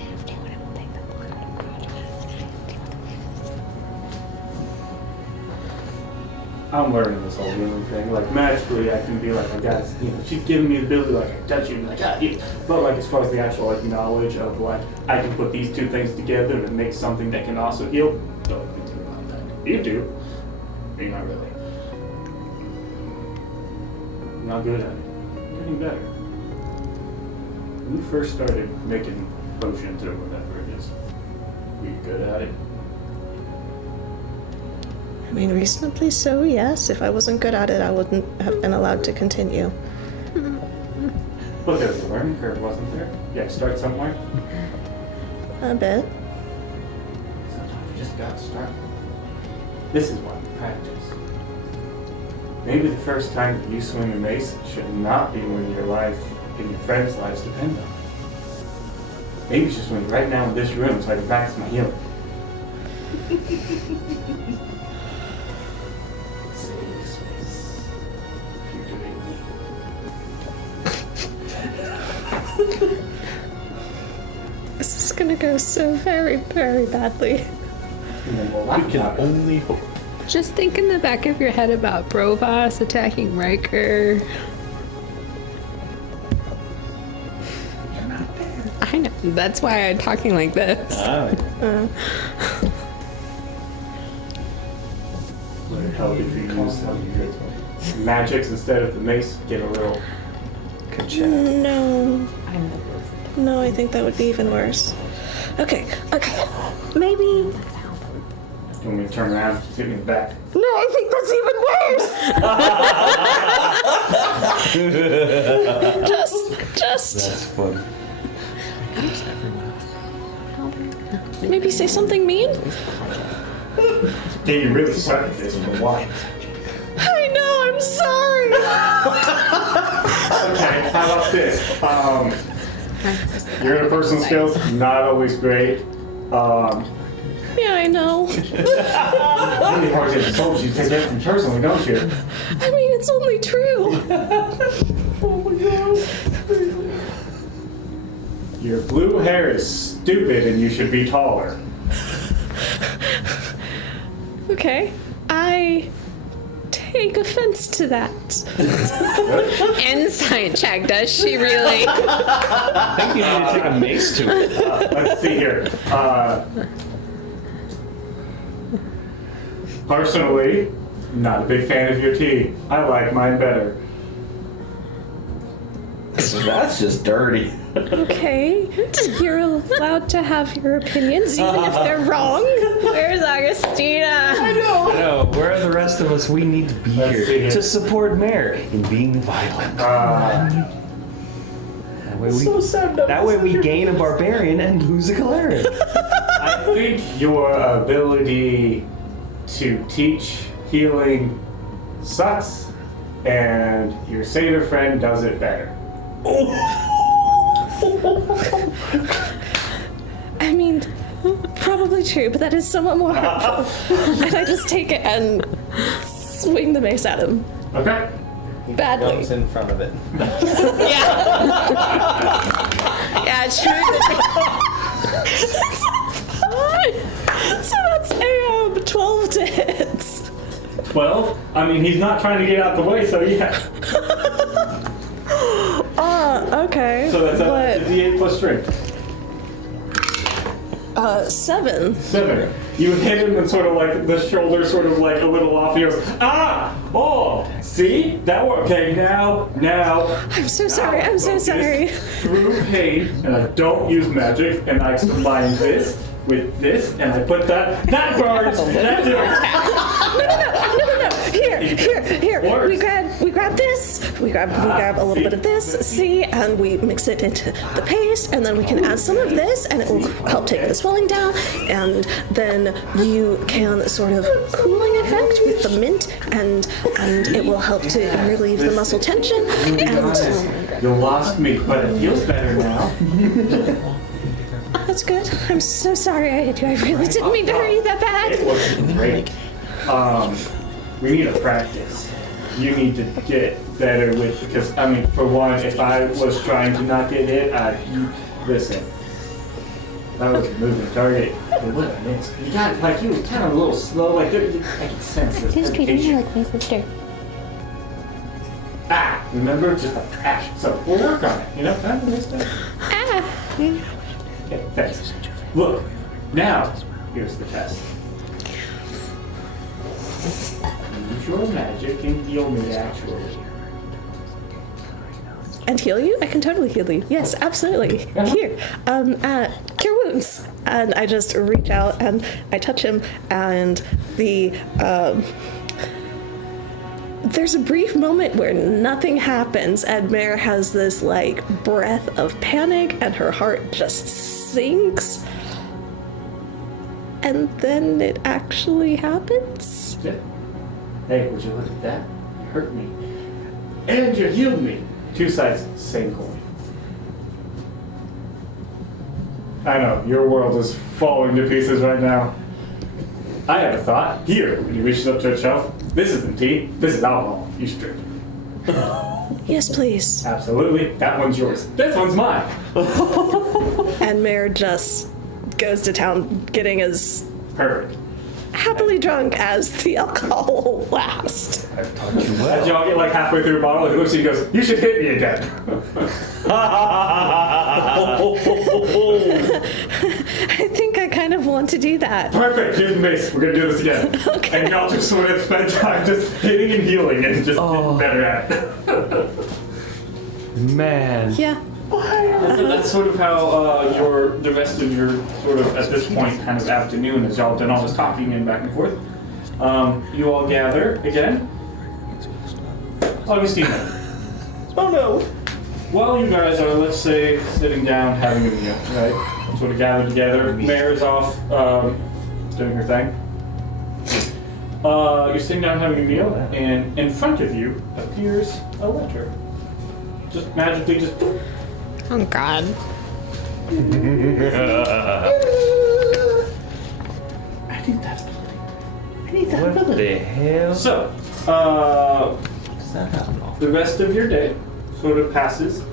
I'm learning this whole healing thing. Like magically, I can be like, I got, she's giving me the ability, like I touch you and I got you. But like as far as the actual like knowledge of like, I can put these two things together and make something that can also heal. Don't think about that. You do. But you're not really. I'm not good at it. I'm getting better. When you first started making potions or whatever it is, were you good at it? I mean, reasonably so, yes. If I wasn't good at it, I wouldn't have been allowed to continue. But there's a learning curve, wasn't there? You had to start somewhere. A bit. Sometimes you just gotta start. This is why we practice. Maybe the first time that you swing a mace should not be when your life and your friends' lives depend on it. Maybe you should swing right now in this room so I can practice my healing. Save space. Future baby. This is gonna go so very, very badly. And then we'll laugh We can about it. only hope. Just think in the back of your head about Brovas attacking Riker. I know. That's why I'm talking like this. Would it help if you use magics instead of the mace? Get a little. No. No, I think that would be even worse. Okay. Maybe. You want me to turn around and hit me in the back? No, I think that's even worse. just. That's fun. Maybe say something mean? Then you really suck at this for why? I know, I'm sorry. Okay, how about this? Your interpersonal skills, not always great. Yeah, I know. Really hard to insult you take everything personally, don't you? I mean, it's only true. Oh my god. Your blue hair is stupid and you should be taller. Okay, I take offense to that. Insight check. Does she really? I think you need to take a mace to it. Let's see here. Personally, not a big fan of your tea. I like mine better. That's just dirty. Okay, you're allowed to have your opinions, even if they're wrong. Where's Augustina? I know. Where are the rest of us? We need to be Let's see here here. to support Mare in being violent. That way we gain a barbarian and lose a cleric. I think your ability to teach healing sucks, and your satyr friend does it better. I mean, probably true, but that is somewhat more harmful. And I just take it and swing the mace at him. Okay. Badly. Jumps in front of it. Yeah, true. So that's a 12 to hit. 12? I mean, he's not trying to get out the way, so yeah. Okay. So that's a But, D8 plus strength. 7. 7. You hit him and sort of like the shoulder sort of like a little off. He goes, ah! Oh! See? That worked. Okay, now. I'm so sorry, I'm so Focus sorry. Through pain, and I don't use magic, and I combine this with this, and I put that burns. That didn't. No. Here. Works. We grab this. We grab a little bit of this. See, and we mix it into the paste, and then we can add some of this, and it will help take the swelling down. And then you can sort of cooling effect with the mint, and it will help to relieve the muscle tension. And You lost me, but it feels better now. that's good. I'm so sorry. I really didn't mean to hurt you that It bad. was great. We need to practice. You need to get better with, because I mean, for one, if I was trying to not get hit, listen. That was a moving target. It would have missed. You got like you were kind of a little slow. Like I can sense this Who's treating me hesitation. like my sister? Remember, just a crash. So we'll work on it. You know, kind of this stuff. Yeah, thanks. Look, now here's the test. Use your magic and heal me actually. And heal you? I can totally heal you. Yes, absolutely. Here, cure wounds. And I just reach out and I touch him, and there's a brief moment where nothing happens, and Mare has this like breath of panic, and her heart just sinks. And then it actually happens. Yeah. Hey, would you look at that? You hurt me. And you healed me. Two sides, same coin. I know, your world is falling to pieces right now. I have a thought. Here, when you reach up to a shelf, this isn't tea, this is alcohol. You should drink it. Yes, please. Absolutely. That one's yours. This one's mine. And Mare just goes to town getting as Perfect. happily drunk as the alcohol will last. I've taught you As well. y'all get like halfway through a bottle, he looks at you and goes, you should hit me again. I think I kind of want to do that. Perfect, here's the base. We're gonna do this again. Okay. And y'all just sort of spend time just hitting and healing and just getting better at it. Man. Yeah. So that's sort of how the rest of your sort of at this point kind of afternoon, as y'all done all this talking and back and forth. You all gather again. Augustina. Oh no. While you guys are, let's say, sitting down having a meal, right? Sort of gathered together. Mare's off doing her thing. You're sitting down having a meal, and in front of you appears a letter. Just magically, just. Oh God. I need that What the hell? So, Does that happen often? the rest of your day sort of passes.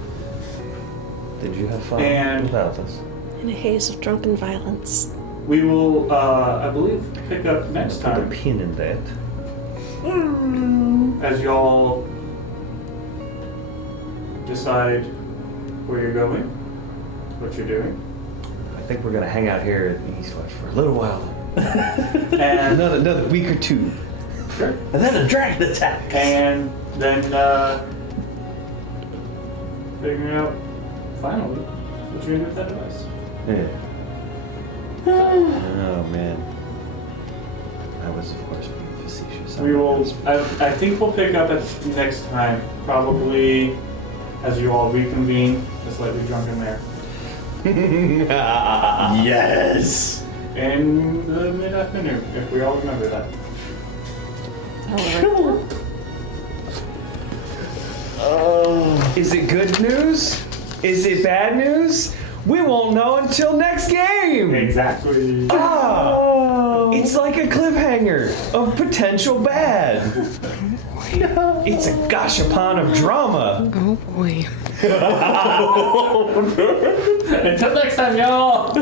Did you have fun And- without us? In a haze of drunken violence. We will, I believe, pick up next Put a time pin in that. as y'all decide where you're going, what you're doing, I think we're gonna hang out here at Eastwatch for a little while. and Another week or two. And then a dragon attack. and then figuring out finally what you're gonna do with that device. Yeah. Oh man. I was of course being facetious. We will. I think we'll pick up at next time, probably as you all reconvene, just like we drunk in there, Yes. in the mid-afternoon, if we all remember that. Is it good news? Is it bad news? We won't know until next game! Exactly. It's like a cliffhanger of potential bad. It's a gashapon of drama. Oh boy. Until next time, y'all.